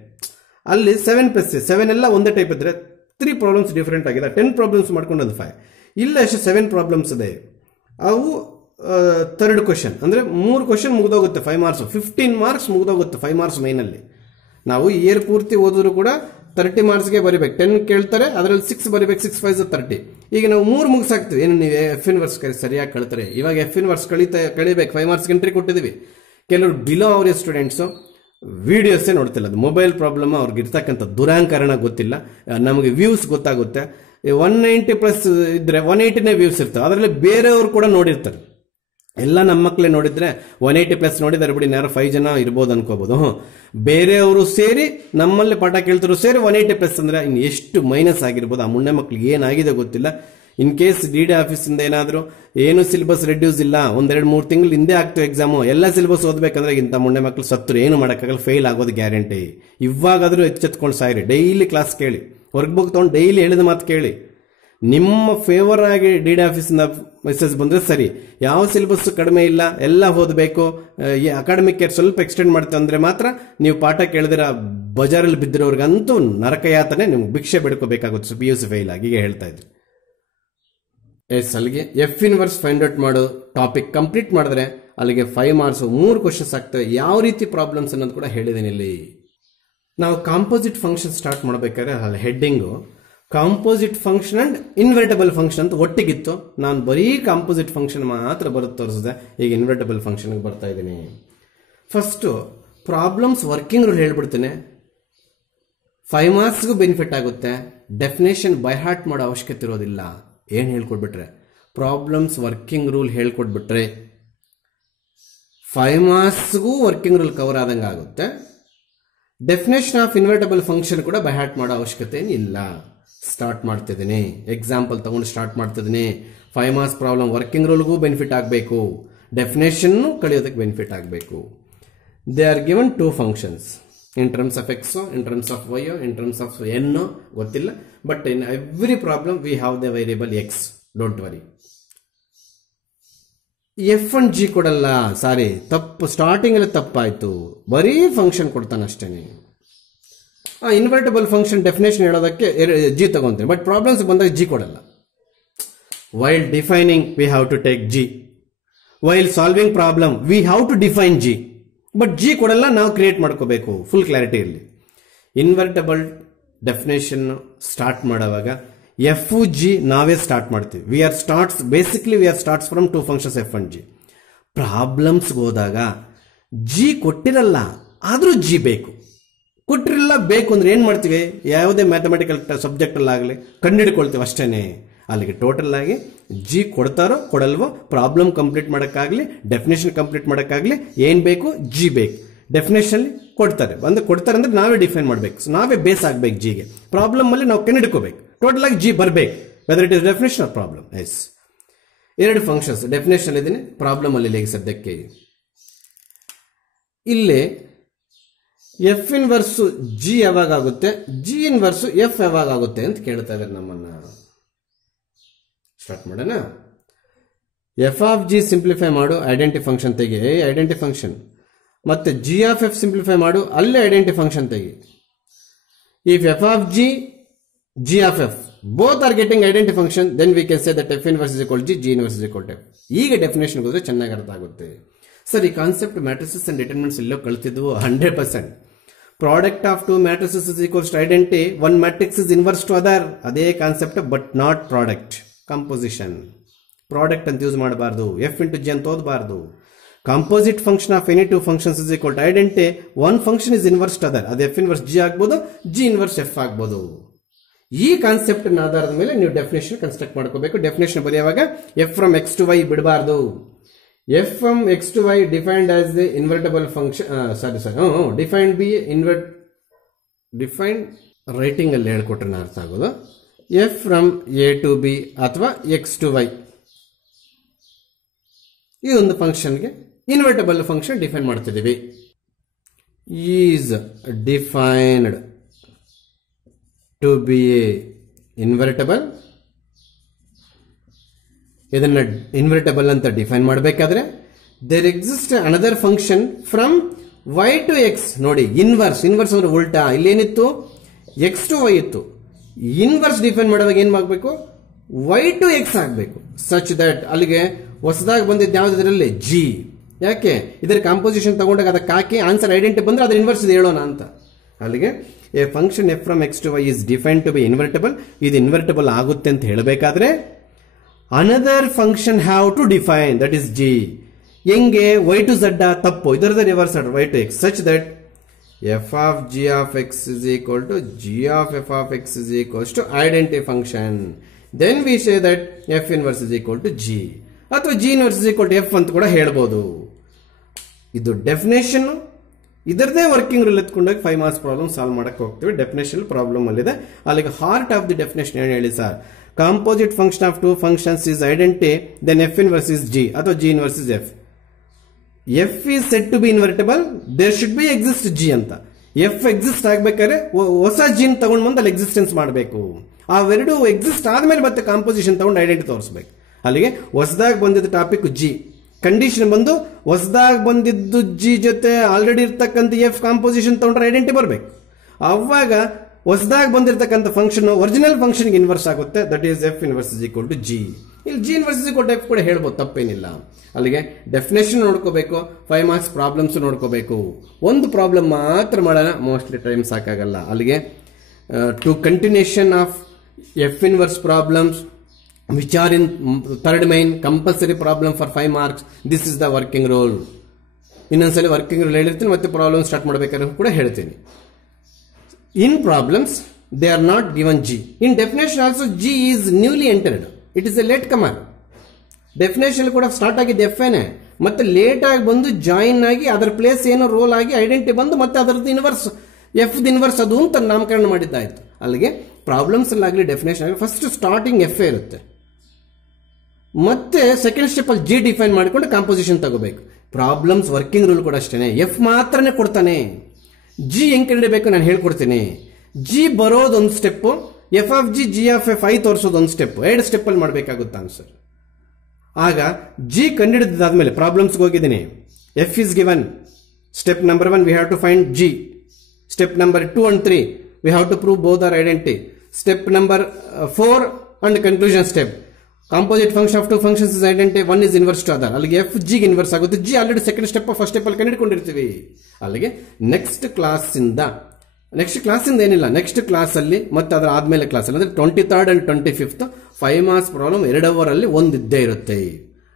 ಅಲ್ಲಿ 7 + 3, 7 ಎಲ್ಲ ಒಂದೇ ಟೈಪ್ ಇದ್ರೆ 3 ಪ್ರಾಬ್ಲಮ್ಸ್ ಡಿಫ್ರೆಂಟ್ ಆಗಿದೆ, 10 ಪ್ರಾಬ್ಲಮ್ಸ್ ಮಾಡ್ಕೊಂಡು 5. ಇಲ್ಲ ಅಷ್ಟೇ 7 ಪ್ರಾಬ್ಲಮ್ಸ್ ಇದೆ. ಅವು ಥರ್ಡ್ ಕ್ವಶನ್ ಅಂದ್ರೆ 3 ಕ್ವಶನ್ ಮುಗಿದೋಗುತ್ತೆ 5 ಮಾರ್ಕ್ಸ್, 15 ಮಾರ್ಕ್ಸ್ ಮುಗಿದೋಗುತ್ತೆ 5 ಮಾರ್ಕ್ಸ್ ಮೈನಲ್ಲಿ. ನಾವು ಇಯರ್ ಪೂರ್ತಿ ಓದಿದ್ರು ಕೂಡ 30 ಮಾರ್ಕ್ಸ್ಗೆ ಬರೀಬೇಕು. 10 ಕೇಳ್ತಾರೆ, ಅದರಲ್ಲಿ 6 ಬರೀಬೇಕು. 6 5 30. ಈಗ ನಾವು 3 ಮುಗಿಸಾಕ್ತಿವಿ. ಏನು ನೀವು ಎಫ್ ಇನ್ ವರ್ಸ್ ಸರಿಯಾಗಿ ಕಳ್ತಾರೆ. ಇವಾಗ ಎಫ್ ಇನ್ ವರ್ಸ್ ಕಳಿಬೇಕು. 5 ಮಾರ್ಕ್ಸ್ ಎಂಟ್ರಿ ಕೊಟ್ಟಿದ್ದೀವಿ. ಕೆಲವರು ಬಿಲೋ ಅವರೇಜ್ ಸ್ಟೂಡೆಂಟ್ಸು ವಿಡಿಯೋಸೇ ನೋಡ್ತಿಲ್ಲ. ಅದು ಮೊಬೈಲ್ ಪ್ರಾಬ್ಲಮ್, ಅವ್ರಿಗೆ ಇರ್ತಕ್ಕಂಥ ದುರಾಂಕರಣ ಗೊತ್ತಿಲ್ಲ. ನಮಗೆ ವ್ಯೂಸ್ ಗೊತ್ತಾಗುತ್ತೆ. 190+ ಇದ್ರೆ 180ನೇ ವ್ಯೂಸ್ ಇರ್ತವೆ. ಅದರಲ್ಲಿ ಬೇರೆಯವರು ಕೂಡ ನೋಡಿರ್ತಾರೆ. ಎಲ್ಲ ನಮ್ಮ ಮಕ್ಕಳೇ ನೋಡಿದ್ರೆ 180+ ನೋಡಿದ್ದಾರೆ ಬಿಡಿ, ಯಾರು 5 ಜನ ಇರ್ಬೋದು ಅನ್ಕೋಬಹುದು. ಬೇರೆಯವರು ಸೇರಿ ನಮ್ಮಲ್ಲಿ ಪಾಠ ಕೇಳ್ತಿರೋ ಸೇರಿ 180+ ಅಂದ್ರೆ ಇನ್ನು ಎಷ್ಟು ಮೈನಸ್ ಆಗಿರ್ಬೋದು. ಆ ಮುಂಡೆ ಮಕ್ಳಿಗೆ ಏನಾಗಿದೆ ಗೊತ್ತಿಲ್ಲ. ಇನ್ ಕೇಸ್ ಡಿ ಆಫೀಸಿಂದ ಏನಾದರೂ ಏನು ಸಿಲೆಬಸ್ ರೆಡ್ಯೂಸ್ ಇಲ್ಲ, 1-2-3 ತಿಂಗಳು ಹಿಂದೆ ಆಗ್ತವೆ ಎಕ್ಸಾಮು, ಎಲ್ಲ ಸಿಲೆಬಸ್ ಓದಬೇಕಂದ್ರೆ ಇಂಥ ಮುಂಡೆ ಮಕ್ಕಳು ಸತ್ತರು ಏನು ಮಾಡೋಕ್ಕಾಗಲ್ಲ, ಫೇಲ್ ಆಗೋದು ಗ್ಯಾರಂಟಿ. ಇವಾಗಾದರೂ ಎಚ್ಚೆತ್ಕೊಂಡು ಸಾಯಿರಿ. ಡೈಲಿ ಕ್ಲಾಸ್ ಕೇಳಿ, ವರ್ಕ್ ಬುಕ್ ತೊಗೊಂಡು ಡೈಲಿ ಹೇಳಿದ ಮಾತು ಕೇಳಿ. ನಿಮ್ಮ ಫೇವರ್ ಆಗಿ ಡಿ ಆಫೀಸಿಂದ ಮೆಸೇಜ್ ಬಂದ್ರೆ ಸರಿ. ಯಾವ ಸಿಲೆಬಸ್ ಕಡಿಮೆ ಇಲ್ಲ, ಎಲ್ಲ ಓದಬೇಕು, ಅಕಾಡೆಮಿಕ್ ಇಯರ್ ಸ್ವಲ್ಪ ಎಕ್ಸ್ಟೆಂಡ್ ಮಾಡ್ತೇವೆ ಅಂದ್ರೆ ಮಾತ್ರ ನೀವು ಪಾಠ ಕೇಳಿದಿರ ಬಜಾರಲ್ಲಿ ಬಿದ್ದಿರೋರ್ಗಂತೂ ನರಕಯಾತನೆ, ನಿಮ್ಗೆ ಭಿಕ್ಷೆ ಬಿಡ್ಕೋಬೇಕಾಗುತ್ತೆ. PUC ಫೇಲ್ ಆಗಿ ಈಗ ಹೇಳ್ತಾ ಇದ್ರಿ. ಅಲ್ಲಿಗೆ ಎಫ್ ಇನ್ವರ್ಸ್ ಫೈಂಡ್ ಔಟ್ ಮಾಡೋ ಟಾಪಿಕ್ ಕಂಪ್ಲೀಟ್ ಮಾಡಿದ್ರೆ ಅಲ್ಲಿಗೆ 5 ಮಾರ್ಕ್ಸ್ 3 ಕ್ವಶನ್ಸ್ ಆಗ್ತವೆ. ಯಾವ ರೀತಿ ಪ್ರಾಬ್ಲಮ್ಸ್ ಅನ್ನೋದು ಕೂಡ ಹೇಳಿದ್ದೀನಿ ಇಲ್ಲಿ. ನಾವು ಕಾಂಪೋಸಿಟ್ ಫಂಕ್ಷನ್ ಸ್ಟಾರ್ಟ್ ಮಾಡಬೇಕಾದ್ರೆ ಅಲ್ಲಿ heading composite function and invertible function ಅಂತ ಒಟ್ಟಿಗಿತ್ತು. ನಾನು ಬರೀ ಕಾಂಪೋಸಿಟ್ ಫಂಕ್ಷನ್ ಮಾತ್ರ ಬರುತ್ತೆ ತೋರಿಸಿದೆ. ಈಗ ಇನ್ವರ್ಟಬಲ್ ಫಂಕ್ಷನ್ಗೆ ಬರ್ತಾ ಇದ್ದೀನಿ. ಫಸ್ಟು ಪ್ರಾಬ್ಲಮ್ಸ್ ವರ್ಕಿಂಗ್ ರೂಲ್ ಹೇಳ್ಬಿಡ್ತೇನೆ. 5 ಮಾರ್ಕ್ಸ್ಗೂ ಬೆನಿಫಿಟ್ ಆಗುತ್ತೆ. ಡೆಫಿನೇಷನ್ ಬೈ ಹಾರ್ಟ್ ಮಾಡೋ ಅವಶ್ಯಕತೆ ಇರೋದಿಲ್ಲ. ಏನು ಹೇಳ್ಕೊಡ್ಬಿಟ್ರೆ ಪ್ರಾಬ್ಲಮ್ಸ್ ವರ್ಕಿಂಗ್ ರೂಲ್ ಹೇಳ್ಕೊಡ್ಬಿಟ್ರೆ 5 ಮಾರ್ಕ್ಸ್ಗೂ ವರ್ಕಿಂಗ್ ರೂಲ್ ಕವರ್ ಆದಂಗೆ ಆಗುತ್ತೆ. ಡೆಫಿನೇಷನ್ ಆಫ್ ಇನ್ವರ್ಟಬಲ್ ಫಂಕ್ಷನ್ ಕೂಡ ಬೈ ಹಾರ್ಟ್ ಮಾಡೋ ಅವಶ್ಯಕತೆ ಏನಿಲ್ಲ. ಸ್ಟಾರ್ಟ್ ಮಾಡ್ತಿದ್ದೀನಿ, ಎಕ್ಸಾಂಪಲ್ ತಗೊಂಡು ಸ್ಟಾರ್ಟ್ ಮಾಡ್ತಿದ್ದೀನಿ. 5 ಮಾರ್ಕ್ಸ್ ಪ್ರಾಬ್ಲಮ್ ವರ್ಕಿಂಗ್ ರೂಲ್ಗೂ ಬೆನಿಫಿಟ್ ಆಗಬೇಕು, ಡೆಫಿನೇಷನ್ ಕಳಿಯೋದಕ್ಕೆ ಬೆನಿಫಿಟ್ ಆಗಬೇಕು. They are given 2 functions in terms of x, in terms of y, in terms of n, ಗೊತ್ತಿಲ್ಲ. But in every problem we have the variable x. Don't worry. F and G ಕೊಡಲ್ಲ. ಸಾರಿ, ತಪ್ಪು, ಸ್ಟಾರ್ಟಿಂಗ್ ಅಲ್ಲಿ ತಪ್ಪಾಯ್ತು. ಬರೀ ಫಂಕ್ಷನ್ ಕೊಡ್ತಾನೆ ಅಷ್ಟೇನೆ. ಇನ್ವರ್ಟಬಲ್ ಫಂಕ್ಷನ್ ಡೆಫಿನೇಷನ್ ಹೇಳೋದಕ್ಕೆ ಜಿ ತಗೊಂತೀನಿ, ಬಟ್ ಪ್ರಾಬ್ಲಮ್ಸ್ ಬಂದಾಗ ಜಿ ಕೊಡಲ್ಲ. While defining we have to take g. While solving problem we have to define g. But g ಕೊಡಲ್ಲ, ನಾವು ಕ್ರಿಯೇಟ್ ಮಾಡ್ಕೋಬೇಕು ಫುಲ್ ಕ್ಲಾರಿಟಿ ಇರಲಿ. ಇನ್ವರ್ಟಬಲ್ ಡೆಫಿನೇಷನ್ ಸ್ಟಾರ್ಟ್ ಮಾಡುವಾಗ ಎಫ್ ಜಿ ನಾವೇ ಸ್ಟಾರ್ಟ್ ಮಾಡ್ತೀವಿ. We are starts from 2 functions f and g. ಪ್ರಾಬ್ಲಮ್ಸ್ಗೆ ಹೋದಾಗ ಜಿ ಕೊಟ್ಟಿರಲ್ಲ, ಆದರೂ ಜಿ ಬೇಕು. ಕೊಟ್ಟಿರಲ್ಲ ಬೇಕು ಅಂದ್ರೆ ಏನು ಮಾಡ್ತೀವಿ? ಯಾವುದೇ ಮ್ಯಾಥಮೆಟಿಕಲ್ ಸಬ್ಜೆಕ್ಟಲ್ಲಾಗಲಿ ಕಂಡುಹಿಡ್ಕೊಳ್ತೀವಿ ಅಷ್ಟೇನೆ. ಅಲ್ಲಿಗೆ ಟೋಟಲ್ ಆಗಿ ಜಿ ಕೊಡ್ತಾರೋ ಕೊಡಲ್ವೋ, ಪ್ರಾಬ್ಲಮ್ ಕಂಪ್ಲೀಟ್ ಮಾಡೋಕ್ಕಾಗಲಿ ಡೆಫಿನೇಷನ್ ಕಂಪ್ಲೀಟ್ ಮಾಡೋಕ್ಕಾಗಲಿ ಏನು ಬೇಕು? ಜಿ ಬೇಕು. ಡೆಫಿನೇಷನ್ ಕೊಡ್ತಾರೆ ಅಂದ್ರೆ ನಾವೇ ಡಿಫೈನ್ ಮಾಡಬೇಕು, ನಾವೇ ಬೇಸ್ ಆಗಬೇಕು ಜಿಗೆ. ಪ್ರಾಬ್ಲಮ್ ಅಲ್ಲಿ ನಾವು ಕಂಡುಹಿಡ್ಕೋಬೇಕು. ಟೋಟಲ್ ಆಗಿ ಜಿ ಬರಬೇಕು, whether it is definition or problem. Yes, 2 functions definition ಇದ್ದೀನಿ, ಪ್ರಾಬ್ಲಮ್ ಅಲ್ಲಿ ಈಗ ಸದ್ಯಕ್ಕೆ. ಇಲ್ಲಿ ಎಫ್ ಇನ್ವರ್ಸ್ ಜಿ ಯಾವಾಗ ಆಗುತ್ತೆ, ಜಿ ಇನ್ವರ್ಸ್ ಎಫ್ ಯಾವಾಗ ಆಗುತ್ತೆ ಅಂತ ಕೇಳ್ತಾ ಇದ್ದಾರೆ ನಮ್ಮನ್ನ. ಸ್ಟಾರ್ಟ್ ಮಾಡೋಣ. ಎಫ್ ಆಫ್ ಜಿ ಸಿಂಪ್ಲಿಫೈ ಮಾಡು, ಐಡೆಂಟಿ ಫಂಕ್ಷನ್ ತೆಗಿ, ಐಡೆಂಟಿ ಫಂಕ್ಷನ್. ಮತ್ತೆ ಜಿ ಆಫ್ ಎಫ್ ಸಿಂಪ್ಲಿಫೈ ಮಾಡು, ಅಲ್ಲೇ ಐಡೆಂಟಿ ಫಂಕ್ಷನ್ ತೆಗಿ. If f of G, G of f both are getting identity function, then we can say that f inverse is equal g, g inverse is equal to f. ಈಗ ಡೆಫಿನೇಷನ್ ಹೋದ್ರೆ ಚೆನ್ನಾಗಿ ಅರ್ಥ ಆಗುತ್ತೆ. ಸರ್, ಈ ಕಾನ್ಸೆಪ್ಟ್ ಮ್ಯಾಟ್ರಿಸಸ್ ಅಂಡ್ ಡಿಟರ್ಮಿನೆಂಟ್ಸ್ ಎಲ್ಲೋ ಕಳ್ತಿದ್ವು 100%. Product of 2 matrices is equals to identity, 1 matrix is inverse to other. ಅದೇ concept, but not product. Composition product ಅಂತ ಯೂಸ್ ಮಾಡಬಾರ್ದು, ಎಫ್ ಇಂಟು ಜಿ ಅಂತ ಓದಬಾರ್ದು. Composite function of any 2 functions is equal to identity, 1 function is inverse to other. ಅದು ಎಫ್ ಇನ್ವರ್ಸ್ ಜಿ ಆಗ್ಬೋದು, ಜಿ ಇನ್ವರ್ಸ್ ಎಫ್ ಆಗ್ಬೋದು. ಈ ಕಾನ್ಸೆಪ್ಟ್ ಆಧಾರದ ಮೇಲೆ ನೀವು ಡೆಫಿನೇಷನ್ ಕನ್ಸ್ಟ್ರಕ್ಟ್ ಮಾಡ್ಕೋಬೇಕು. ಡೆಫಿನೇಷನ್ ಬರೆಯುವಾಗ f from x to y ಬಿಡಬಾರ್ದು. F from x to y defined as the invertible function, defined be defined writing ಅಲ್ಲಿ ಹೇಳ್ಕೊಟ್ರೆ ಅರ್ಥ ಆಗೋದು. F from A to B ಅಥವಾ ಎಕ್ಸ್ ಟು ವೈ, ಈ ಒಂದು ಫಂಕ್ಷನ್ಗೆ ಇನ್ವರ್ಟಬಲ್ ಫಂಕ್ಷನ್ ಡಿಫೈನ್ ಮಾಡ್ತಿದ್ದೀವಿ. Is defined to be a invertible. ಇದನ್ನ ಇನ್ವರ್ಟಬಲ್ ಅಂತ ಡಿಫೈನ್ ಮಾಡಬೇಕಾದ್ರೆ there exist another function from y to x. ನೋಡಿ, ಇನ್ವರ್ಸ್ ಅಂದ್ರೆ ಉಲ್ಟಾ. ಇಲ್ಲೇನಿತ್ತು? ಎಕ್ಸ್ ಟು ವೈ ಇತ್ತು. ಇನ್ವರ್ಸ್ ಡಿಫೈನ್ ಮಾಡುವಾಗ ಏನ್ ಮಾಡಬೇಕು? ವೈ ಟು ಎಕ್ಸ್ ಆಗಬೇಕು. ಸಚ್ ದಟ್ ಅಲ್ಲಿಗೆ ಹೊಸದಾಗಿ ಬಂದಿದ್ದು ಯಾವ್ದು ಇದರಲ್ಲಿ? ಜಿ. ಯಾಕೆ? ಇದರ ಕಾಂಪೋಸಿಷನ್ ತಗೊಂಡಾಗ ಅದಕ್ಕೆ ಹಾಕಿ ಆನ್ಸರ್ ಐಡೆಂಟಿ ಬಂದ್ರೆ ಅದ್ರ ಇನ್ವರ್ಸ್ ಹೇಳೋಣ ಅಂತ. ಅಲ್ಲಿಗೆ a function F from x to y is define to be invertible. ಇದು ಇನ್ವರ್ಟಬಲ್ ಆಗುತ್ತೆ ಅಂತ ಹೇಳಬೇಕಾದ್ರೆ another function have to define that is g. ಹೆಂಗೆ ವೈ ಟು ಝಡ್ ತಪ್ಪು, ಇದರದ reverse y to x such that F of g of X is equal to g of F of X is equals to identity function. Then we say that f inverse is equal to g ಅಥವಾ g inverse is equal to f ಅಂತ ಕೂಡ ಹೇಳ್ಬೋದು. ಇದು ಡೆಫಿನೇಷನ್, ಇದರದೇ ವರ್ಕಿಂಗ್ ರೂಲ್ ಎತ್ಕೊಂಡೋಗಿ 5 ಮಾರ್ಕ್ಸ್ ಪ್ರಾಬ್ಲಮ್ ಸಾಲ್ವ್ ಮಾಡಕ್ಕೆ ಹೋಗ್ತೀವಿ. ಡೆಫಿನೇಷನ್ ಪ್ರಾಬ್ಲಮ್ ಅಲ್ಲಿದೆ. ಅಲ್ಲಿಗೆ ಹಾರ್ಟ್ ಆಫ್ ದಿ ಡೆಫಿನೇಷನ್ ಏನು ಹೇಳಿ sir, composite function of two functions is identity then f inverse is g ಅಥವಾ g inverse is f. F is set to be invertible, there should be exist g ಅಂತ. ಎಫ್ ಎಕ್ಸಿಸ್ಟ್ ಆಗ್ಬೇಕಾದ್ರೆ ಹೊಸ ಜಿನ್ ತಗೊಂಡ್ ಬಂದು ಅಲ್ಲಿ ಎಕ್ಸಿಸ್ಟೆನ್ಸ್ ಮಾಡಬೇಕು. ಅವೆರಡು ಎಕ್ಸಿಸ್ಟ್ ಆದ್ಮೇಲೆ ಮತ್ತೆ ಕಾಂಪೋಸಿಷನ್ ತಗೊಂಡು ಐಡೆಂಟಿ ತೋರಿಸಬೇಕು. ಅಲ್ಲಿಗೆ ಹೊಸದಾಗಿ ಬಂದಿದ್ದ ಟಾಪಿಕ್ ಜಿ, ಕಂಡೀಷನ್ ಬಂದು ಹೊಸದಾಗಿ ಬಂದಿದ್ದು ಜಿ ಜೊತೆ ಆಲ್ರೆಡಿ ಇರ್ತಕ್ಕಂಥ ಎಫ್ ಕಾಂಪೋಸಿಷನ್ ತಗೊಂಡ್ರೆ ಐಡೆಂಟಿ ಬರಬೇಕು. ಅವಾಗ ಹೊಸದಾಗಿ ಬಂದಿರತಕ್ಕಂಥ ಫಂಕ್ಷನ್ ಒರಿಜಿನಲ್ ಫಂಕ್ಷನ್ಗೆ ಇನ್ವರ್ಸ್ ಆಗುತ್ತೆ. That is f inverse is equal to g. ಇಲ್ಲಿ g inverse is equal to f ಕೂಡ ಹೇಳ್ಬೋದು, ತಪ್ಪೇನಿಲ್ಲ. ಅಲ್ಲಿಗೆ ಡೆಫಿನೇಷನ್ ನೋಡ್ಕೋಬೇಕು, 5 ಮಾರ್ಕ್ಸ್ ಪ್ರಾಬ್ಲಮ್ಸ್ ನೋಡ್ಕೋಬೇಕು. ಒಂದು ಪ್ರಾಬ್ಲಮ್ ಮಾತ್ರ ಮಾಡೋಣ, ಮೋಸ್ಟ್ಲಿ ಟೈಮ್ ಸಾಕಾಗಲ್ಲ. ಅಲ್ಲಿಗೆ to continuation of F inverse problems which are in third main compulsory problem for 5 marks. This is the working rule. ಇನ್ನೊಂದ್ಸಲಿ ವರ್ಕಿಂಗ್ ರೂಲ್ ಹೇಳಿರ್ತೀನಿ, ಮತ್ತೆ ಪ್ರಾಬ್ಲಮ್ ಸ್ಟಾರ್ಟ್ ಮಾಡಬೇಕಾದ್ರೆ ಕೂಡ ಹೇಳ್ತೀನಿ. In problems they are not given g. In definition also g is newly entered, it is a late comer. Definition ಕೂಡ ಸ್ಟಾರ್ಟ್ ಆಗಿದ್ದು ಎಫ್ ಏನೆ, ಮತ್ತೆ ಲೇಟ್ ಆಗಿ ಬಂದು ಜಾಯಿನ್ ಆಗಿ ಅದರ ಪ್ಲೇಸ್ ಏನೋ ರೋಲ್ ಆಗಿ ಐಡೆಂಟಿ ಬಂದು ಮತ್ತೆ ಅದರದ್ದು ಇನ್ವರ್ಸ್ ಎಫ್ ಇನ್ವರ್ಸ್ ಅದು ಅಂತ ನಾಮಕರಣ ಮಾಡಿದ್ದಾಯ್ತು. ಅಲ್ಲಿಗೆ ಪ್ರಾಬ್ಲಮ್ಸ್ ಅಲ್ಲಾಗಲಿ ಡೆಫಿನೇಷನ್ ಆಗಲಿ ಫಸ್ಟ್ ಸ್ಟಾರ್ಟಿಂಗ್ ಎಫ್ ಇರುತ್ತೆ, ಮತ್ತೆ ಸೆಕೆಂಡ್ ಸ್ಟೆಪ್ ಅಲ್ಲಿ ಜಿ ಡಿಫೈನ್ ಮಾಡಿಕೊಂಡು ಕಾಂಪೋಸಿಷನ್ ತಗೋಬೇಕು. ಪ್ರಾಬ್ಲಮ್ಸ್ ವರ್ಕಿಂಗ್ ರೂಲ್ ಕೂಡ ಅಷ್ಟೇ, ಎಫ್ ಮಾತ್ರನೇ ಕೊಡ್ತಾನೆ. ಜಿ ಹೆಂಗ್ ಕಂಡಿಡಬೇಕು ನಾನು ಹೇಳ್ಕೊಡ್ತೀನಿ. ಜಿ ಬರೋದೊಂದು step, F of G G of F I ತೋರಿಸೋದೊಂದು ಸ್ಟೆಪ್, 2 ಸ್ಟೆಪ್ ಅಲ್ಲಿ ಮಾಡಬೇಕಾಗುತ್ತೆ ಆನ್ಸರ್. ಆಗ ಜಿ ಕಂಡಿಡಿದಾದ್ಮೇಲೆ ಪ್ರಾಬ್ಲಮ್ಸ್ಗೆ ಹೋಗಿದ್ದೀನಿ. F is given, step number 1 we have to find G. Step number 2 and 3 we have to prove both are identity. Step number 4 and conclusion step, composite function of two functions is identity, one is inverse to other. ಅಲ್ಲಿಗೆ ಎಫ್ ಜಿಗೆ ಇನ್ವರ್ಸ್ ಆಗುತ್ತೆ. G already second step first step ಅಲ್ಲಿ ಕಂಡುಹಿಡ್ಕೊಂಡಿರ್ತೀವಿ. ಅಲ್ಲಿಗೆ ನೆಕ್ಸ್ಟ್ ಕ್ಲಾಸಿಂದ ಏನಿಲ್ಲ, ನೆಕ್ಸ್ಟ್ ಕ್ಲಾಸ್ ಅಲ್ಲಿ ಮತ್ತೆ ಅದರ ಆದ್ಮೇಲೆ ಕ್ಲಾಸ್ ಅಲ್ಲಿ ಅಂದ್ರೆ 23rd and 25th 5 marks problem 2 hour ಅಲ್ಲಿ ಒಂದು ಇದ್ದೇ ಇರುತ್ತೆ.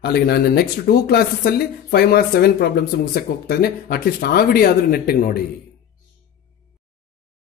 ಅಲ್ಲಿಗೆ ನಾನು ನೆಕ್ಸ್ಟ್ 2 ಕ್ಲಾಸಸ್ ಅಲ್ಲಿ 5 ಮಾರ್ಕ್ಸ್ 7 ಪ್ರಾಬ್ಲಮ್ಸ್ ಮುಗಿಸಕ್ಕೆ ಹೋಗ್ತಾ ಇದ್ದೀನಿ. ಅಟ್ಲೀಸ್ಟ್ ಆ ವಿಡಿಯೋ ಆದ್ರೂ ನೆಟ್ಟಿಗೆ ನೋಡಿ.